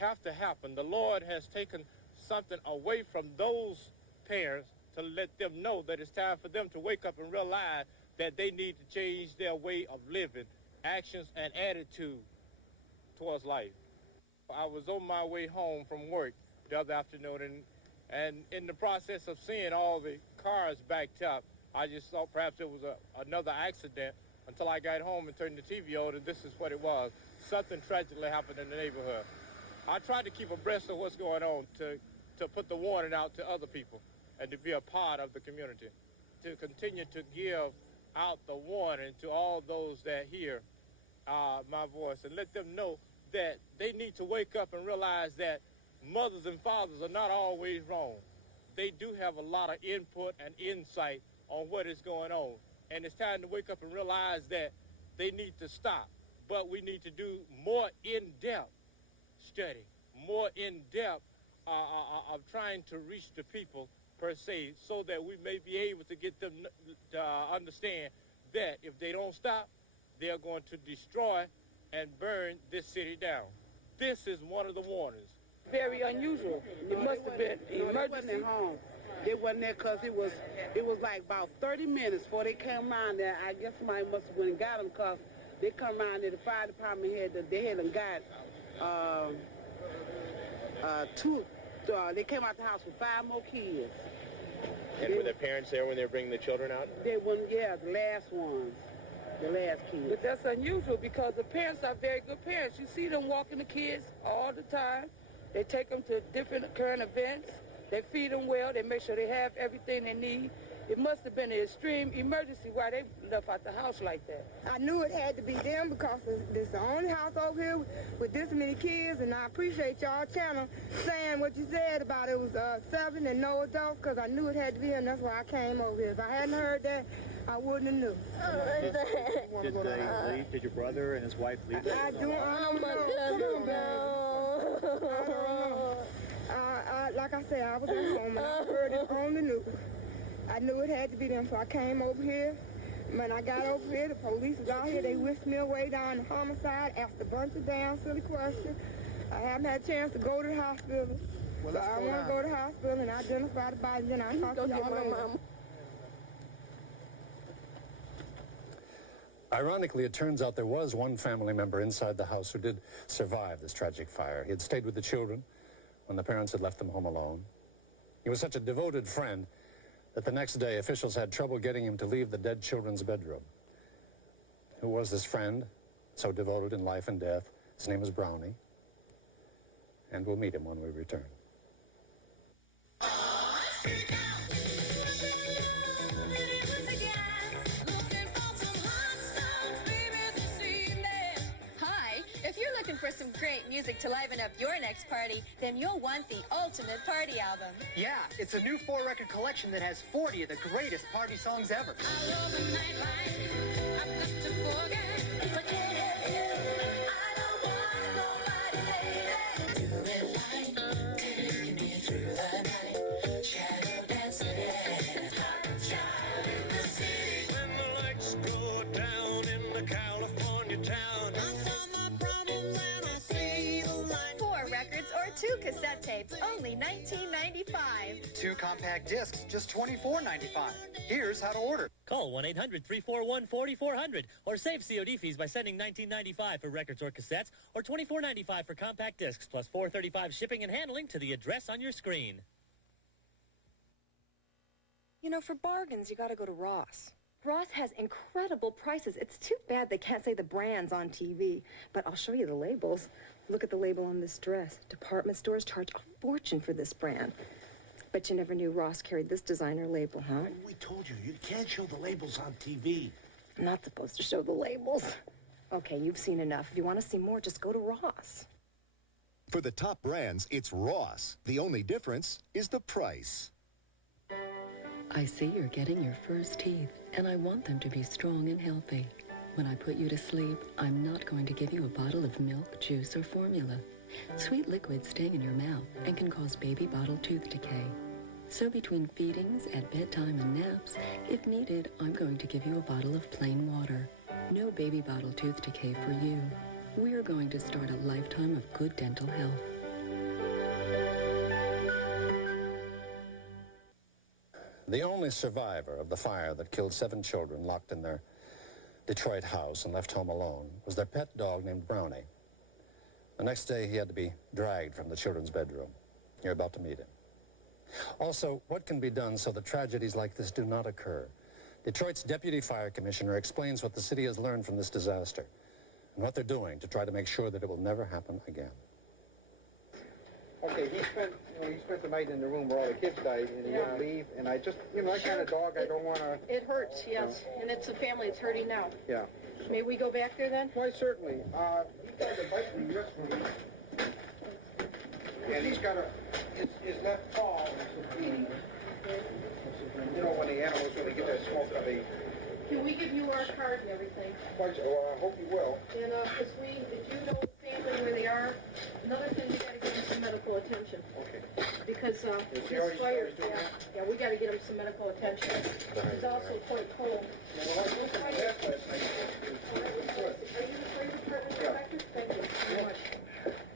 have to happen. The Lord has taken something away from those parents to let them know that it's time for them to wake up and realize that they need to change their way of living, actions, and attitude towards life. I was on my way home from work the other afternoon, and in the process of seeing all the cars backed up, I just thought perhaps it was another accident until I got home and turned the TV on, and this is what it was. Something tragically happened in the neighborhood. I tried to keep abreast of what's going on to put the warning out to other people and to be a part of the community, to continue to give out the warning to all those that hear my voice and let them know that they need to wake up and realize that mothers and fathers are not always wrong. They do have a lot of input and insight on what is going on. And it's time to wake up and realize that they need to stop. But we need to do more in-depth study, more in-depth of trying to reach the people per se, so that we may be able to get them to understand that if they don't stop, they're going to destroy and burn this city down. This is one of the warnings. Very unusual. It must have been emergency. They wasn't at home. They wasn't there because it was like about 30 minutes before they came around there. I guess somebody must have went and got them because they come around there. The fire department they had got they came out the house with 5 more kids. And were the parents there when they were bringing the children out? They weren't, yeah, the last ones. The last kids. But that's unusual because the parents are very good parents. You see them walking the kids all the time. They take them to different current events. They feed them well. They make sure they have everything they need. It must have been an extreme emergency why they left out the house like that. I knew it had to be them because this is the only house over here with this many kids, and I appreciate y'all channel saying what you said about it was 7 and no adults, because I knew it had to be, and that's why I came over here. If I hadn't heard that, I wouldn't have knew. Did they leave? Did your brother and his wife leave? I don't know. Like I said, I was at home and I heard it on the news. I knew it had to be them, so I came over here. When I got over here, the police was out here. They whisked me away down to homicide, asked a bunch of damn silly questions. I haven't had a chance to go to the hospital. Well, so I want to go to the hospital and identify the body, then I'll talk to y'all later. Ironically, it turns out there was one family member inside the house who did survive this tragic fire. He had stayed with the children when the parents had left them home alone. He was such a devoted friend that the next day officials had trouble getting him to leave the dead children's bedroom. Who was this friend, so devoted in life and death? His name was Brownie, and we'll meet him when we return. For some great music to liven up your next party, then you'll want the Ultimate Party album. Yeah, it's a new 4-record collection that has 40 of the greatest party songs ever. I love the nightlife. I've got to forget. If I can't have you, I don't want nobody, baby. Do it like taking me through the night. Shadow dancing. Hot child in the city. When the lights go down in the California town. 4 records or 2 cassette tapes, only $19.95. 2 compact discs, just $24.95. Here's how to order. Call 1-800-341-4400 or save COD fees by sending $19.95 for records or cassettes or $24.95 for compact discs plus $4.35 shipping and handling to the address on your screen. You know, for bargains, you gotta go to Ross. Ross has incredible prices. It's too bad they can't say the brands on TV, but I'll show you the labels. Look at the label on this dress. Department stores charge a fortune for this brand. Bet you never knew Ross carried this designer label, huh? We told you, you can't show the labels on TV. I'm not supposed to show the labels. Okay, you've seen enough. If you want to see more, just go to Ross. For the top brands, it's Ross. The only difference is the price. I see you're getting your first teeth, and I want them to be strong and healthy. When I put you to sleep, I'm not going to give you a bottle of milk, juice, or formula. Sweet liquids stay in your mouth and can cause baby bottle tooth decay. So between feedings, at bedtime, and naps, if needed, I'm going to give you a bottle of plain water. No baby bottle tooth decay for you. We're going to start a lifetime of good dental health. The only survivor of the fire that killed 7 children locked in their Detroit house and left home alone was their pet dog named Brownie. The next day, he had to be dragged from the children's bedroom. You're about to meet him. Also, what can be done so that tragedies like this do not occur? Detroit's Deputy Fire Commissioner explains what the city has learned from this disaster and what they're doing to try to make sure that it will never happen again. Okay, he spent the night in the room where all the kids died, and he wouldn't leave. And I just, that kind of dog, I don't want to. It hurts, yes, and it's the family that's hurting now. Yeah. May we go back there then? Why, certainly. He tried to bite me yesterday, and he's got his left paw is bleeding. You know, when the animals, when they get that smoke, they. Can we give you our card and everything? Well, I hope you will. And because if you know the family where they are, another thing, we got to give them some medical attention. Okay. Because this fire, yeah, we got to get him some medical attention. He's also quite cold. Are you the fire department inspector? Thank you very much.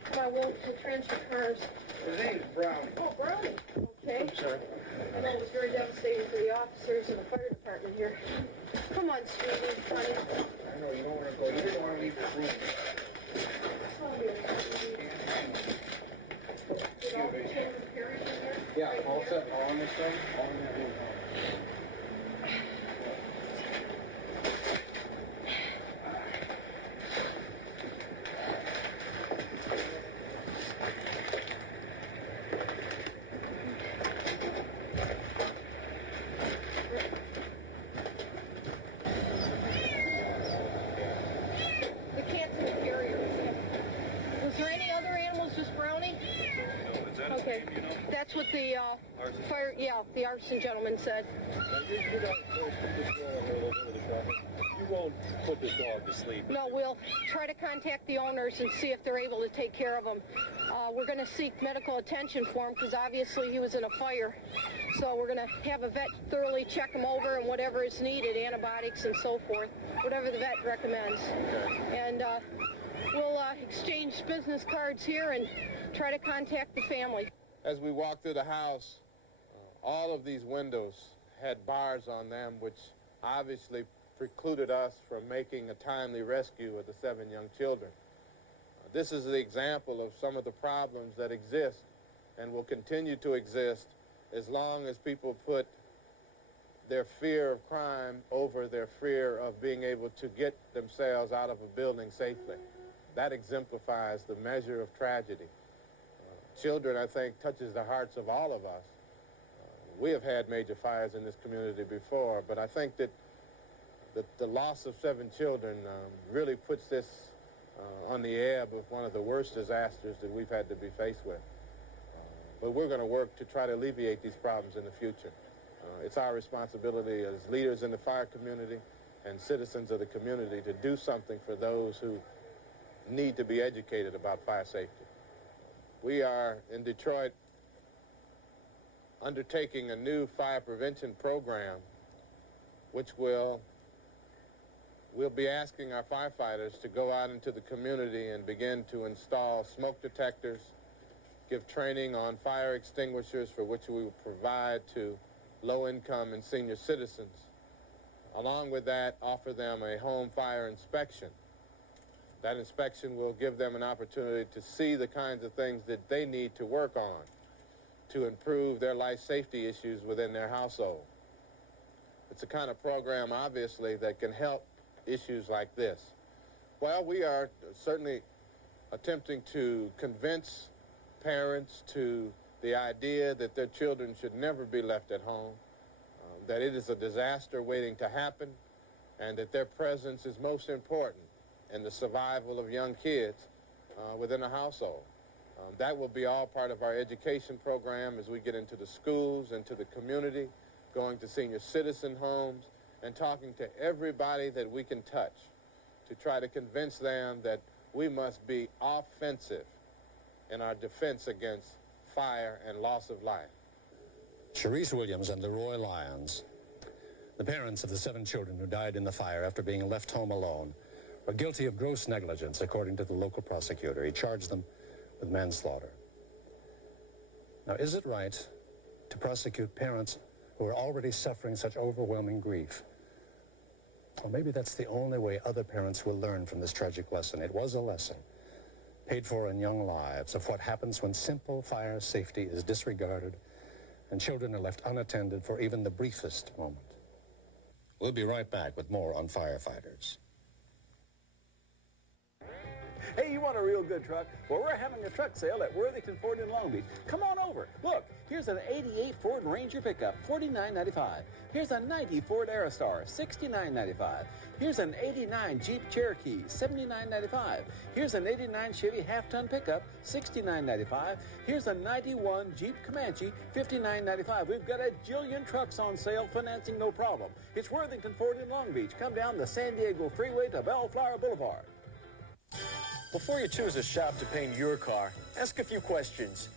Come on, we'll transfer cars. His name's Brownie. Oh, Brownie. Okay. I'm sorry. I know it was very devastating for the officers and the fire department here. Come on, sweetie, honey. I know, you don't want to go. You didn't want to leave this room. Yeah, all set, all on this thing, all in that room. We can't see the carriers. Was there any other animals, just Brownie? Okay, that's what the fire, the arson gentleman said. You won't put this dog to sleep. No, we'll try to contact the owners and see if they're able to take care of him. We're going to seek medical attention for him because obviously he was in a fire. So we're going to have a vet thoroughly check him over and whatever is needed, antibiotics and so forth, whatever the vet recommends. And we'll exchange business cards here and try to contact the family. As we walked through the house, all of these windows had bars on them, which obviously precluded us from making a timely rescue of the 7 young children. This is the example of some of the problems that exist and will continue to exist as long as people put their fear of crime over their fear of being able to get themselves out of a building safely. That exemplifies the measure of tragedy. Children, I think, touches the hearts of all of us. We have had major fires in this community before, but I think that the loss of 7 children really puts this on the ebb of one of the worst disasters that we've had to be faced with. But we're going to work to try to alleviate these problems in the future. It's our responsibility as leaders in the fire community and citizens of the community to do something for those who need to be educated about fire safety. We are, in Detroit, undertaking a new fire prevention program, which we'll be asking our firefighters to go out into the community and begin to install smoke detectors, give training on fire extinguishers for which we will provide to low-income and senior citizens. Along with that, offer them a home fire inspection. That inspection will give them an opportunity to see the kinds of things that they need to work on to improve their life safety issues within their household. It's a kind of program, obviously, that can help issues like this. Well, we are certainly attempting to convince parents to the idea that their children should never be left at home, that it is a disaster waiting to happen, and that their presence is most important in the survival of young kids within a household. That will be all part of our education program as we get into the schools, into the community, going to senior citizen homes, and talking to everybody that we can touch to try to convince them that we must be offensive in our defense against fire and loss of life. Cherise Williams and Leroy Lyons, the parents of the 7 children who died in the fire after being left home alone, were guilty of gross negligence, according to the local prosecutor. He charged them with manslaughter. Now, is it right to prosecute parents who are already suffering such overwhelming grief? Well, maybe that's the only way other parents will learn from this tragic lesson. It was a lesson paid for in young lives of what happens when simple fire safety is disregarded and children are left unattended for even the briefest moment. We'll be right back with more on firefighters. Hey, you want a real good truck? Well, we're having a truck sale at Worthington Ford in Long Beach. Come on over. Look, here's an 88 Ford Ranger pickup, $49.95. Here's a 90 Ford Aerostar, $69.95. Here's an 89 Jeep Cherokee, $79.95. Here's an 89 Chevy half-ton pickup, $69.95. Here's a 91 Jeep Comanche, $59.95. We've got a jillion trucks on sale, financing no problem. It's Worthington Ford in Long Beach. Come down the San Diego Freeway to Bellflower Boulevard. Before you choose a shop to paint your car, ask a few questions.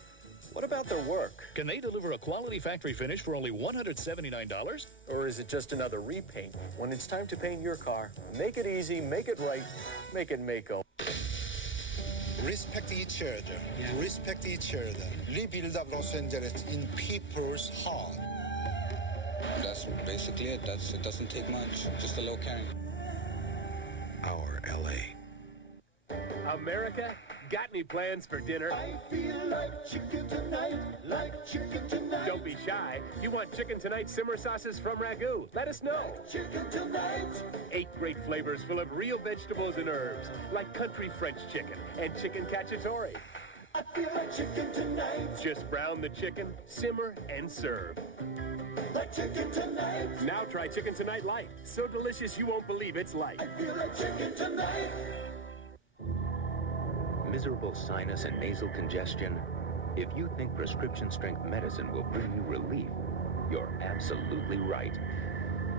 What about their work? Can they deliver a quality factory finish for only $179? Or is it just another repaint? When it's time to paint your car, make it easy, make it right, make it Mako. Respect each other. Respect each other. Rebuild up Los Angeles in people's heart. That's basically it. It doesn't take much. Just a little caring. Our L.A. America, got any plans for dinner? I feel like chicken tonight, like chicken tonight. Don't be shy. You want Chicken Tonight simmer sauces from Ragu? Let us know. Like chicken tonight. 8 great flavors full of real vegetables and herbs, like country French chicken and chicken cacciatore. I feel like chicken tonight. Just brown the chicken, simmer, and serve. Like chicken tonight. Now try Chicken Tonight Light. So delicious you won't believe it's light. I feel like chicken tonight. Miserable sinus and nasal congestion? If you think prescription strength medicine will bring you relief, you're absolutely right.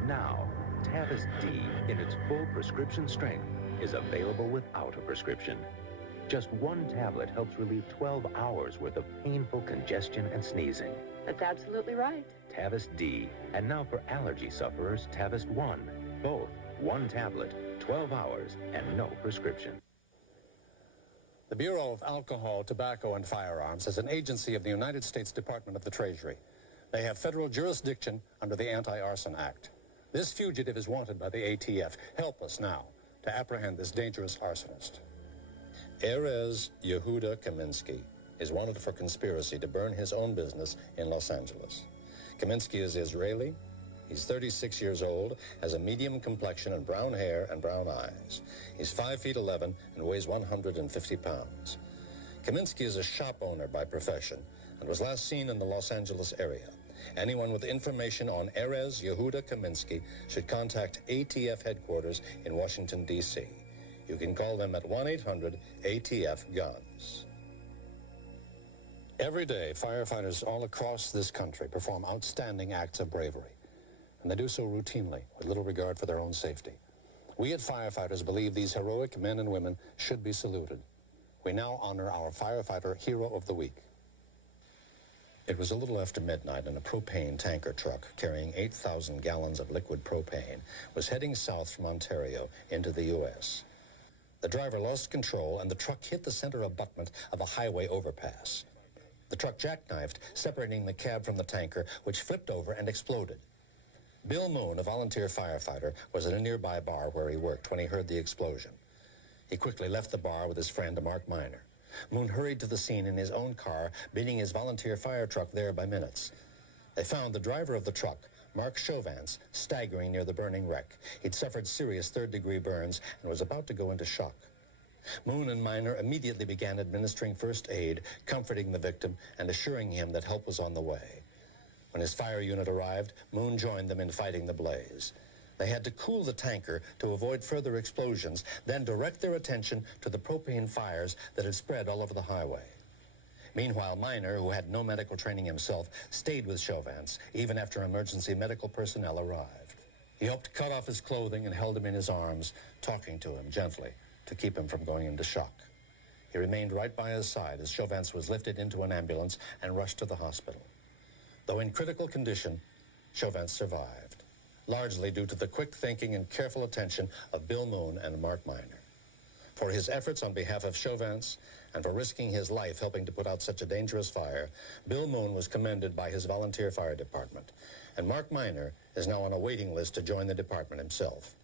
Now, Tavis D in its full prescription strength is available without a prescription. Just 1 tablet helps relieve 12 hours worth of painful congestion and sneezing. That's absolutely right. Tavis D, and now for allergy sufferers, Tavis 1. Both 1 tablet, 12 hours, and no prescription. The Bureau of Alcohol, Tobacco, and Firearms is an agency of the United States Department of the Treasury. They have federal jurisdiction under the Anti-Arson Act. This fugitive is wanted by the ATF. Help us now to apprehend this dangerous arsonist. Erez Yehuda Kaminsky is wanted for conspiracy to burn his own business in Los Angeles. Kaminsky is Israeli. He's 36 years old, has a medium complexion and brown hair and brown eyes. He's 5'11" and weighs 150 pounds. Kaminsky is a shop owner by profession and was last seen in the Los Angeles area. Anyone with information on Erez Yehuda Kaminsky should contact ATF headquarters in Washington, D.C. You can call them at 1-800-ATF-GUNS. Every day, firefighters all across this country perform outstanding acts of bravery. And they do so routinely, with little regard for their own safety. We at Firefighters believe these heroic men and women should be saluted. We now honor our Firefighter Hero of the Week. It was a little after midnight, and a propane tanker truck carrying 8,000 gallons of liquid propane was heading south from Ontario into the U.S. The driver lost control, and the truck hit the center abutment of a highway overpass. The truck jackknifed, separating the cab from the tanker, which flipped over and exploded. Bill Moon, a volunteer firefighter, was at a nearby bar where he worked when he heard the explosion. He quickly left the bar with his friend, Mark Miner. Moon hurried to the scene in his own car, beating his volunteer fire truck there by minutes. They found the driver of the truck, Mark Chauvance, staggering near the burning wreck. He'd suffered serious third-degree burns and was about to go into shock. Moon and Miner immediately began administering first aid, comforting the victim, and assuring him that help was on the way. When his fire unit arrived, Moon joined them in fighting the blaze. They had to cool the tanker to avoid further explosions, then direct their attention to the propane fires that had spread all over the highway. Meanwhile, Miner, who had no medical training himself, stayed with Chauvin even after emergency medical personnel arrived. He helped cut off his clothing and held him in his arms, talking to him gently to keep him from going into shock. He remained right by his side as Chauvin was lifted into an ambulance and rushed to the hospital. Though in critical condition, Chauvin survived, largely due to the quick thinking and careful attention of Bill Moon and Mark Miner. For his efforts on behalf of Chauvin and for risking his life helping to put out such a dangerous fire, Bill Moon was commended by his volunteer fire department, and Mark Miner is now on a waiting list to join the department himself.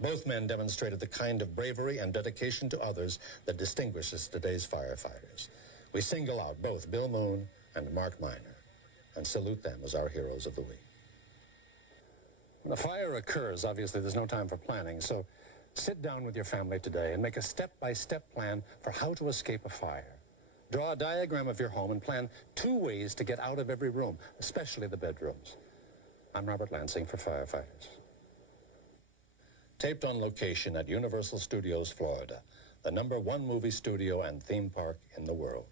Both men demonstrated the kind of bravery and dedication to others that distinguishes today's firefighters. We single out both Bill Moon and Mark Miner and salute them as our heroes of the week. When a fire occurs, obviously there's no time for planning, so sit down with your family today and make a step-by-step plan for how to escape a fire. Draw a diagram of your home and plan 2 ways to get out of every room, especially the bedrooms. I'm Robert Lansing for Firefighters. Taped on location at Universal Studios, Florida, the #1 movie studio and theme park in the world.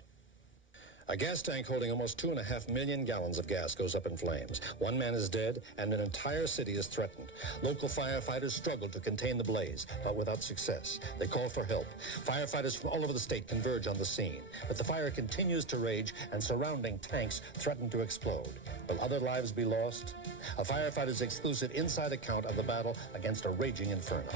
A gas tank holding almost 2.5 million gallons of gas goes up in flames. 1 man is dead, and an entire city is threatened. Local firefighters struggle to contain the blaze, but without success. They call for help. Firefighters from all over the state converge on the scene, but the fire continues to rage, and surrounding tanks threaten to explode. Will other lives be lost? A firefighter's exclusive inside account of the battle against a raging inferno.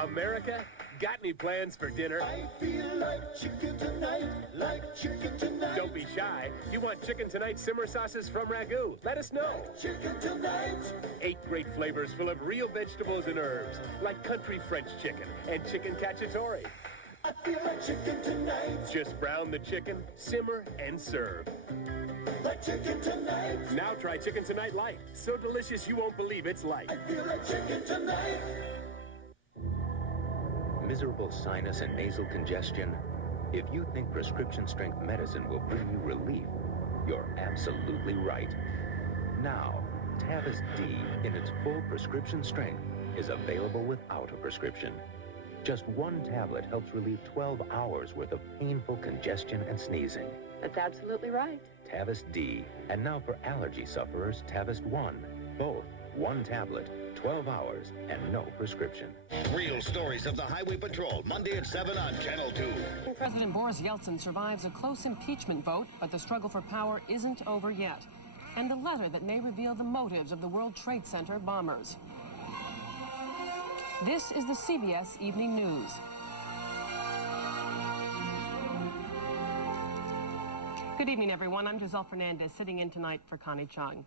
America, got any plans for dinner? I feel like chicken tonight, like chicken tonight. Don't be shy. You want Chicken Tonight simmer sauces from Ragu? Let us know. Chicken tonight. 8 great flavors full of real vegetables and herbs, like country French chicken and chicken cacciatore. I feel like chicken tonight. Just brown the chicken, simmer, and serve. Like chicken tonight. Now try Chicken Tonight Light. So delicious you won't believe it's light. I feel like chicken tonight. Miserable sinus and nasal congestion? If you think prescription-strength medicine will bring you relief, you're absolutely right. Now, Tavis D, in its full prescription strength, is available without a prescription. Just 1 tablet helps relieve 12 hours worth of painful congestion and sneezing. That's absolutely right. Tavis D, and now for allergy sufferers, Tavis 1. Both 1 tablet, 12 hours, and no prescription. Real stories of the Highway Patrol, Monday at 7 on Channel 2. President Boris Yeltsin survives a close impeachment vote, but the struggle for power isn't over yet. And a letter that may reveal the motives of the World Trade Center bombers. This is the CBS Evening News. Good evening, everyone. I'm Giselle Fernandez, sitting in tonight for Connie Chung.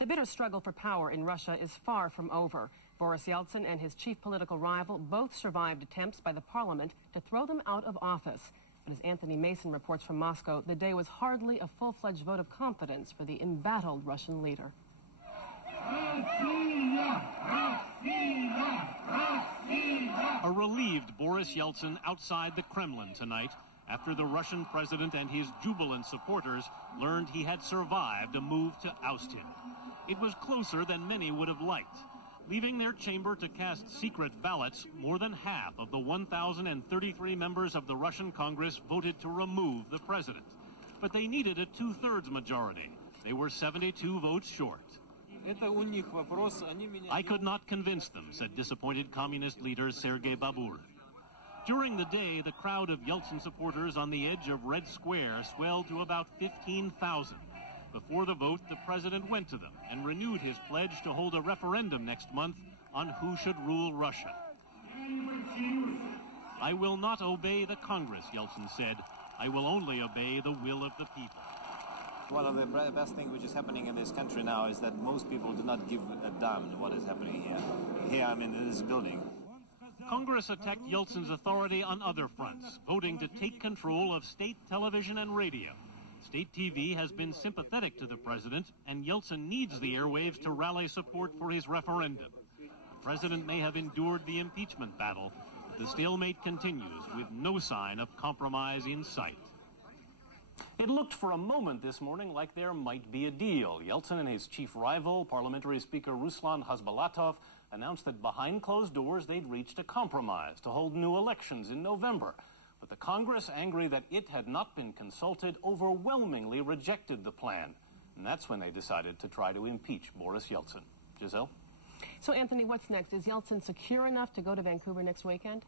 The bitter struggle for power in Russia is far from over. Boris Yeltsin and his chief political rival both survived attempts by the parliament to throw them out of office. But as Anthony Mason reports from Moscow, the day was hardly a full-fledged vote of confidence for the embattled Russian leader. A relieved Boris Yeltsin outside the Kremlin tonight after the Russian president and his jubilant supporters learned he had survived a move to oust him. It was closer than many would have liked. Leaving their chamber to cast secret ballots, more than half of the 1,033 members of the Russian Congress voted to remove the president. But they needed a 2/3 majority. They were 72 votes short. I could not convince them, said disappointed communist leader Sergei Babur. During the day, the crowd of Yeltsin supporters on the edge of Red Square swelled to about 15,000. Before the vote, the president went to them and renewed his pledge to hold a referendum next month on who should rule Russia. I will not obey the Congress, Yeltsin said. I will only obey the will of the people. One of the best things which is happening in this country now is that most people do not give a damn what is happening here. Here, I'm in this building. Congress attacked Yeltsin's authority on other fronts, voting to take control of state television and radio. State TV has been sympathetic to the president, and Yeltsin needs the airwaves to rally support for his referendum. The president may have endured the impeachment battle, but the stalemate continues with no sign of compromise in sight. It looked for a moment this morning like there might be a deal. Yeltsin and his chief rival, Parliamentary Speaker Ruslan Khasbalatov, announced that behind closed doors they'd reached a compromise to hold new elections in November. But the Congress, angry that it had not been consulted, overwhelmingly rejected the plan. And that's when they decided to try to impeach Boris Yeltsin. Giselle? So, Anthony, what's next? Is Yeltsin secure enough to go to Vancouver next weekend?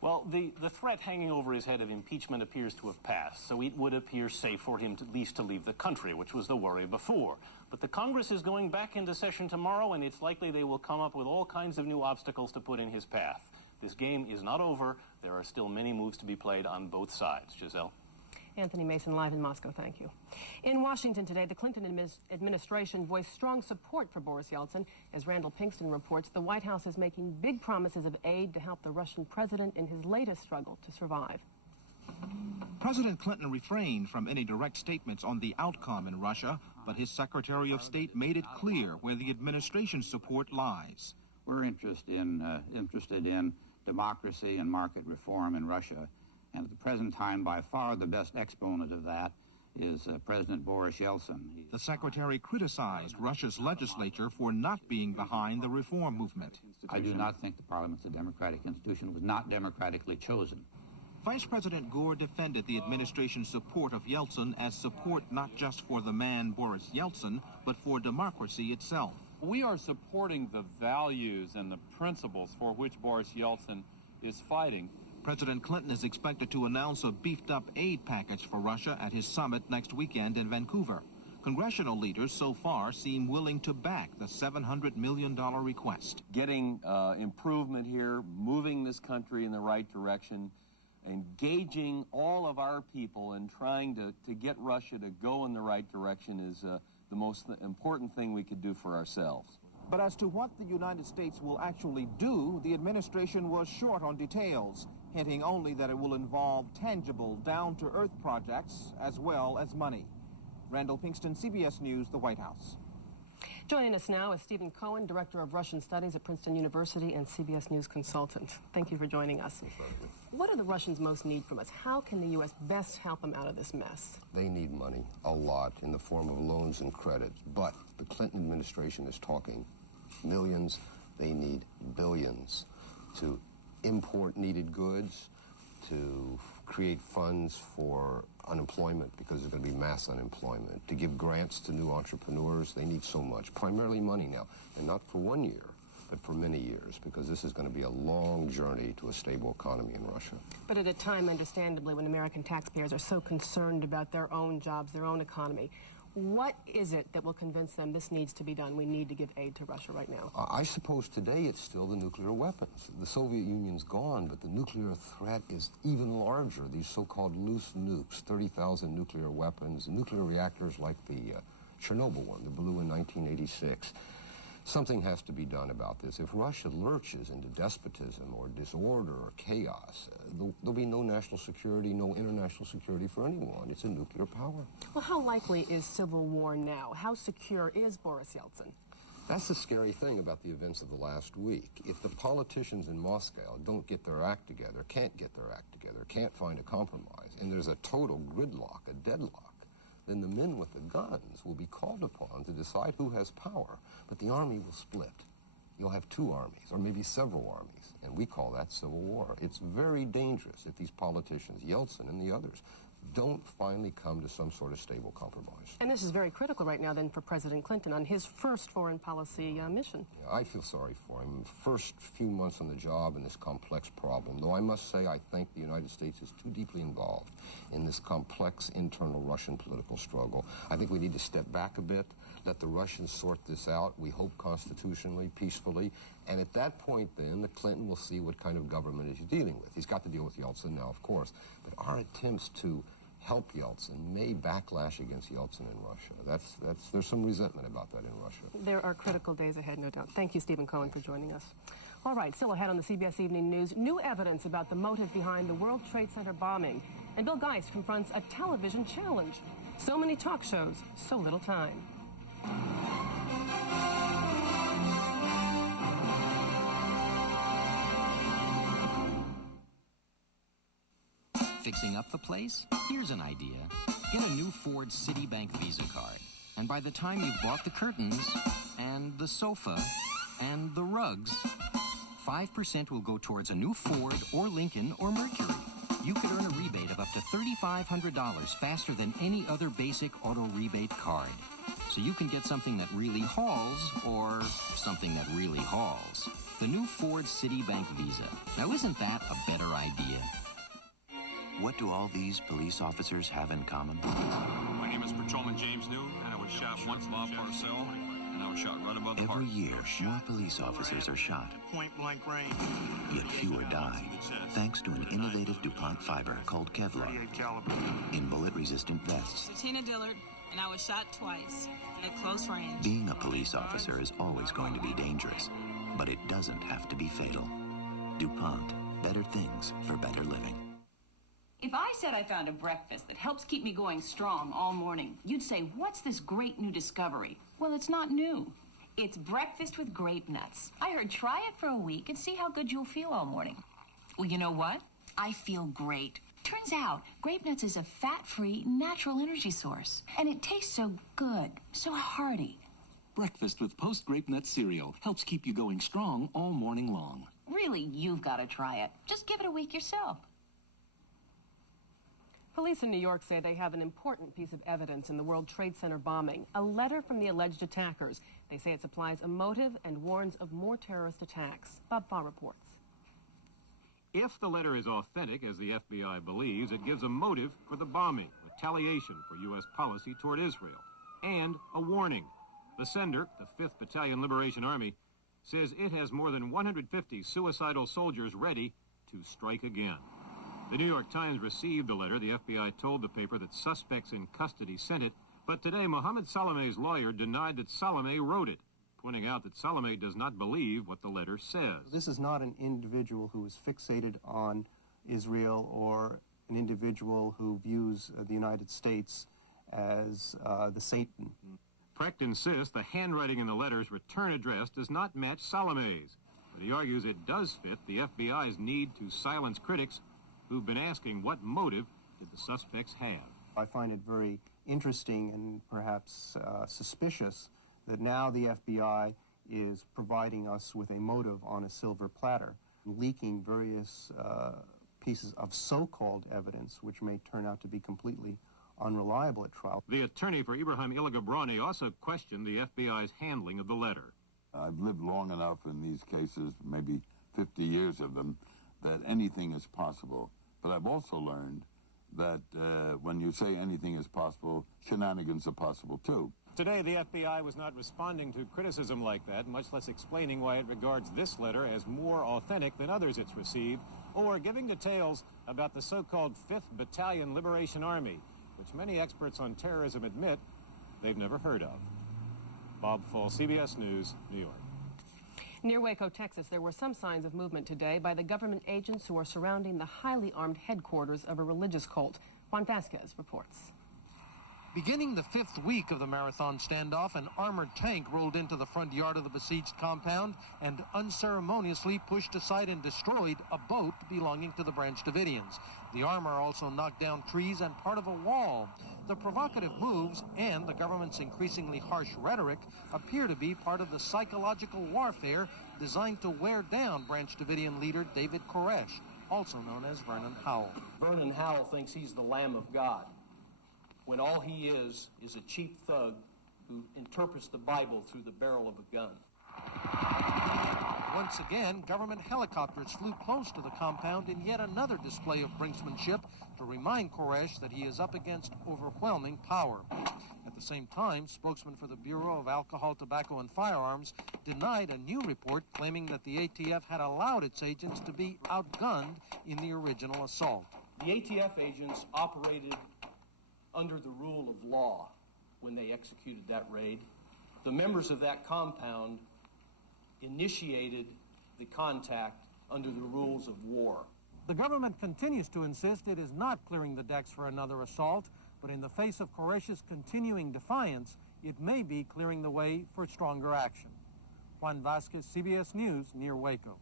Well, the threat hanging over his head of impeachment appears to have passed, so it would appear safe for him at least to leave the country, which was the worry before. But the Congress is going back into session tomorrow, and it's likely they will come up with all kinds of new obstacles to put in his path. This game is not over. There are still many moves to be played on both sides. Giselle? Anthony Mason, live in Moscow. Thank you. In Washington today, the Clinton administration voiced strong support for Boris Yeltsin. As Randall Pinkston reports, the White House is making big promises of aid to help the Russian president in his latest struggle to survive. President Clinton refrained from any direct statements on the outcome in Russia, but his Secretary of State made it clear where the administration's support lies. We're interested in democracy and market reform in Russia. And at the present time, by far the best exponent of that is President Boris Yeltsin. The secretary criticized Russia's legislature for not being behind the reform movement. I do not think the parliament's a democratic institution. It was not democratically chosen. Vice President Gore defended the administration's support of Yeltsin as support not just for the man Boris Yeltsin, but for democracy itself. We are supporting the values and the principles for which Boris Yeltsin is fighting. President Clinton is expected to announce a beefed-up aid package for Russia at his summit next weekend in Vancouver. Congressional leaders so far seem willing to back the $700 million request. Getting improvement here, moving this country in the right direction, engaging all of our people and trying to get Russia to go in the right direction is the most important thing we could do for ourselves. But as to what the United States will actually do, the administration was short on details, hinting only that it will involve tangible, down-to-earth projects as well as money. Randall Pinkston, CBS News, the White House. Joining us now is Stephen Cohen, Director of Russian Studies at Princeton University and CBS News consultant. Thank you for joining us. What do the Russians most need from us? How can the U.S. best help them out of this mess? They need money, a lot, in the form of loans and credit. But the Clinton administration is talking millions. They need billions to import needed goods, to create funds for unemployment, because there's going to be mass unemployment, to give grants to new entrepreneurs. They need so much, primarily money now, and not for 1 year, but for many years, because this is going to be a long journey to a stable economy in Russia. But at a time, understandably, when American taxpayers are so concerned about their own jobs, their own economy, what is it that will convince them this needs to be done? We need to give aid to Russia right now. I suppose today it's still the nuclear weapons. The Soviet Union's gone, but the nuclear threat is even larger. These so-called loose nukes, 30,000 nuclear weapons, nuclear reactors like the Chernobyl one that blew in 1986. Something has to be done about this. If Russia lurches into despotism or disorder or chaos, there'll be no national security, no international security for anyone. It's a nuclear power. Well, how likely is civil war now? How secure is Boris Yeltsin? That's the scary thing about the events of the last week. If the politicians in Moscow don't get their act together, can't get their act together, can't find a compromise, and there's a total gridlock, a deadlock, then the men with the guns will be called upon to decide who has power. But the army will split. You'll have two armies, or maybe several armies, and we call that civil war. It's very dangerous if these politicians, Yeltsin and the others, don't finally come to some sort of stable compromise. And this is very critical right now, then, for President Clinton on his first foreign policy mission. Yeah, I feel sorry for him. First few months on the job in this complex problem, though I must say I think the United States is too deeply involved in this complex internal Russian political struggle. I think we need to step back a bit, let the Russians sort this out, we hope constitutionally, peacefully, and at that point then, the Clinton will see what kind of government he's dealing with. He's got to deal with Yeltsin now, of course, but our attempts to help Yeltsin may backlash against Yeltsin in Russia. There's some resentment about that in Russia. There are critical days ahead, no doubt. Thank you, Stephen Cohen, for joining us. All right, still ahead on the CBS Evening News, new evidence about the motive behind the World Trade Center bombing. And Bill Geist confronts a television challenge. So many talk shows, so little time. Fixing up the place? Here's an idea. Get a new Ford Citibank Visa card. And by the time you've bought the curtains, and the sofa, and the rugs, 5% will go towards a new Ford or Lincoln or Mercury. You could earn a rebate of up to $3,500 faster than any other basic auto rebate card. So you can get something that really hauls, or something that really hauls. The new Ford Citibank Visa. Now isn't that a better idea? What do all these police officers have in common? My name is Patrolman James New, and I was shot once in La Parcelle, and I was shot right above the heart. Every year, more police officers are shot. Point-blank range. Yet fewer die, thanks to an innovative DuPont fiber called Kevlar in bullet-resistant vests. Tina Dillard, and I was shot twice at close range. Being a police officer is always going to be dangerous, but it doesn't have to be fatal. DuPont, better things for better living. If I said I found a breakfast that helps keep me going strong all morning, you'd say, what's this great new discovery? Well, it's not new. It's breakfast with grape nuts. I heard try it for a week and see how good you'll feel all morning. Well, you know what? I feel great. Turns out, grape nuts is a fat-free, natural energy source. And it tastes so good, so hearty. Breakfast with post-grape nut cereal helps keep you going strong all morning long. Really, you've got to try it. Just give it a week yourself. Police in New York say they have an important piece of evidence in the World Trade Center bombing, a letter from the alleged attackers. They say it supplies a motive and warns of more terrorist attacks. Bob Farr reports. If the letter is authentic, as the FBI believes, it gives a motive for the bombing, retaliation for U.S. policy toward Israel, and a warning. The sender, the 5th Battalion Liberation Army, says it has more than 150 suicidal soldiers ready to strike again. The New York Times received the letter. The FBI told the paper that suspects in custody sent it, but today Mohammed Salameh's lawyer denied that Salameh wrote it, pointing out that Salameh does not believe what the letter says. This is not an individual who is fixated on Israel or an individual who views the United States as the Satan. Precht insists the handwriting in the letter's return address does not match Salameh's, but he argues it does fit the FBI's need to silence critics who've been asking what motive did the suspects have. I find it very interesting and perhaps suspicious that now the FBI is providing us with a motive on a silver platter, leaking various pieces of so-called evidence which may turn out to be completely unreliable at trial. The attorney for Ibrahim Ilgabrani also questioned the FBI's handling of the letter. I've lived long enough in these cases, maybe 50 years of them, that anything is possible. But I've also learned that when you say anything is possible, shenanigans are possible too. Today, the FBI was not responding to criticism like that, much less explaining why it regards this letter as more authentic than others it's received, or giving details about the so-called 5th Battalion Liberation Army, which many experts on terrorism admit they've never heard of. Bob Fall, CBS News, New York. Near Waco, Texas, there were some signs of movement today by the government agents who are surrounding the highly armed headquarters of a religious cult. Juan Vasquez reports. Beginning the 5th week of the marathon standoff, an armored tank rolled into the front yard of the besieged compound and unceremoniously pushed aside and destroyed a boat belonging to the Branch Davidians. The armor also knocked down trees and part of a wall. The provocative moves and the government's increasingly harsh rhetoric appear to be part of the psychological warfare designed to wear down Branch Davidian leader David Koresh. also known as Vernon Howell. Vernon Howell thinks he's the Lamb of God, when all he is a cheap thug who interprets the Bible through the barrel of a gun. Once again, government helicopters flew close to the compound in yet another display of brinksmanship to remind Koresh that he is up against overwhelming power. At the same time, spokesman for the Bureau of Alcohol, Tobacco, and Firearms denied a new report claiming that the ATF had allowed its agents to be outgunned in the original assault. The ATF agents operated under the rule of law when they executed that raid. The members of that compound initiated the contact under the rules of war. The government continues to insist it is not clearing the decks for another assault, but in the face of Koresh's continuing defiance, it may be clearing the way for stronger action. Juan Vasquez, CBS News, near Waco.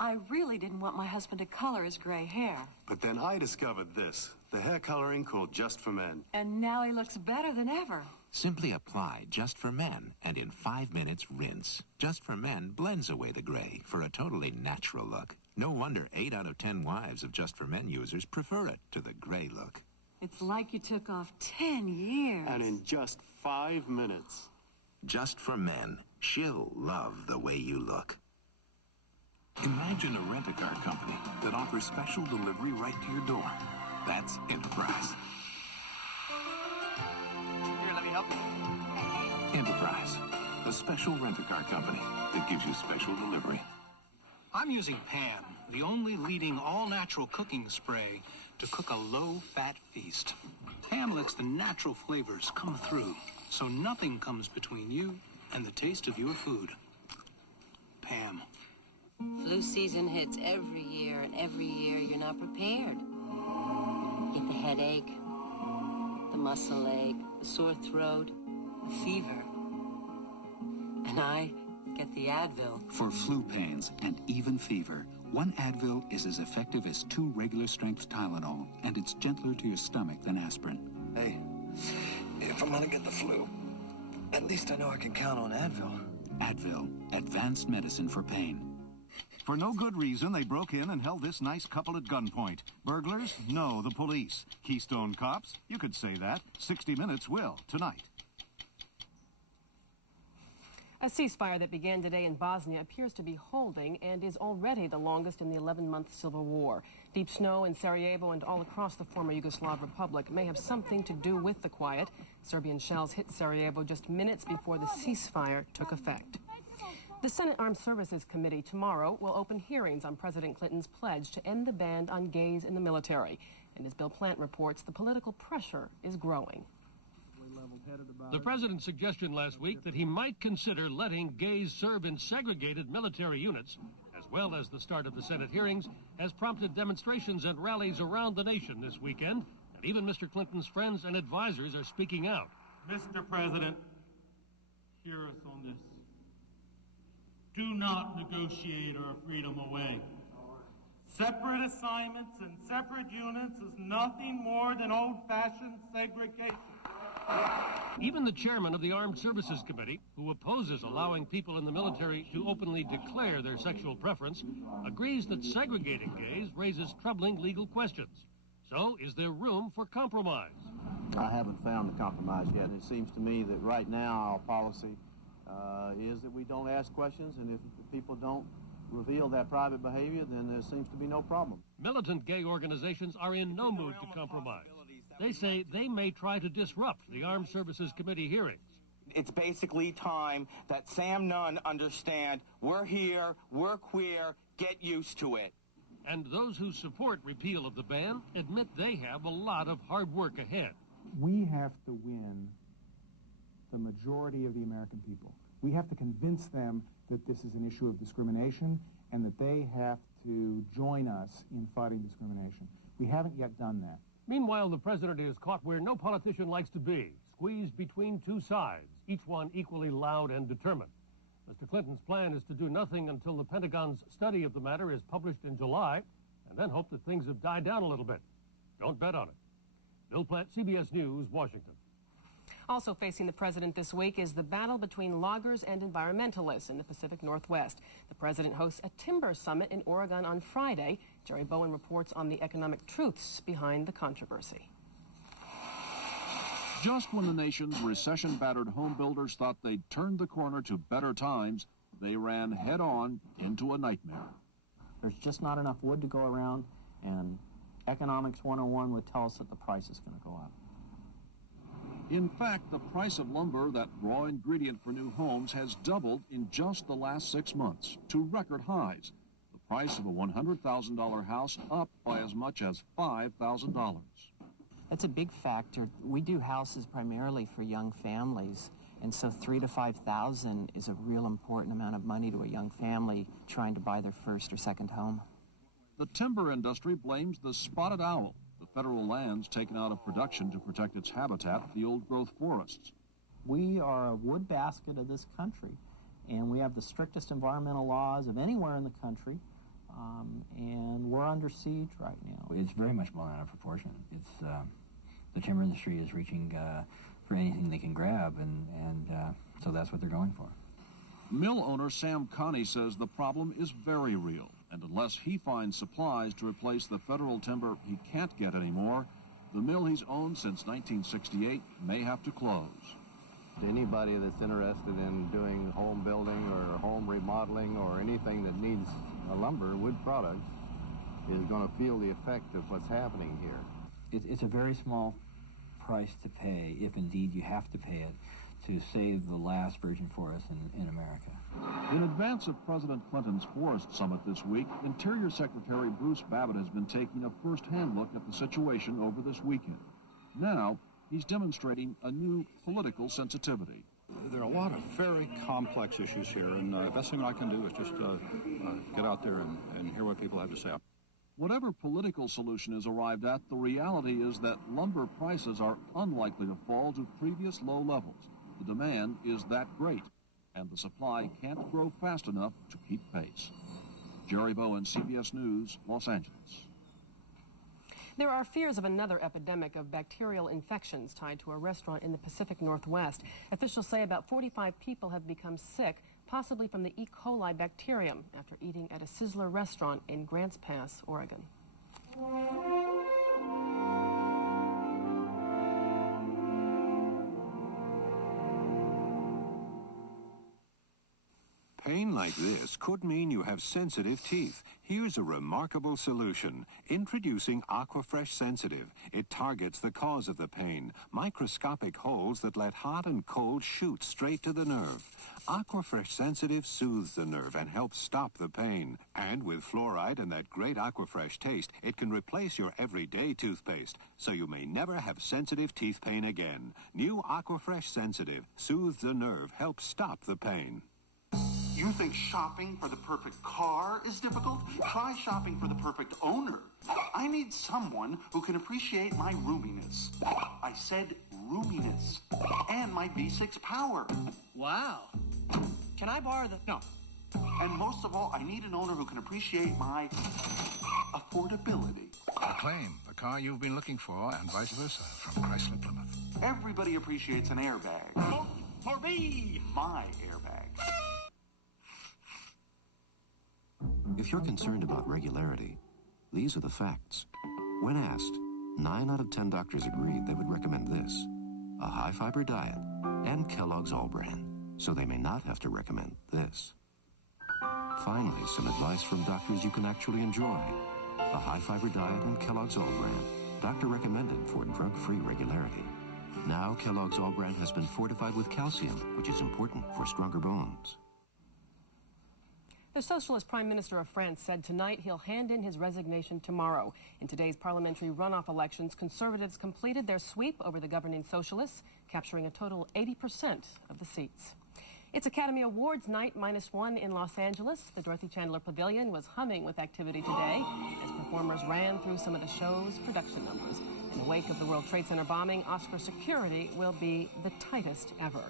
I really didn't want my husband to color his gray hair. But then I discovered this, the hair coloring called Just for Men. And now he looks better than ever. Simply apply Just for Men, and in 5 minutes, rinse. Just for Men blends away the gray for a totally natural look. No wonder 8 out of 10 wives of Just for Men users prefer it to the gray look. It's like you took off 10 years. And in just 5 minutes. Just for Men. She'll love the way you look. Imagine a rent-a-car company that offers special delivery right to your door. That's Enterprise. Here, let me help you. Enterprise, a special rent-a-car company that gives you special delivery. I'm using Pam, the only leading all-natural cooking spray to cook a low-fat feast. Pam lets the natural flavors come through, so nothing comes between you and the taste of your food. Pam. Flu season hits every year, and every year you're not prepared. You get the headache, the muscle ache, the sore throat, the fever. And I get the Advil. For flu pains and even fever, one Advil is as effective as 2 regular-strength Tylenol, and it's gentler to your stomach than aspirin. Hey, if I'm gonna get the flu, at least I know I can count on Advil. Advil, advanced medicine for pain. For no good reason, they broke in and held this nice couple at gunpoint. Burglars? No, the police. Keystone Cops? You could say that. 60 Minutes will, tonight. A ceasefire that began today in Bosnia appears to be holding and is already the longest in the 11-month civil war. Deep snow in Sarajevo and all across the former Yugoslav Republic may have something to do with the quiet. Serbian shells hit Sarajevo just minutes before the ceasefire took effect. The Senate Armed Services Committee tomorrow will open hearings on President Clinton's pledge to end the ban on gays in the military. And as Bill Plant reports, the political pressure is growing. The president's suggestion last week that he might consider letting gays serve in segregated military units, as well as the start of the Senate hearings, has prompted demonstrations and rallies around the nation this weekend. And even Mr. Clinton's friends and advisors are speaking out. Mr. President, hear us on this. Do not negotiate our freedom away. Separate assignments and separate units is nothing more than old-fashioned segregation. Even the chairman of the Armed Services Committee, who opposes allowing people in the military to openly declare their sexual preference, agrees that segregating gays raises troubling legal questions. So, is there room for compromise? I haven't found the compromise yet. It seems to me that right now our policy is that we don't ask questions, and if people don't reveal that private behavior, then there seems to be no problem. Militant gay organizations are in no mood to compromise. They say they may try to disrupt the Armed Services Committee hearings. It's basically time that Sam Nunn understand we're here, we're queer, get used to it. And those who support repeal of the ban admit they have a lot of hard work ahead. We have to win the majority of the American people. We have to convince them that this is an issue of discrimination and that they have to join us in fighting discrimination. We haven't yet done that. Meanwhile, the president is caught where no politician likes to be, squeezed between two sides, each one equally loud and determined. Mr. Clinton's plan is to do nothing until the Pentagon's study of the matter is published in July, and then hope that things have died down a little bit. Don't bet on it. Bill Plant, CBS News, Washington. Also facing the president this week is the battle between loggers and environmentalists in the Pacific Northwest. The president hosts a timber summit in Oregon on Friday. Jerry Bowen reports on the economic truths behind the controversy. Just when the nation's recession-battered home builders thought they'd turned the corner to better times, they ran head-on into a nightmare. There's just not enough wood to go around, and Economics 101 would tell us that the price is going to go up. In fact, the price of lumber, that raw ingredient for new homes, has doubled in just the last 6 months to record highs. The price of a $100,000 house up by as much as $5,000. That's a big factor. We do houses primarily for young families, and so $3,000 to $5,000 is a real important amount of money to a young family trying to buy their first or second home. The timber industry blames the spotted owl, the federal lands taken out of production to protect its habitat, the old-growth forests. We are a wood basket of this country, and we have the strictest environmental laws of anywhere in the country, and we're under siege right now. It's very much blown out of proportion. It's the timber industry is reaching for anything they can grab, and so that's what they're going for. Mill owner Sam Connie says the problem is very real, and unless he finds supplies to replace the federal timber he can't get anymore, the mill he's owned since 1968 may have to close. Anybody that's interested in doing home building or home remodeling or anything that needs a lumber, wood products, is going to feel the effect of what's happening here. It's a very small price to pay, if indeed you have to pay it, to save the last virgin forest in America. In advance of President Clinton's forest summit this week, Interior Secretary Bruce Babbitt has been taking a first-hand look at the situation over this weekend. Now, he's demonstrating a new political sensitivity. There are a lot of very complex issues here, and the best thing I can do is just get out there and hear what people have to say. Whatever political solution is arrived at, the reality is that lumber prices are unlikely to fall to previous low levels. The demand is that great, and the supply can't grow fast enough to keep pace. Jerry Bowen, CBS News, Los Angeles. There are fears of another epidemic of bacterial infections tied to a restaurant in the Pacific Northwest. Officials say about 45 people have become sick, possibly from the E. coli bacterium, after eating at a Sizzler restaurant in Grants Pass, Oregon. Pain like this could mean you have sensitive teeth. Here's a remarkable solution. Introducing Aquafresh Sensitive. It targets the cause of the pain. Microscopic holes that let hot and cold shoot straight to the nerve. Aquafresh Sensitive soothes the nerve and helps stop the pain. And with fluoride and that great Aquafresh taste, it can replace your everyday toothpaste, so you may never have sensitive teeth pain again. New Aquafresh Sensitive soothes the nerve, helps stop the pain. You think shopping for the perfect car is difficult? Try shopping for the perfect owner. I need someone who can appreciate my roominess. I said roominess. And my V6 power. Wow. Can I borrow the... No. And most of all, I need an owner who can appreciate my affordability. Acclaim, the car you've been looking for, and vice versa, from Chrysler Plymouth. Everybody appreciates an airbag. For me! My airbag. If you're concerned about regularity, these are the facts. When asked, 9 out of 10 doctors agreed they would recommend this: a high-fiber diet and Kellogg's All-Bran, so they may not have to recommend this. Finally, some advice from doctors you can actually enjoy: a high-fiber diet and Kellogg's All-Bran, doctor recommended for drug-free regularity. Now, Kellogg's All-Bran has been fortified with calcium, which is important for stronger bones. The Socialist Prime Minister of France said tonight he'll hand in his resignation tomorrow. In today's parliamentary runoff elections, Conservatives completed their sweep over the governing Socialists, capturing a total 80% of the seats. It's Academy Awards night -1 in Los Angeles. The Dorothy Chandler Pavilion was humming with activity today as performers ran through some of the show's production numbers. In the wake of the World Trade Center bombing, Oscar security will be the tightest ever.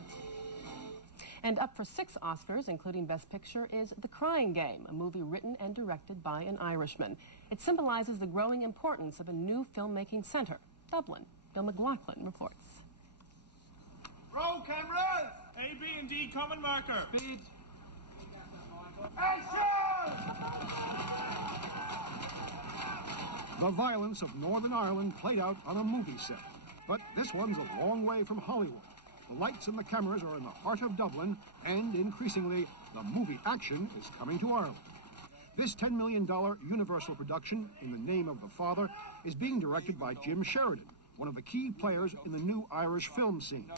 And up for 6 Oscars, including Best Picture, is The Crying Game, a movie written and directed by an Irishman. It symbolizes the growing importance of a new filmmaking center. Dublin. Bill McLaughlin reports. Roll cameras! A, B, and D, common marker. Speed. Action! The violence of Northern Ireland played out on a movie set. But this one's a long way from Hollywood. The lights and the cameras are in the heart of Dublin, and increasingly, the movie action is coming to Ireland. This $10 million Universal production, In the Name of the Father, is being directed by Jim Sheridan, one of the key players in the new Irish film scene.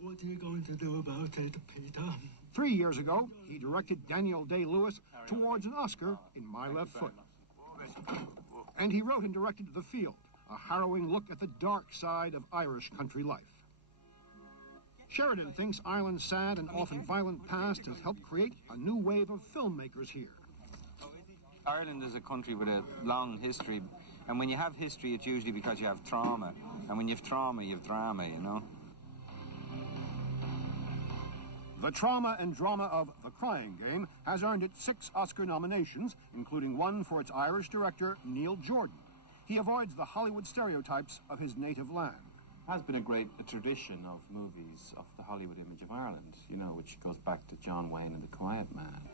What are you going to do about it, Peter? 3 years ago, he directed Daniel Day-Lewis towards an Oscar in My Left Foot. And he wrote and directed The Field, a harrowing look at the dark side of Irish country life. Sheridan thinks Ireland's sad and often violent past has helped create a new wave of filmmakers here. Ireland is a country with a long history, and when you have history, it's usually because you have trauma. And when you have trauma, you have drama, you know? The trauma and drama of The Crying Game has earned it 6 Oscar nominations, including one for its Irish director, Neil Jordan. He avoids the Hollywood stereotypes of his native land. Has been a great tradition of movies of the Hollywood image of Ireland, you know, which goes back to John Wayne and The Quiet Man.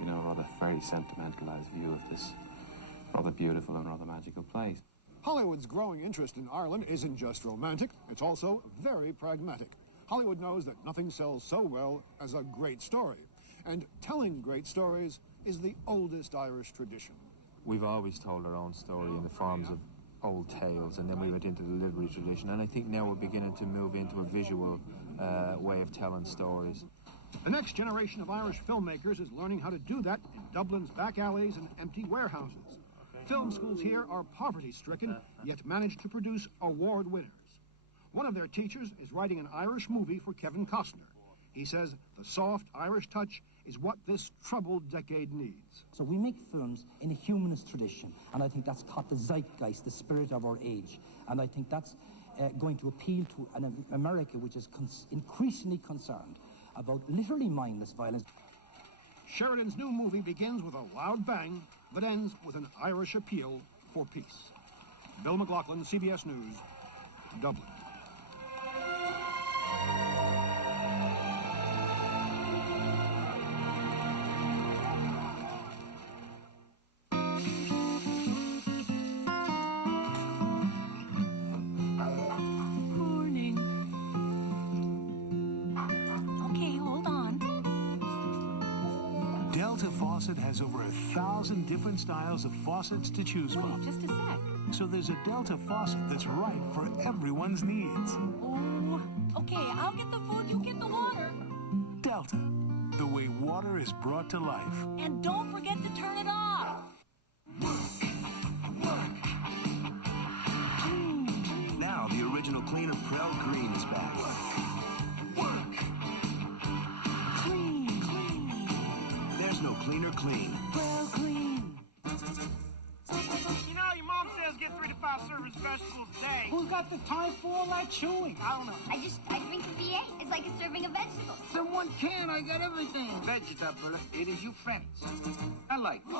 You know, a rather very sentimentalized view of this rather beautiful and rather magical place. Hollywood's growing interest in Ireland isn't just romantic, it's also very pragmatic. Hollywood knows that nothing sells so well as a great story, and telling great stories is the oldest Irish tradition. We've always told our own story in the forms of old tales, and then we went into the literary tradition, and I think now we're beginning to move into a visual way of telling stories. The next generation of Irish filmmakers is learning how to do that in Dublin's back alleys and empty warehouses. Film schools here are poverty-stricken, yet manage to produce award winners. One of their teachers is writing an Irish movie for Kevin Costner. He says the soft Irish touch is what this troubled decade needs. So we make films in a humanist tradition, and I think that's caught the zeitgeist, the spirit of our age. And I think that's going to appeal to an America which is increasingly concerned about literally mindless violence. Sheridan's new movie begins with a loud bang that ends with an Irish appeal for peace. Bill McLaughlin, CBS News, Dublin. Faucet has over 1,000 different styles of faucets to choose from. Wait, just a sec. So there's a Delta faucet that's right for everyone's needs. Oh, okay, I'll get the food, you get the water. Delta, the way water is brought to life. And don't forget to turn it off. Now the original cleaner Prel Green is back. There's no cleaner clean. Well, clean. You know, your mom says get 3 to 5 serving vegetables a day. Who's got the time for all that chewing? I don't know. I drink the VA. It's like a serving of vegetables. Someone can. I got everything. Vegetable, it is you friends. I like it.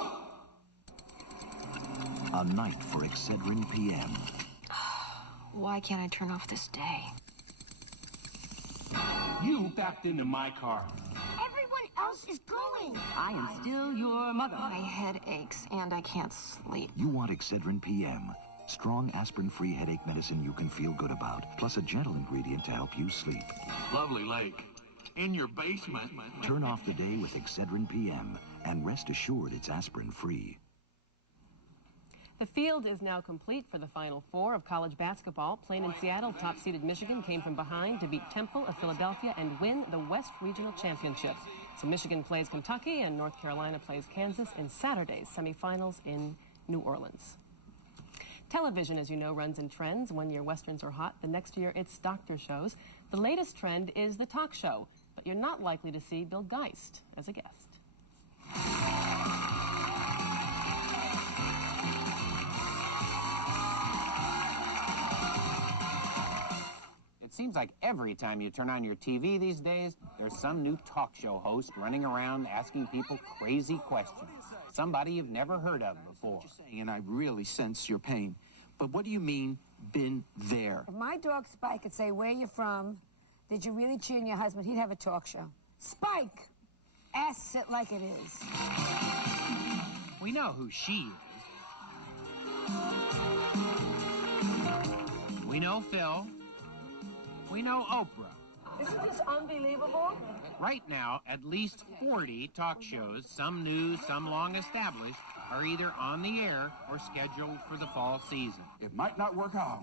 A night for Excedrin PM. Why can't I turn off this day? You backed into my car. Everyone else is going. I am still your mother. My head aches and I can't sleep. You want Excedrin PM. Strong aspirin-free headache medicine you can feel good about, plus a gentle ingredient to help you sleep. Lovely lake. In your basement. Turn off the day with Excedrin PM, and rest assured it's aspirin-free. The field is now complete for the Final Four of college basketball. Plain in Seattle, top-seeded Michigan came from behind to beat Temple of Philadelphia and win the West Regional Championship. So Michigan plays Kentucky and North Carolina plays Kansas in Saturday's semifinals in New Orleans. Television, as you know, runs in trends. One year Westerns are hot, the next year it's doctor shows. The latest trend is the talk show, but you're not likely to see Bill Geist as a guest. It seems like every time you turn on your TV these days, there's some new talk show host running around asking people crazy questions. Somebody you've never heard of before. And I really sense your pain. But what do you mean, been there. If my dog Spike could say, where you from, did you really cheat on your husband, he'd have a talk show. Spike! Ask it like it is. We know who she is. We know Phil. We know Oprah. Isn't this unbelievable? Right now, at least 40 talk shows, some new, some long established, are either on the air or scheduled for the fall season. It might not work out.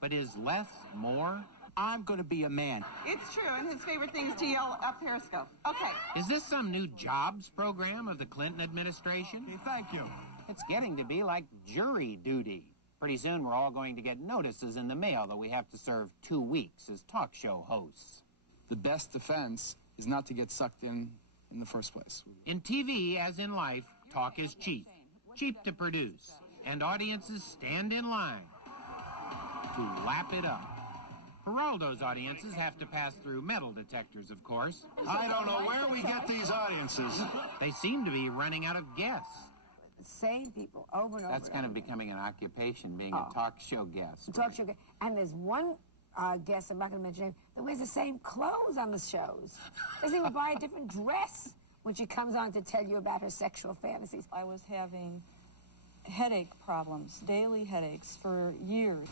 But is less more? I'm going to be a man. It's true, and his favorite thing is to yell up Periscope. Okay. Is this some new jobs program of the Clinton administration? Hey, thank you. It's getting to be like jury duty. Pretty soon we're all going to get notices in the mail that we have to serve 2 weeks as talk show hosts. The best defense is not to get sucked in the first place. In TV, as in life, talk is cheap. Cheap to produce. And audiences stand in line to lap it up. Geraldo's audiences have to pass through metal detectors, of course. I don't know where we get these audiences. They seem to be running out of guests. The same people over and over. That's kind of becoming an occupation, being a talk show guest. A talk show guest. And there's one guest, I'm not going to mention him, that wears the same clothes on the shows. Doesn't even buy a different dress when she comes on to tell you about her sexual fantasies. I was having headache problems, daily headaches for years.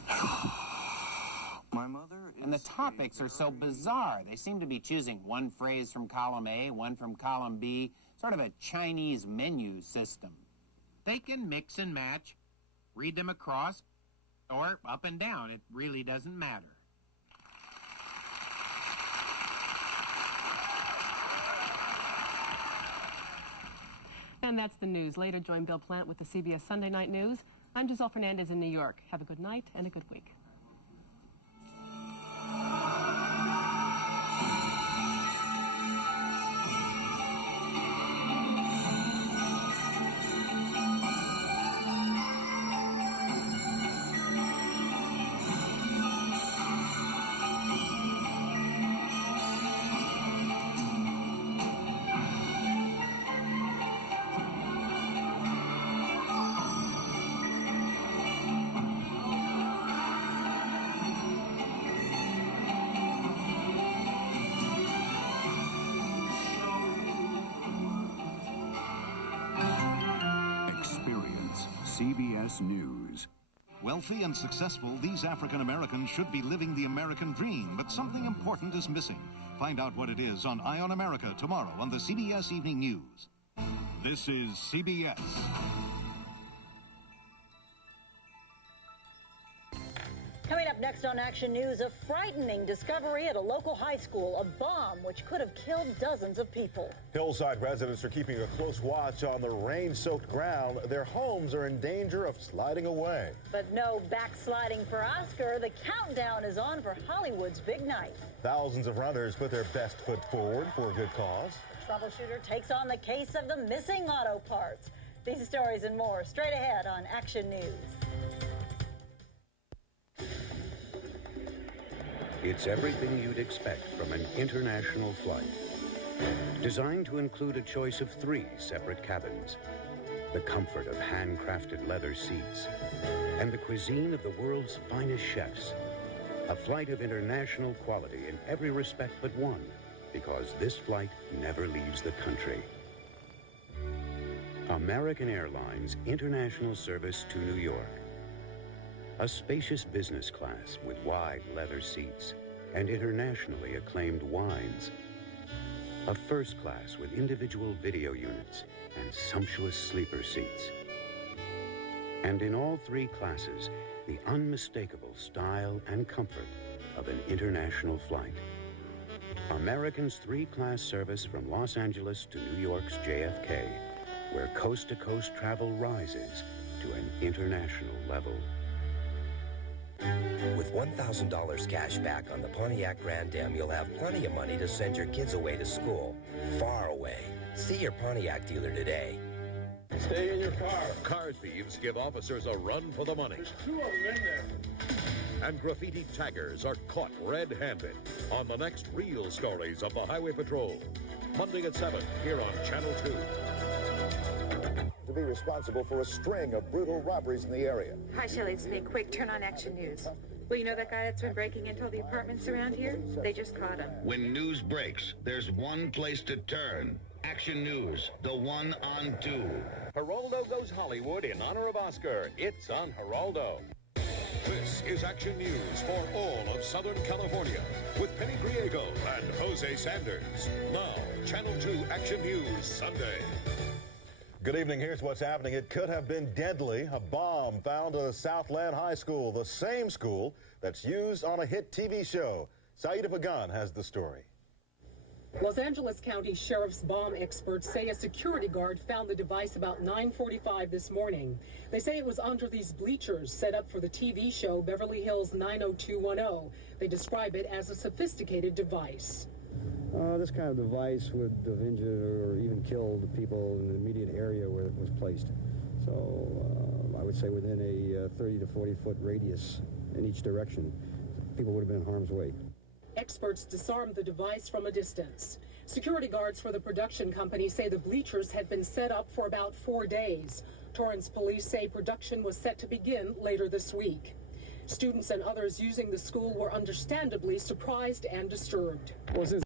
My mother and the topics are so bizarre. They seem to be choosing one phrase from column A, one from column B, sort of a Chinese menu system. They can mix and match, read them across, or up and down. It really doesn't matter. And that's the news. Later, join Bill Plant with the CBS Sunday Night News. I'm Giselle Fernandez in New York. Have a good night and a good week. CBS News. Wealthy and successful, these African Americans should be living the American dream, but something important is missing. Find out what it is on Eye on America tomorrow on the CBS Evening News. This is CBS. Coming up next on Action News, a frightening discovery at a local high school, a bomb which could have killed dozens of people. Hillside residents are keeping a close watch on the rain-soaked ground. Their homes are in danger of sliding away. But no backsliding for Oscar. The countdown is on for Hollywood's big night. Thousands of runners put their best foot forward for a good cause. The troubleshooter takes on the case of the missing auto parts. These stories and more straight ahead on Action News. It's everything you'd expect from an international flight. Designed to include a choice of 3 separate cabins, the comfort of handcrafted leather seats, and the cuisine of the world's finest chefs. A flight of international quality in every respect but one, because this flight never leaves the country. American Airlines International Service to New York. A spacious business class with wide leather seats and internationally acclaimed wines. A first class with individual video units and sumptuous sleeper seats. And in all 3 classes, the unmistakable style and comfort of an international flight. American's 3-class service from Los Angeles to New York's JFK, where coast-to-coast travel rises to an international level. With $1,000 cash back on the Pontiac Grand Am, you'll have plenty of money to send your kids away to school. Far away. See your Pontiac dealer today. Stay in your car. Car thieves give officers a run for the money. There's 2 of them in there. And graffiti taggers are caught red-handed on the next real stories of the Highway Patrol. Monday at 7 here on Channel 2. to be responsible for a string of brutal robberies in the area. Hi, Shelley. It's me. Quick, turn on Action News. Well, you know that guy that's been breaking into all the apartments around here? They just caught him. When news breaks, there's one place to turn. Action News, the one on 2. Geraldo Goes Hollywood in honor of Oscar. It's on Geraldo. This is Action News for all of Southern California with Penny Griego and Jose Sanders. Now, Channel 2 Action News Sunday. Good evening. Here's what's happening. It could have been deadly. A bomb found at a Southland High School, the same school that's used on a hit TV show. Saida Pagan has the story. Los Angeles County Sheriff's bomb experts say a security guard found the device about 9:45 this morning. They say it was under these bleachers set up for the TV show Beverly Hills 90210. They describe it as a sophisticated device. This kind of device would have injured or even killed people in the immediate area where it was placed. So I would say within a 30 to 40 foot radius in each direction, people would have been in harm's way. Experts disarmed the device from a distance. Security guards for the production company say the bleachers had been set up for about 4 days. Torrance police say production was set to begin later this week. Students and others using the school were understandably surprised and disturbed. Well, since